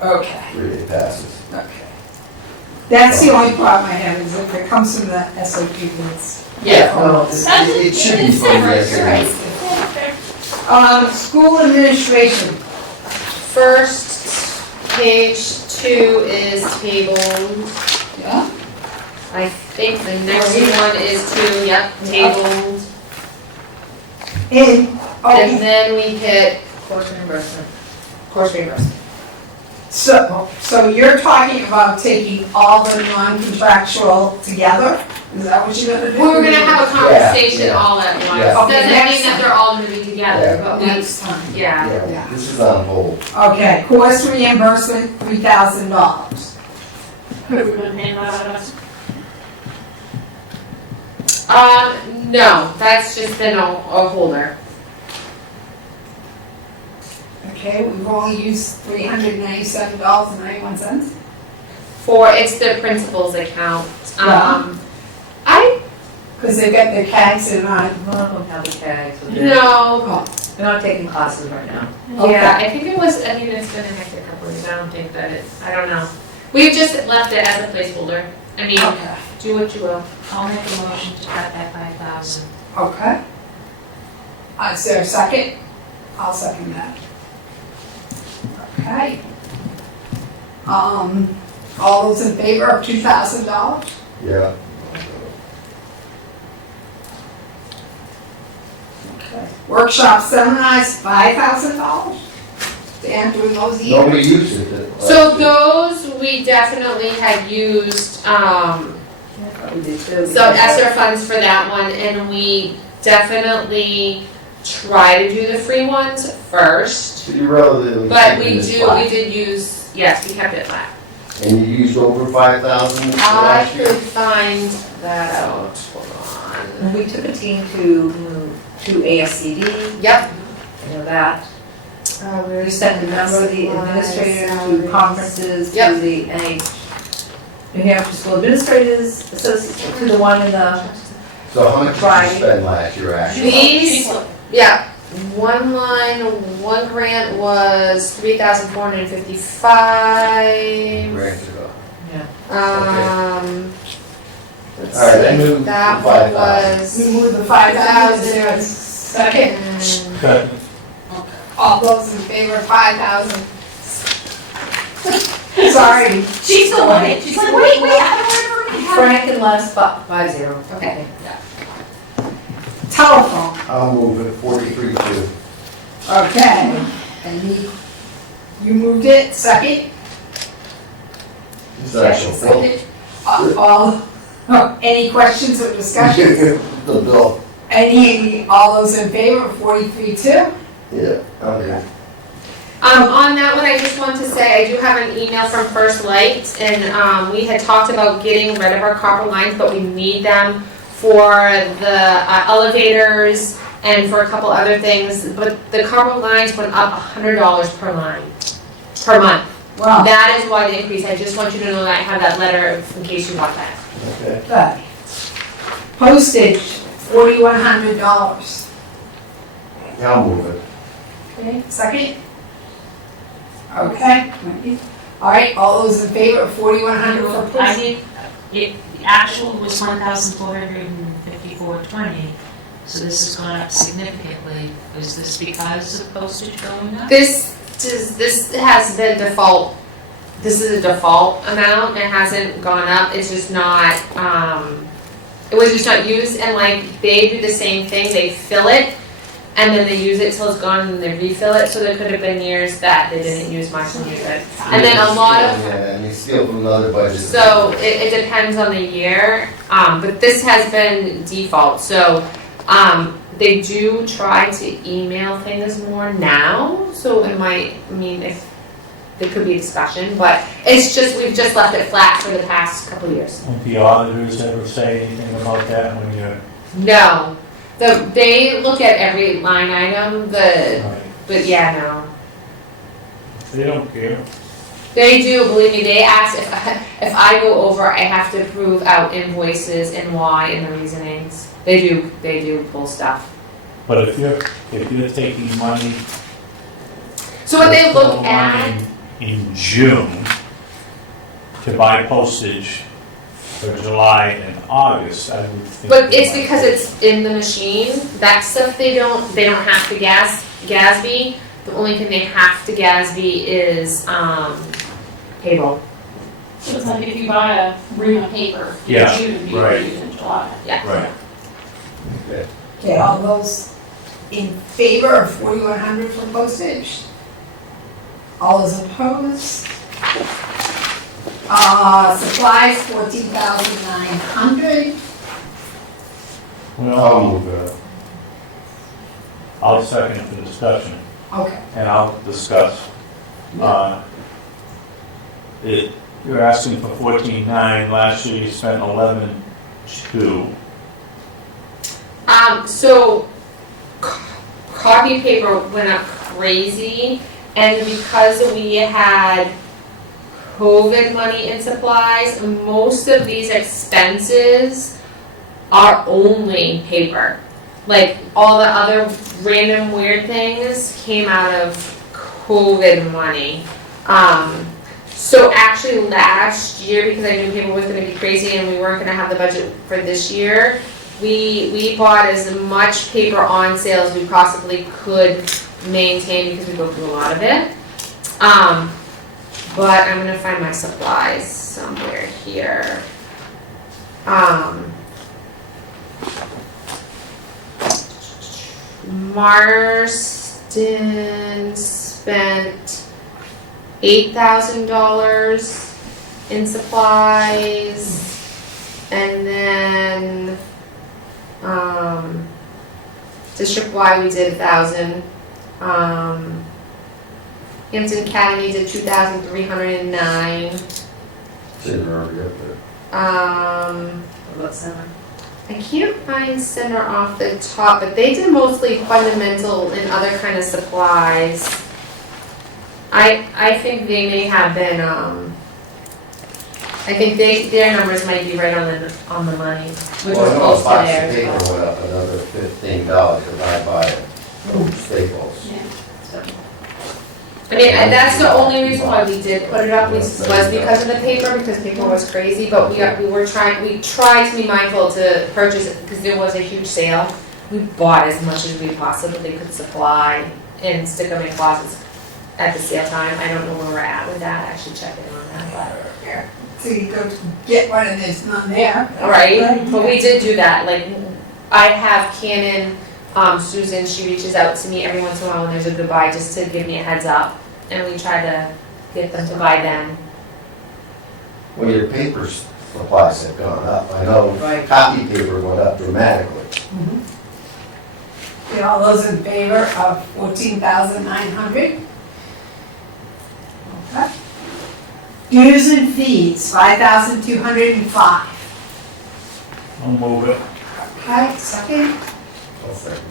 Okay, Really passes. okay. That's the only problem I have, is if it comes from the SOP bids. Yeah. Well, it should be It's from separate, this. you're right. Yeah, fair. School administration, First, page 2 is tabled. yeah? I think the next one is 2, yep, tabled. And, And then we hit course reimbursement. so you're talking about taking all the non-contractual together? Is that what you're gonna do? We're gonna have a conversation Yeah. all at once. Yeah. Okay, Doesn't next mean that time. they're all gonna be together, but we, Next time. yeah. Yeah, this is on hold. Okay, course reimbursement, $3,000. We're gonna pay that out of us. No, that's just been a holder. Okay, we've only used $397.91. It's the principal's account. Yeah. Because they've got their CAGs in on. None of them have the tags, so No, they're not taking classes right now. yeah, I think it's been a hectic couple I don't think that I don't know. We've just left it as a placeholder. I mean, Okay. do what you will. I'll make a motion to cut that 5,000. Okay. Is there a second? I'll second that. Okay. All those in favor of $2,000? Yeah. Okay. Workshop seminars, $5,000? Dan, doing those either? Nobody uses it. So those we definitely had used, some ESSER funds for that one, and we definitely try to do the free ones first. So you relatively. But keeping we this do, flat. we did use, yes, we kept it flat. And you used over 5,000 I last year? could find that out, hold on. We took a team to ASCD, Yep. I know that. We sent a number of the administrators to conferences, to Yep. the New Hampshire School Administrators Association, to the one in the, So how much did Friday. you spend last year, actually? These, yeah, one grant was 3,455. Grants ago. Let's All right, I see, moved that to one 5,000. was. We moved the 5,000, is there a second? Okay. All those in favor of 5,000? Sorry. She's the one, she's like, wait, I haven't heard from you. Frank and Les, 5-0. Okay. Telephone, I'll move it 43-2. okay. And you moved it, second? It's actual bill. Second. Any questions or discussions? The bill, All those in favor of 43-2? yeah, okay. On that one, I just want to say, I do have an email from First Light, and we had talked about getting rid of our copper lines, but we need them for the elevators and for a couple other things, but the copper lines went up $100 per line, per month. Wow. That is why the increase, I just want you to know that I have that letter in case you want that. Okay. Good. Postage, $4,100. I'll move it. Okay, second? Okay. All right, all those in favor of 4,100 for I postage? did, the actual was 1,454.20, so this has gone up significantly. Is this because of postage going up? This has been default, this is a default amount, it hasn't gone up, it's just not, it was just not used, and like, they do the same thing, they fill it, and then they use it till it's gone, and they refill it, so there could have been years that they didn't use much and use it. And then a lot of, Yeah, and you steal from another budget. so it depends on the year, but this has been default, so, they do try to email things more now, so it might, I mean, if, there could be discussion, but it's just, we've just left it flat for the past couple of years. Won't the auditors ever say anything about that when you're, No, they look at every line item, right, but yeah, no. they don't care. They do, believe me, they ask if I go over, I have to prove out invoices and why and the reasonings. They do pull stuff. But if you're taking money. So what they look money at, in June to buy postage for July and August, I would think. but they it's might because do. it's in the machine, that stuff they don't have to GASB. The only thing they have to GASB is, payroll. So it's like if you buy a ream of paper in Yeah, June, you right. use it in July. Right. Okay, all those in favor of 4,100 for postage? All those opposed? Supplies, 14,900. I'll Well, move it. I'll second for discussion, Okay, and I'll discuss. You're asking for 14.9, last year you spent 11.2. So copy paper went up crazy, and because we had COVID money in supplies, most of these expenses are only paper. Like all the other random weird things came out of COVID money. So actually last year, because I knew people was gonna be crazy and we weren't gonna have the budget for this year, we bought as much paper on sale as we possibly could maintain because we go through a lot of it. But I'm gonna find my supplies somewhere here. Marston spent $8,000 in supplies, and then, district-wide we did 1,000. Hampton Academy did 2,309. Sitting already up there. What center? I can't find center off the top, but they did mostly fundamental and other kind of supplies. I think they may have been, I think their numbers might be right on the money, which was Well, I know close a to box of theirs. paper went up another $15 if I buy it from Staples. I mean, and that's the only reason why we did put it up was because of the paper, because paper was crazy, but we tried to be mindful to purchase it because there was a huge sale. We bought as much as we possibly could supply and stick them in closets at the sale time. I don't know where we're at with that, I should check in on that, Here. So you go to get one and there's none there. but. Right, but we did do that, like, I have Canon, Susan, she reaches out to me every once in a while when there's a good buy, just to give me a heads up, and we try to get them to buy them. Well, your paper supplies have gone up. I know copy paper went up dramatically. Okay, all those in favor of 14,900? Okay. Dues and fees, 5,205. I'll move it. Okay, second. I'll second it.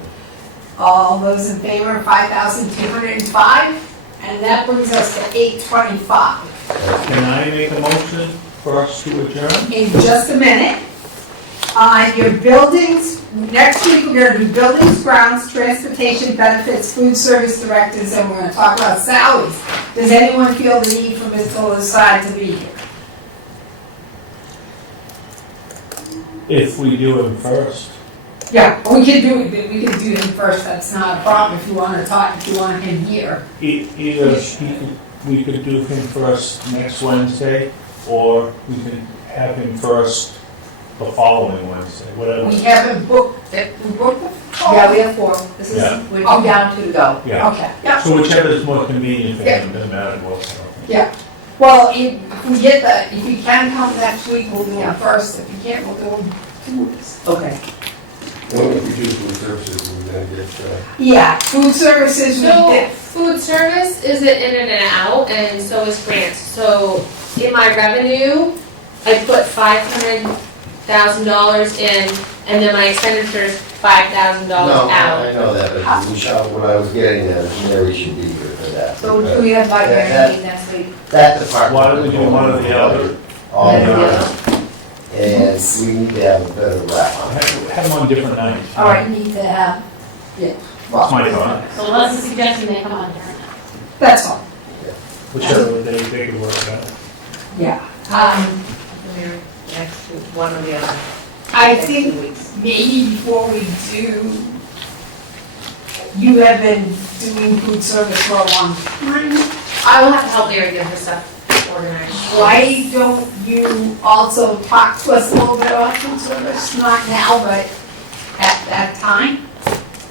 All those in favor of 5,205? And that brings us to 825. Can I make a motion for us to adjourn? In just a minute. Your buildings, next week we're gonna do buildings, grounds, transportation, benefits, food service directors, and we're gonna talk about salaries. Does anyone feel the need for Mr. Lasai to be here? If we do it first. Yeah, we can do him first, that's not a problem, if you wanna talk, if you want him here. Either we could do him first next Wednesday, or we could have him first the following Wednesday, whatever. We haven't booked, we booked the call? Yeah, we have 4. This is, Yeah. we're down 2 to go. Yeah, Okay, yeah. so whichever is more convenient for him, doesn't matter what. Well, if we get if you can come next week, we'll do him first, if you can't, we'll do him 2 weeks. Okay. When we do food services, we're gonna get, Yeah, food services, we So, did. food service is an in and an out, and so is grants. So, in my revenue, I put $500,000 in, and then my expenditures, $5,000 no, out. I know that, but Michelle, what I was getting at is Mary should be here for that. So do we have budget meeting next week? That department. Why don't we do one or the other? All One or the the other. And we need to have a better wrap on it. Have them on different nights. All right, need to have, That's my thought. So let's suggest they come on different nights. that's all, Whichever day they could work out. yeah. Next week, one or the other. I Next 2 think weeks. maybe before we do, you have been doing food service for a long time. I will have to help Mary get her stuff organized. Why don't you also talk to us a little bit about food service, not now, but at that time?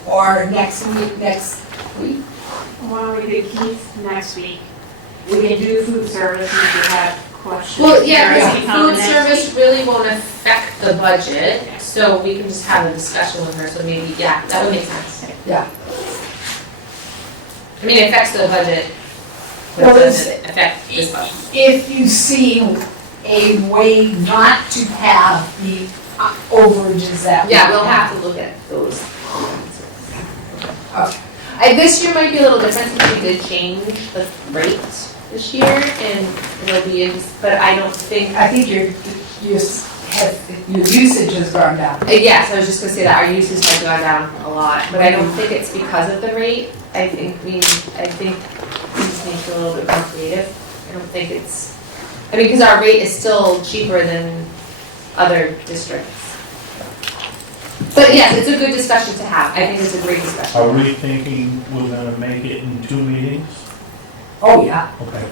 Or next week? Why don't we do Keith next week? We can do food service and if you have questions. Well, yeah, Mary because can come food next service week. really won't affect the budget, so we can just have a discussion with her, so maybe, yeah, that would make sense. Yeah. I mean, it affects the budget, but Well, it doesn't affect this budget. If you see a way not to have the overages that we Yeah, we'll have to look at those. This year might be a little different since we did change the rate this year, and it'll be, but I don't think, I think your usage has gone down. yes, I was just gonna say that our usage has gone down a lot, but I don't think it's because of the rate. I think just need to be a little bit more creative. I don't think it's, I mean, because our rate is still cheaper than other districts. But yes, it's a good discussion to have. I think it's a great discussion. Are we thinking we're gonna make it in 2 meetings? Oh, yeah. Okay.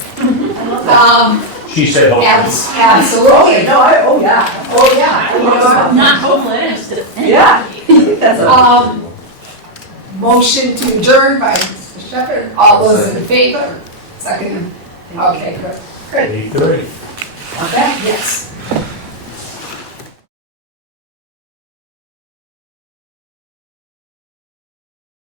She said hopefully. Absolutely, no, oh, yeah, oh, yeah. Not hopefully, it's the. Yeah. That's Motion to adjourn by Mr. Shepherd, all those in favor? Second, okay, good. 8:30. Okay, yes.